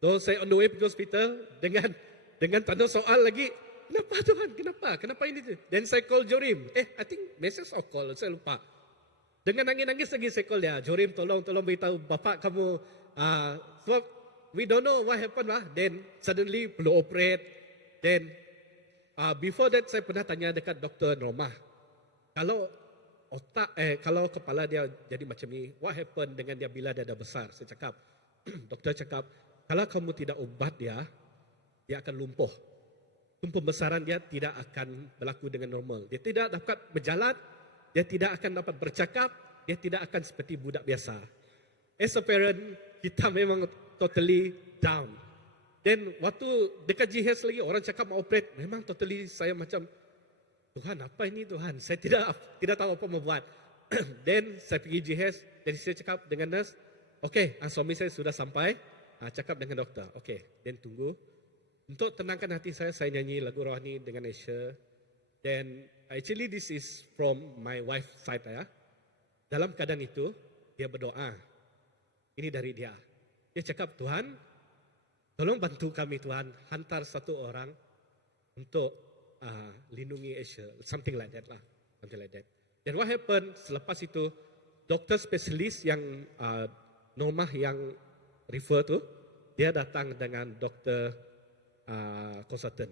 So, saya on the way pergi hospital dengan tanda soal lagi. Kenapa Tuhan? Kenapa ini? Dan saya call Jorim. I think message or call. Saya lupa. Dengan nangis-nangis lagi saya call dia. Jorim, tolong beritahu bapak kamu. Sebab we don't know what happened. Then suddenly perlu operate. Then before that saya pernah tanya dekat doktor rumah. Kalau kalau kepala dia jadi macam ni, what happened dengan dia bila dia dah besar? Saya cakap, doktor cakap, kalau kamu tidak ubat dia akan lumpuh. Pembesaran dia tidak akan berlaku dengan normal. Dia tidak dapat berjalan, dia tidak akan dapat bercakap, dia tidak akan seperti budak biasa. As a parent, kita memang totally down. Dan waktu dekat GH lagi, orang cakap mau operate, memang totally saya macam, Tuhan apa ini Tuhan? Saya tidak tahu apa mau buat. Dan saya pergi GH, jadi saya cakap dengan nurse, okay, suami saya sudah sampai, cakap dengan doktor, okay, dan tunggu. Untuk tenangkan hati saya nyanyi lagu rohani dengan Asia. Dan actually this is from my wife side ya. Dalam keadaan itu, dia berdoa. Ini dari dia. Dia cakap, Tuhan, tolong bantu kami Tuhan, hantar satu orang untuk lindungi Asia. Something like that lah. Something like that. Dan what happened selepas itu, doktor spesialis yang Normah yang refer tu, dia datang dengan doktor konsultan.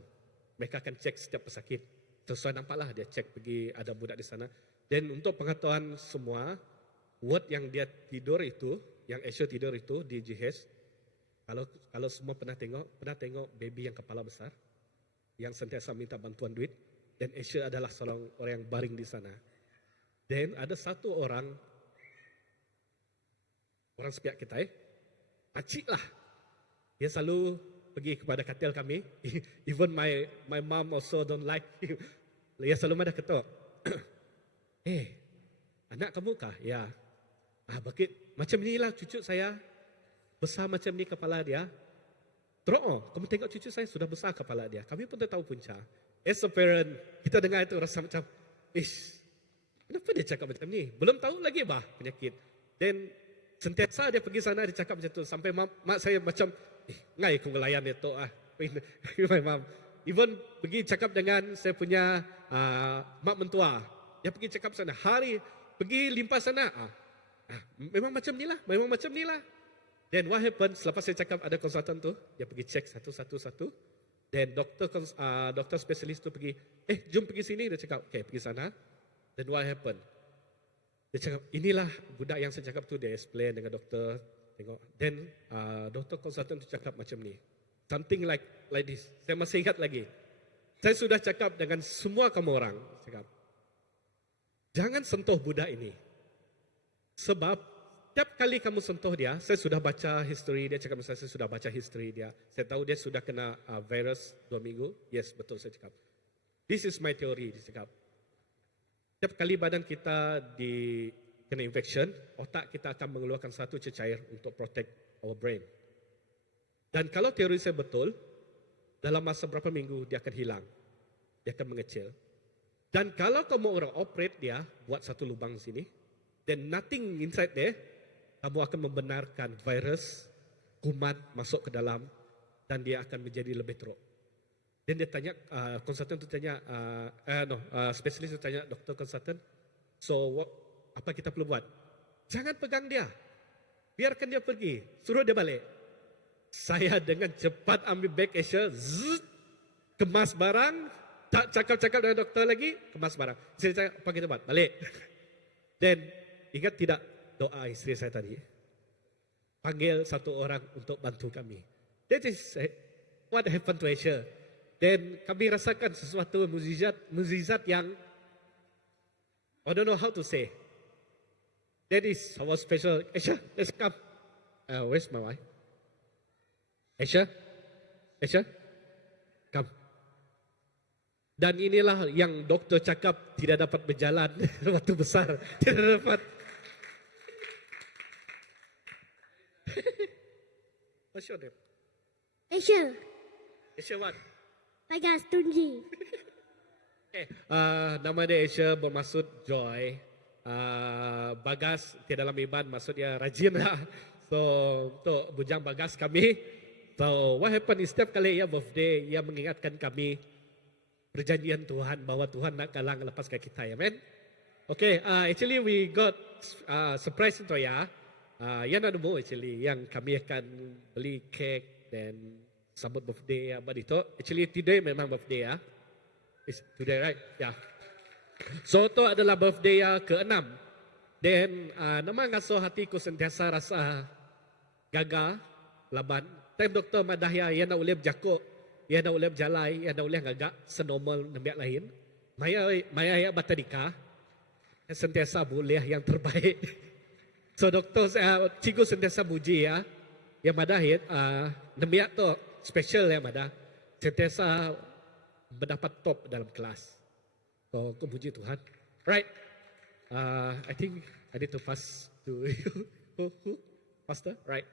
Mereka akan cek setiap pesakit. sesuai nampaklah dia cek pergi ada budak di sana. Dan untuk pengetahuan semua, ward yang dia tidur itu, yang Asia tidur itu di GH, kalau semua pernah tengok baby yang kepala besar, yang sentiasa minta bantuan duit, dan Asia adalah seorang orang yang baring di sana. Dan ada satu orang sepihak kita, pakcik lah. Dia selalu pergi kepada katil kami. Even my mom also don't like him. Dia selalu ada ketok. Anak kamu kah? Ya. Bakit? Macam ni lah cucu saya. Besar macam ni kepala dia. Terus, kamu tengok cucu saya sudah besar kepala dia. Kami pun tak tahu punca. As a parent, kita dengar itu rasa macam, kenapa dia cakap macam ni? Belum tahu lagi penyakit. Dan sentiasa dia pergi sana, dia cakap macam tu. Sampai mak saya macam, ngai aku ngelayan itu my mom. Even pergi cakap dengan saya punya mak mentua. Dia pergi cakap sana. Hari pergi limpah sana. Memang macam ni lah. Then what happened, selepas saya cakap ada konsultan tu, dia pergi cek satu. Then doktor spesialis tu pergi, jom pergi sini. Dia cakap, okay, pergi sana. Then what happened? Dia cakap, inilah budak yang saya cakap tu. Dia explain dengan doktor. Tengok. Then doktor konsultan tu cakap macam ni. Something like this. Saya masih ingat lagi. Saya sudah cakap dengan semua kamu orang. Cakap, jangan sentuh budak ini. Sebab setiap kali kamu sentuh dia, saya sudah baca history dia. Cakap misalnya saya sudah baca history dia. Saya tahu dia sudah kena virus 2 minggu. Yes, betul saya cakap. This is my theory, dia cakap. Setiap kali badan kita kena infection, otak kita akan mengeluarkan satu cecair untuk protect our brain. Dan kalau teori saya betul, dalam masa berapa minggu dia akan hilang. Dia akan mengecil. Dan kalau kamu orang operate dia, buat satu lubang sini, then nothing inside there, kamu akan membenarkan virus, kuman masuk ke dalam dan dia akan menjadi lebih teruk. Dan dia tanya, konsultan tu tanya, spesialis tu tanya, doktor konsultan, so apa kita perlu buat? Jangan pegang dia. Biarkan dia pergi. Suruh dia balik. Saya dengan cepat ambil beg Asia, kemas barang, tak cakap-cakap dengan doktor lagi, kemas barang. Saya cakap, apa kita buat? Balik. Dan ingat tidak doa isteri saya tadi? Panggil satu orang untuk bantu kami. That is what happened to Asia. Dan kami rasakan sesuatu mukjizat yang I don't know how to say. That is our special. Asia, let's come. Where's my wife? Asia, come. Dan inilah yang doktor cakap tidak dapat berjalan waktu besar. Tidak dapat. What's your name? Asia what? Bagas Tunji. Okay. Nama dia Asia bermaksud joy. Bagas di dalam iman maksud dia rajin lah. So untuk bujang Bagas kami. So what happened is setiap kali ia birthday, ia mengingatkan kami perjanjian Tuhan bahwa Tuhan nak kalang lepaskan kita, ya men. Okay, actually we got surprise untuk ya. Yang ada mau actually yang kami akan beli cake dan sambut birthday ya. But itu actually today memang birthday ya. It's today right? Ya. Yeah. So itu adalah birthday ya ke-6. Dan nama ngasuh hatiku sentiasa rasa gagal, laban. Time doktor madahya ia nak ulih berjakuk, ia nak ulih berjalai, ia nak ulih ngagak senormal nembiak lain. Maya ya batadika. Sentiasa boleh yang terbaik. So doktor cikgu sentiasa muji ya. Yang madahit nembiak tu special ya madah. Sentiasa mendapat top dalam kelas. So aku puji Tuhan. Right. I think I need to pass to you. Who? Pastor? Right.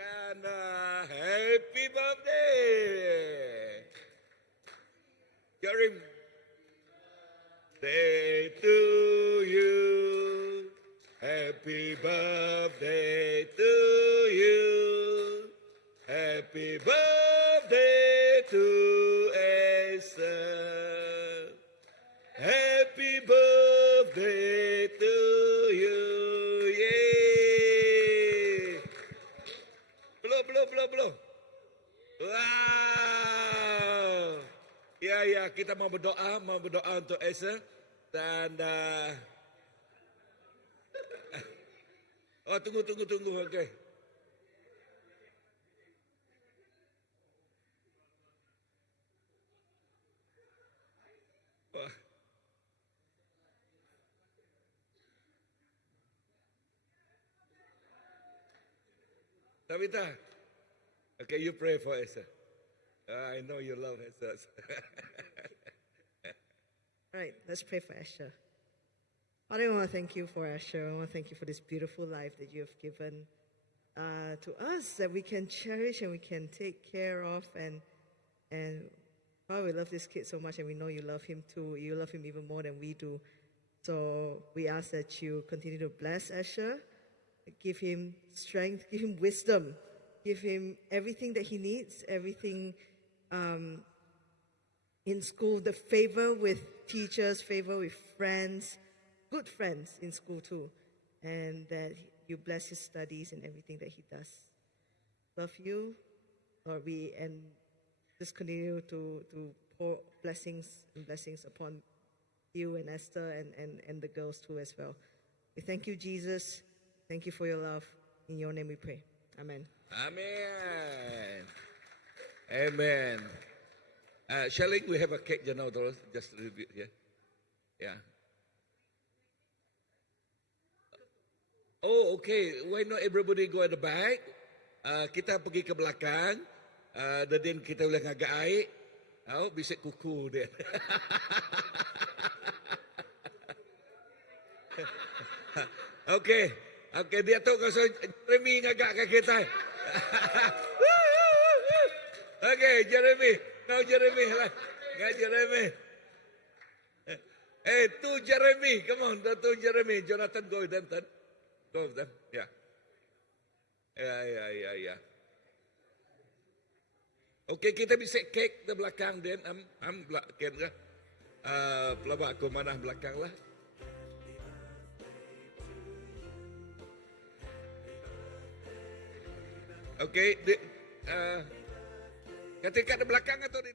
And happy birthday, Karim. Day to you. Happy birthday to you. Happy birthday to Esther. Happy birthday to you. Yay! Belum. Wow. Ya, kita mau berdoa untuk Esa dan oh tunggu, okey. Wah. Tabitha, okay, you pray for Esa. I know you love Esa. Right, let's pray for Asher. Father, I want to thank you for Asher. I want to thank you for this beautiful life that you have given to us that we can cherish and we can take care of. And Father, we love this kid so much, and we know you love him too. You love him even more than we do. So we ask that you continue to bless Asher, give him strength, give him wisdom, give him everything that he needs, everything in school, the favor with teachers, favor with friends, good friends in school too, and that you bless his studies and everything that he does. Love you, Lord, and just continue to pour blessings upon you and Esther and the girls too as well. We thank you, Jesus. Thank you for your love. In your name we pray. Amen. Amen. Amen. Shelly, we have a cake, just a little bit here. Yeah. Oh, okay. Why not everybody go at the back? Kita pergi ke belakang. Dan kita boleh ngagak air. Oh, bisik kuku dia. Okay, dia tu kasi Jeremy ngagak ke kita. Okay, Jeremy. Now Jeremy lah. Jeremy. Hey, to Jeremy. Come on, to Jeremy. Jonathan, go with them, then. Go with them. Yeah. Yeah. Okay, kita bisa kek di belakang dan belakang lah. Pelabak aku mana belakang lah. Okay, ketika di belakang atau di